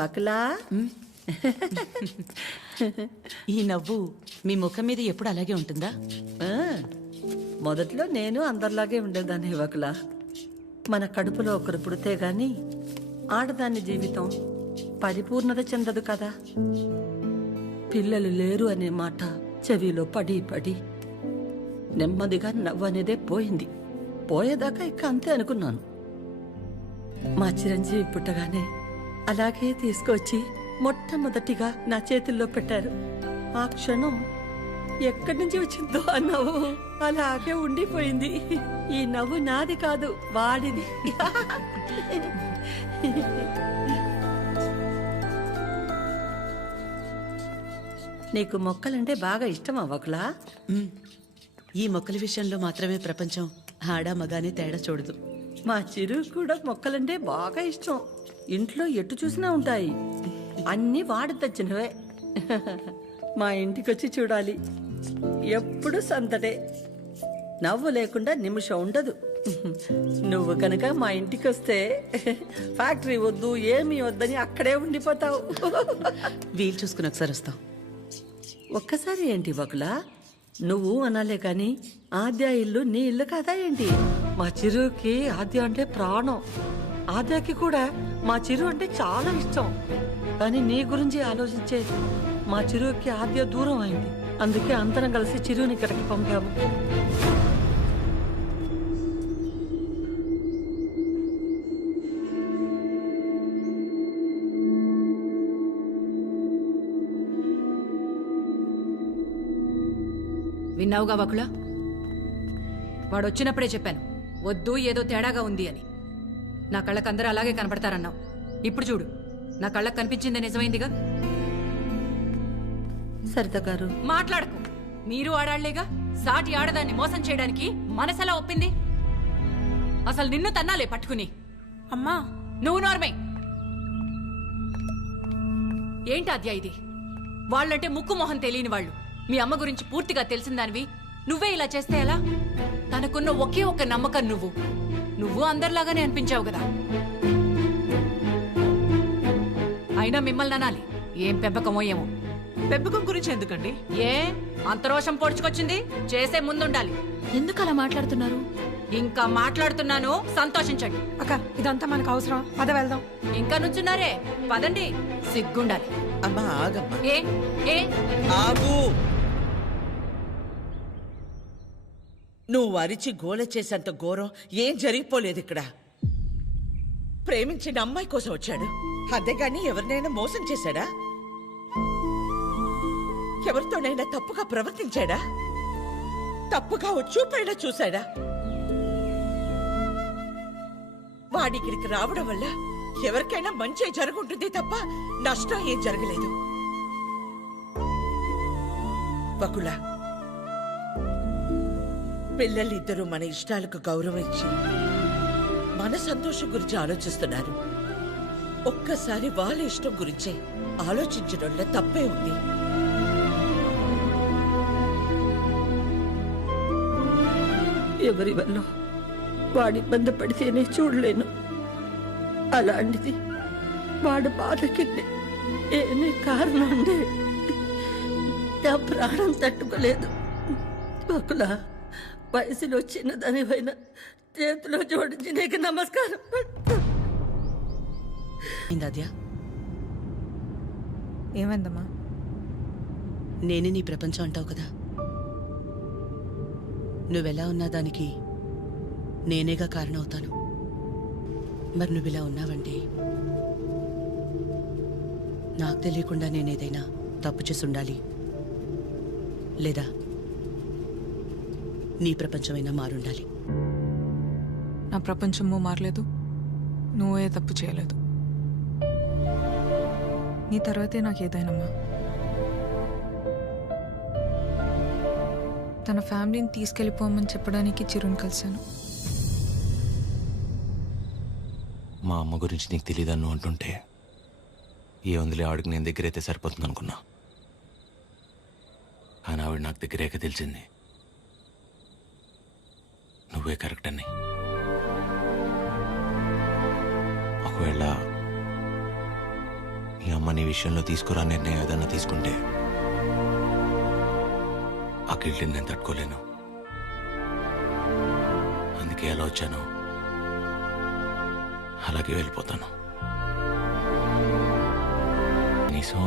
వకులా, ఈ నవ్వు మీ ముఖం మీద ఎప్పుడు అలాగే ఉంటుందా? మొదట్లో నేను అందరిలాగే ఉండేదాన్ని వకులా. మన కడుపులో ఒకరు పుడితే గాని ఆడదాని జీవితం పరిపూర్ణత చెందదు కదా. పిల్లలు లేరు అనే మాట చెవిలో పడి పడి నెమ్మదిగా నవ్వు అనేదే పోయింది. పోయేదాకా ఇక అంతే అనుకున్నాను. మా చిరంజీవి పుట్టగానే అలాగే తీసుకొచ్చి మొట్టమొదటిగా నా చేతుల్లో పెట్టారు. ఆ క్షణం ఎక్కడి నుంచి వచ్చిందో ఆ నవ్వు అలాగే ఉండిపోయింది. ఈ నవ్వు నాది కాదు, వాడిది. నీకు మొక్కలంటే బాగా ఇష్టమా వకులా? ఈ మొక్కల విషయంలో మాత్రమే ప్రపంచం ఆడా మగానే తేడా చూడదు. మా చిరు కూడా మొక్కలంటే బాగా ఇష్టం. ఇంట్లో ఎటు చూసినా ఉంటాయి. అన్నీ వాడి తెచ్చినవే. మా ఇంటికొచ్చి చూడాలి, ఎప్పుడు సందడే. నవ్వు లేకుండా నిమిషం ఉండదు. నువ్వు కనుక మా ఇంటికి వస్తే ఫ్యాక్టరీ వద్దు ఏమీ వద్దని అక్కడే ఉండిపోతావు. వీలు చూసుకుని ఒకసారి వస్తాం. ఒక్కసారి ఏంటి వకులా? నువ్వు అనాలే కాని ఆద్య ఇల్లు నీ ఇల్లు కాదా ఏంటి? మా చిరుకి ఆద్య అంటే ప్రాణం. ఆద్యకి కూడా మా చిరు అంటే చాలా ఇష్టం. కానీ నీ గురించి ఆలోచించే మా చిరుకి ఆద్య దూరం అయింది. అందుకే అందరం కలిసి చిరుని ఇక్కడికి పంపాము. విన్నావుగా వకులా? వాడు వచ్చినప్పుడే చెప్పాను, వద్దు ఏదో తేడాగా ఉంది అని. నా కళ్ళకు అందరూ అలాగే కనపడతారన్నావు. ఇప్పుడు చూడు, నా కళ్ళకు కనిపించింది నిజమైందిగా. సరిత గారు మాట్లాడకు. మీరు ఆడాళ్లేగా. సాటి ఆడదాన్ని మోసం చేయడానికి మనసెలా ఒప్పింది? అసలు నిన్ను తన్నాలే పట్టుకుని. అమ్మా నువ్వు నార్మే. ఏంటి అద్యా ఇది? వాళ్ళంటే ముక్కు మొహం తెలియని వాళ్ళు. మీ అమ్మ గురించి పూర్తిగా తెలిసిందానివి నువ్వే ఇలా చేస్తే ఎలా? తనకున్న ఒకే ఒక్క నమ్మకం నువ్వు అందరిలాగానే అనిపించావు కదా. అయినా మిమ్మల్ని అనాలి. ఏం పెంపకమో ఏమో. పెంపకం గురించి ఎందుకండి? ఏ అంత రోషం పొడుచుకొచ్చింది? చేసే ముందుండాలి. ఎందుకు అలా మాట్లాడుతున్నారు? ఇంకా మాట్లాడుతున్నాను, సంతోషించండి. అక్క ఇదంతా మనకు అవసరం, పద వెళ్దాం. ఇంకా నుంచున్నారే, పదండి. సిగ్గుండాలి. అమ్మా ఆగమ్మా. ఏ ఏ ఆగు. నువ్వు అరిచి గోల చేసేంత ఘోరం ఏం జరిగిపోలేదు ఇక్కడ. ప్రేమించిన అమ్మాయి కోసం వచ్చాడు, అంతేగాని ఎవరినైనా మోసం చేశాడా? ఎవరితోనైనా తప్పుగా ప్రవర్తించాడా? తప్పుగా చూపైనా చూశాడా? వాడికిడికి రావడం వల్ల ఎవరికైనా మంచి జరుగుంటుంది తప్ప నష్టం ఏం జరగలేదు. బకుళ, పిల్లలిద్దరూ మన ఇష్టాలకు గౌరవం ఇచ్చి మన సంతోషం గురించి ఆలోచిస్తున్నారు. ఒక్కసారి వాళ్ళ ఇష్టం గురించే ఆలోచించడంలో తప్పే ఉంది. ఎవరి వల్ల వాడు ఇబ్బంది పడితేనే చూడలేను. అలాంటిది వాడు బాధకి ఏమీ కారణం ఉండే నా ప్రాణం తట్టుకోలేదు. బకుల, వయసులో చిన్నదానివైనా చేతిలో జోడించి నీకు నమస్కారం. ఏమైందమ్మా? నేనే నీ ప్రపంచం అంటావు కదా, నువ్వెలా ఉన్నా దానికి నేనేగా కారణమవుతాను. మరి నువ్విలా ఉన్నావంటే నాకు తెలియకుండా నేనేదైనా తప్పు చేసి ఉండాలి, లేదా నీ ప్రపంచమైనా మారుండాలి. నా ప్రపంచము మారలేదు, నువ్వే తప్పు చేయలేదు. నీ తర్వాతే నాకు ఏదైనమ్మా. తన ఫ్యామిలీని తీసుకెళ్ళిపోమని చెప్పడానికి చిరుని కలిశాను. మా అమ్మ గురించి నీకు తెలియదన్ను అంటుంటే ఏ ఉందిలే, ఆవిడకి నేను దగ్గరైతే సరిపోతుంది అనుకున్నా. కానీ ఆవిడ నాకు దగ్గరేక తెలిసింది నువ్వే కరెక్ట్ అని. ఒకవేళ ఈ అమ్మ నీ విషయంలో తీసుకురా నిర్ణయం ఏదన్నా తీసుకుంటే ఆ గిల్ట్ని నేను తట్టుకోలేను. అందుకే ఎలా వచ్చాను అలాగే వెళ్ళిపోతాను. కనీసం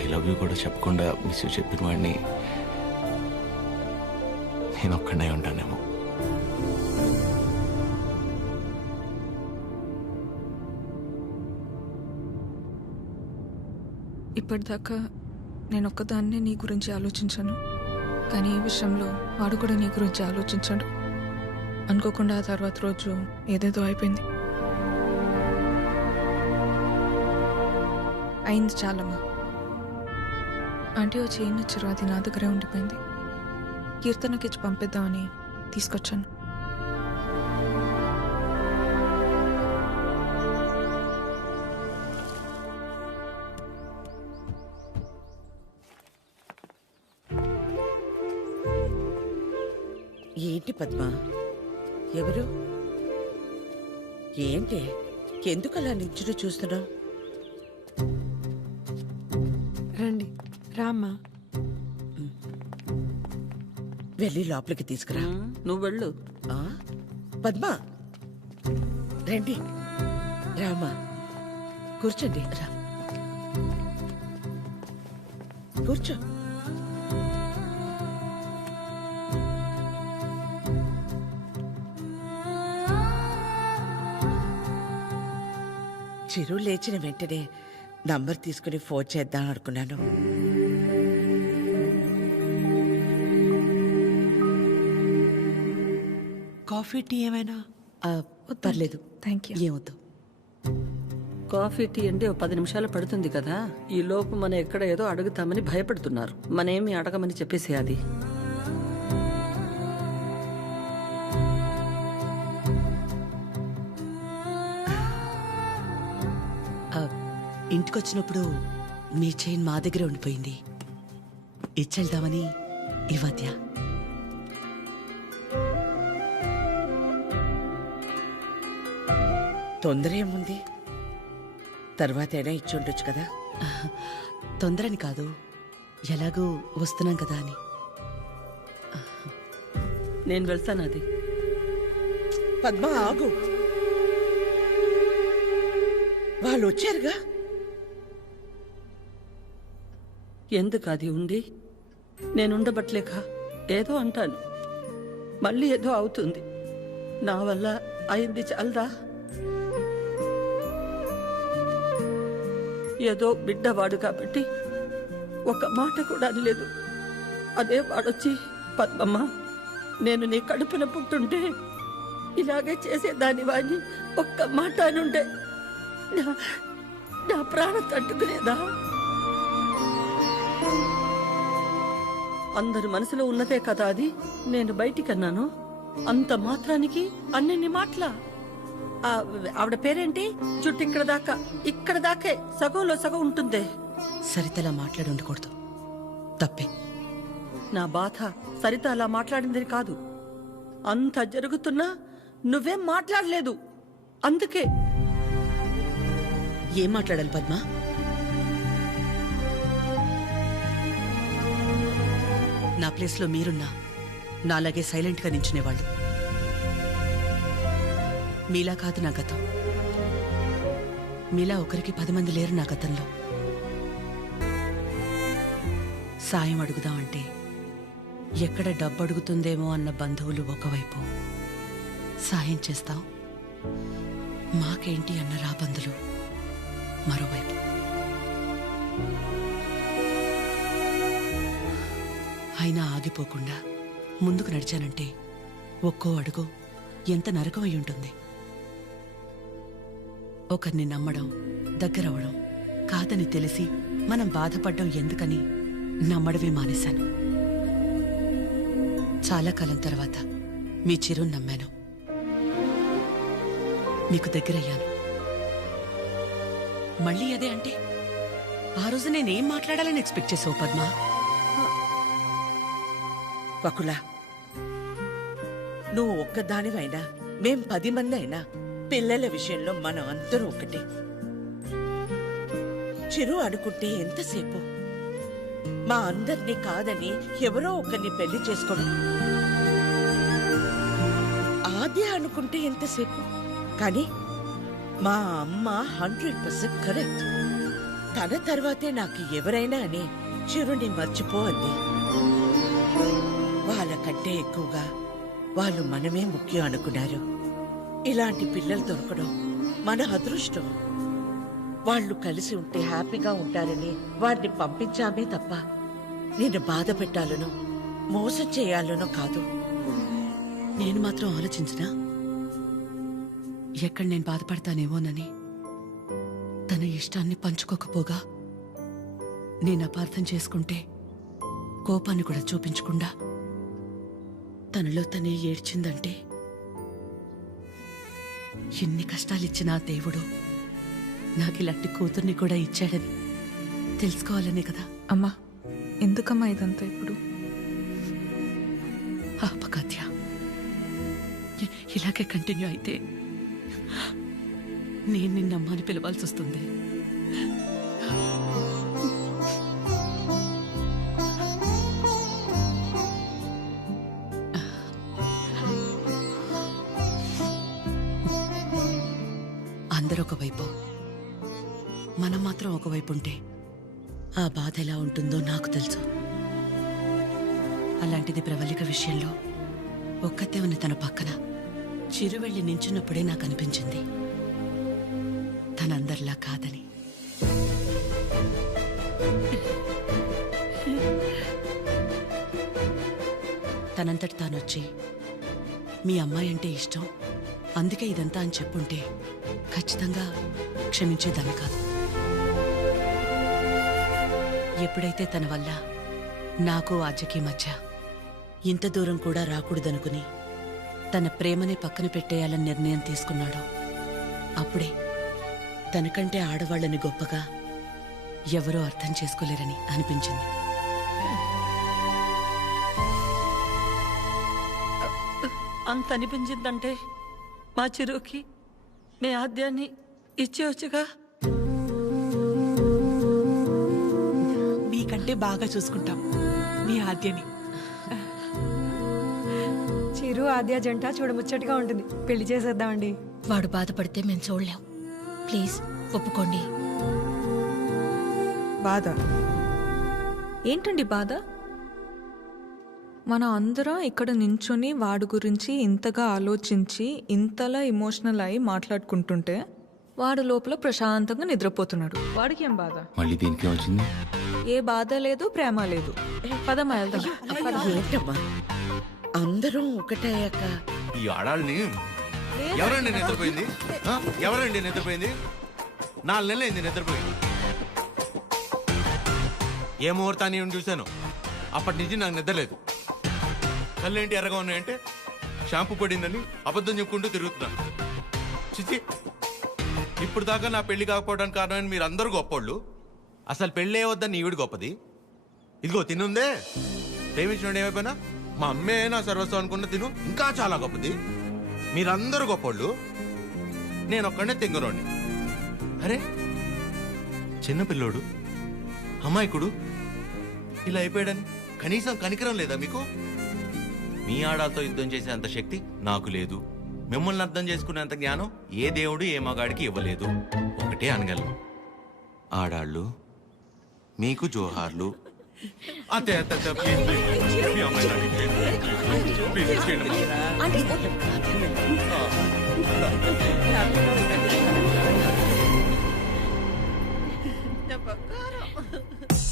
ఐ లవ్ యూ కూడా చెప్పకుండా మిస్ యూ చెప్పిన వాడిని నేను ఒక్కడే ఉంటానేమో. ఇప్పటిదాకా నేను ఒక్కదాన్నే నీ గురించి ఆలోచించాను, కానీ ఈ విషయంలో వాడు కూడా నీ గురించి ఆలోచించాడు. అనుకోకుండా ఆ తర్వాత రోజు ఏదేదో అయిపోయింది. అయింది చాలమ్మా. ఆంటీ వచ్చి ఏం నచ్చారు, అది నా దగ్గరే ఉండిపోయింది. కీర్తనకి ఇచ్చి పంపిద్దామని తీసుకొచ్చాను. ఏంటి పద్మ? ఎవరు? ఏంటి? ఎందుకలా నించుని చూస్తున్నావు? రండి, రామ్మా. వెళ్ళి లోపలికి తీసుకురా. నువ్వు వెళ్ళు. పద్మ, రండి. రామా, కూర్చోండి. రా, కూర్చో. చిరు లేచిన వెంటనే నంబర్ తీసుకుని ఫోన్ చేద్దాం అనుకున్నాను. కాఫీ టీ ఏమైనా? పర్లేదు, థ్యాంక్ యూ. ఏమొద్దు. కాఫీ టీ అంటే 10 నిమిషాలు పడుతుంది కదా. ఈ లోపు మనం ఎక్కడ ఏదో అడుగుతామని భయపడుతున్నారు. మనేమి అడగమని చెప్పేసి అది. ఇంటికొచ్చినప్పుడు మీ చైన్ మా దగ్గరే ఉండిపోయింది, ఇచ్చెళ్దామని ఈ మధ్య. తొందర ఏముంది, తర్వాతైనా ఇచ్చి ఉండొచ్చు కదా. తొందరని కాదు, ఎలాగూ వస్తున్నాం కదా అని. నేను వెళ్తాను. అది పద్మ, ఆగు. వాళ్ళు వచ్చారుగా. ఎందుకు అది ఉండి నేనుండబట్లేక ఏదో అంటాను. మళ్ళీ ఏదో అవుతుంది. నా వల్ల అయింది చాలదా? ఏదో బిడ్డవాడు కాబట్టి ఒక మాట కూడా అనలేదు. అదే వాడొచ్చి, పద్మమ్మ నేను నీ కడుపున పుట్టుంటే ఇలాగే చేసేదాని వాడిని ఒక్క మాట అనుండే నా ప్రాణం తట్టుకునేదా? అందరి మనసులో ఉన్నదే కదా అది. నేను బయటికన్నాను, అంత మాత్రానికి అన్ని మాటలా? ఆవిడ పేరేంటి? చుట్టూ ఇక్కడ దాకే సగంలో సగం ఉంటుందే. సరితలా మాట్లాడి ఉండకూడదు, తప్పే. నా బాధ సరిత అలా మాట్లాడిందని కాదు. అంత జరుగుతున్నా నువ్వేం మాట్లాడలేదు, అందుకే. ఏం మాట్లాడాలి పద్మ? నా ప్లేస్లో మీరున్నా నాలాగే సైలెంట్గా నించునేవాళ్ళు. మీలా కాదు నా గతం. మీలా ఒకరికి 10 మంది లేరు నా గతంలో. సాయం అడుగుదామంటే ఎక్కడ డబ్బు అడుగుతుందేమో అన్న బంధువులు ఒకవైపు, సాయం చేస్తాం మాకేంటి అన్న రాబందులు మరోవైపు. అయినా ఆగిపోకుండా ముందుకు నడిచానంటే ఒక్కో అడుగు ఎంత నరకం అయి ఉంటుంది. ఒకరిని నమ్మడం, దగ్గరవడం కాదని తెలిసి మనం బాధపడ్డం ఎందుకని నమ్మడమే మానేశాను. చాలా కాలం తర్వాత మీ చిరుని నమ్మాను, మీకు దగ్గరయ్యాను. మళ్ళీ అదే అంటే ఆ రోజు నేనేం మాట్లాడాలని ఎక్స్పెక్ట్ చేసావు పద్మ? వకులా, నువ్వు ఒక్కదానివైనా మేం 10 మంది అయినా పిల్లల విషయంలో మనం అందరూ ఒకటే. చిరు అనుకుంటే ఎంతసేపు మా అందరినీ కాదని ఎవరో ఒకరిని పెళ్లి చేసుకోవడం. ఆద్య అనుకుంటే ఎంతసేపు, కానీ మా అమ్మ 100% కరెక్ట్. తన తర్వాతే నాకు ఎవరైనా అని చిరుని మర్చిపో అంది. వాళ్ళకంటే ఎక్కువగా వాళ్ళు మనమే ముఖ్యం అనుకున్నారు. ఇలాంటి పిల్లలు దొరకడం మన అదృష్టం. వాళ్ళు కలిసి ఉంటే హ్యాపీగా ఉంటారని వాడిని పంపించామే తప్ప నిన్ను బాధ పెట్టాలనో మోసం చేయాలనో కాదు. నేను మాత్రం ఆలోచించనా ఎక్కడ నేను బాధపడతానేమోనని? తన ఇష్టాన్ని పంచుకోకపోగా నేను అపార్థం చేసుకుంటే కోపాన్ని కూడా చూపించకుండా తనలో తనే ఏడ్చిందంటే ఎన్ని కష్టాలిచ్చినా దేవుడు నాకిలాంటి కూతుర్ని కూడా ఇచ్చాడని తెలుసుకోవాలనే కదా. అమ్మా, ఎందుకమ్మా ఇదంతా ఇప్పుడు? ఆపకాత్య, ఇలాగే కంటిన్యూ అయితే నేను నిన్నమ్మని పిలవాల్సి వస్తుంది. అందరూ ఒకవైపు, మనం మాత్రం ఒకవైపు ఉంటే ఆ బాధ ఎలా ఉంటుందో నాకు తెలుసు. అలాంటిది ప్రవళిక విషయంలో ఒక్కతే ఉన్న తన పక్కన చిరు వెళ్ళి నించున్నప్పుడే నాకు అనిపించింది తనందరిలా కాదని. తనంతటి తానొచ్చి మీ అమ్మాయి అంటే ఇష్టం అందుకే ఇదంతా అని చెప్పుంటే ఖచ్చితంగా క్షమించేదాన్ని కాదు. ఎప్పుడైతే తన వల్ల నాకు ఆద్యకి మధ్య ఇంత దూరం కూడా రాకూడదనుకుని తన ప్రేమని పక్కన పెట్టేయాలని నిర్ణయం తీసుకున్నాడో అప్పుడే తనకంటే ఆడవాళ్ళని గొప్పగా ఎవరూ అర్థం చేసుకోలేరని అనిపించింది. అంత అనిపించిందంటే మా చిరుకి మీ ఆద్యాన్ని ఇచ్చేవచ్చుగా. మీకంటే బాగా చూసుకుంటాం మీ ఆద్యని. చిరు ఆద్య జంట చూడముచ్చటగా ఉంటుంది, పెళ్లి చేసేద్దామండి. వాడు బాధపడితే మేము చూడలేం. ప్లీజ్ ఒప్పుకోండి. బాధ ఏంటండి? బాధ మన అందరం ఇక్కడ నించుని వాడి గురించి ఇంతగా ఆలోచించి ఇంతలా ఎమోషనల్ అయి మాట్లాడుకుంటుంటే వాడు లోపల ప్రశాంతంగా నిద్రపోతున్నాడు. వాడికి ఏం బాధ? మళ్ళీ దీనికి వచ్చింది. ఏ బాధ లేదు, ప్రేమ లేదు. పదమ్మా వెళ్దాం. ఏంటమ్మా అందరం ఒకటయ్యాక ఈ ఆడాళ్ళని ఎవరండి నిద్రపోయింది? ఎవరండి నిద్రపోయింది? 4 నెలలు అయింది నిద్రపోయింది. ఏ ముహూర్తాన్ని చూశాను, అప్పటి నుంచి నాకు నిద్రలేదు. కళ్ళేంటి ఎర్రగా ఉన్నాయంటే షాంపూ పడిందని అబద్ధం చెప్పుకుంటూ తిరుగుతున్నాను. చిచి, ఇప్పుడు దాకా నా పెళ్లి కాకపోవడానికి కారణమైన మీరు అందరూ గొప్పోళ్ళు. అసలు పెళ్ళే వద్దని ఈవిడ గొప్పది. ఇదిగో తినుందే, ప్రేమించినోడు ఏమైపోయినా మా అమ్మే నా సర్వస్వం అనుకున్న తిను ఇంకా చాలా గొప్పది. మీరందరూ గొప్పోళ్ళు, నేను ఒక్కడే తెంగరోని. అరే చిన్నపిల్లోడు, అమాయకుడు ఇలా అయిపోయాడని కనీసం కనికరం లేదా మీకు? మీ ఆడాలతో యుద్ధం చేసే అంత శక్తి నాకు లేదు. మిమ్మల్ని అర్థం చేసుకునేంత జ్ఞానం ఏ దేవుడు ఏ మగాడికి ఇవ్వలేదు. ఒకటే అనగలను, ఆడాళ్ళు మీకు జోహార్లు. అతే అంటే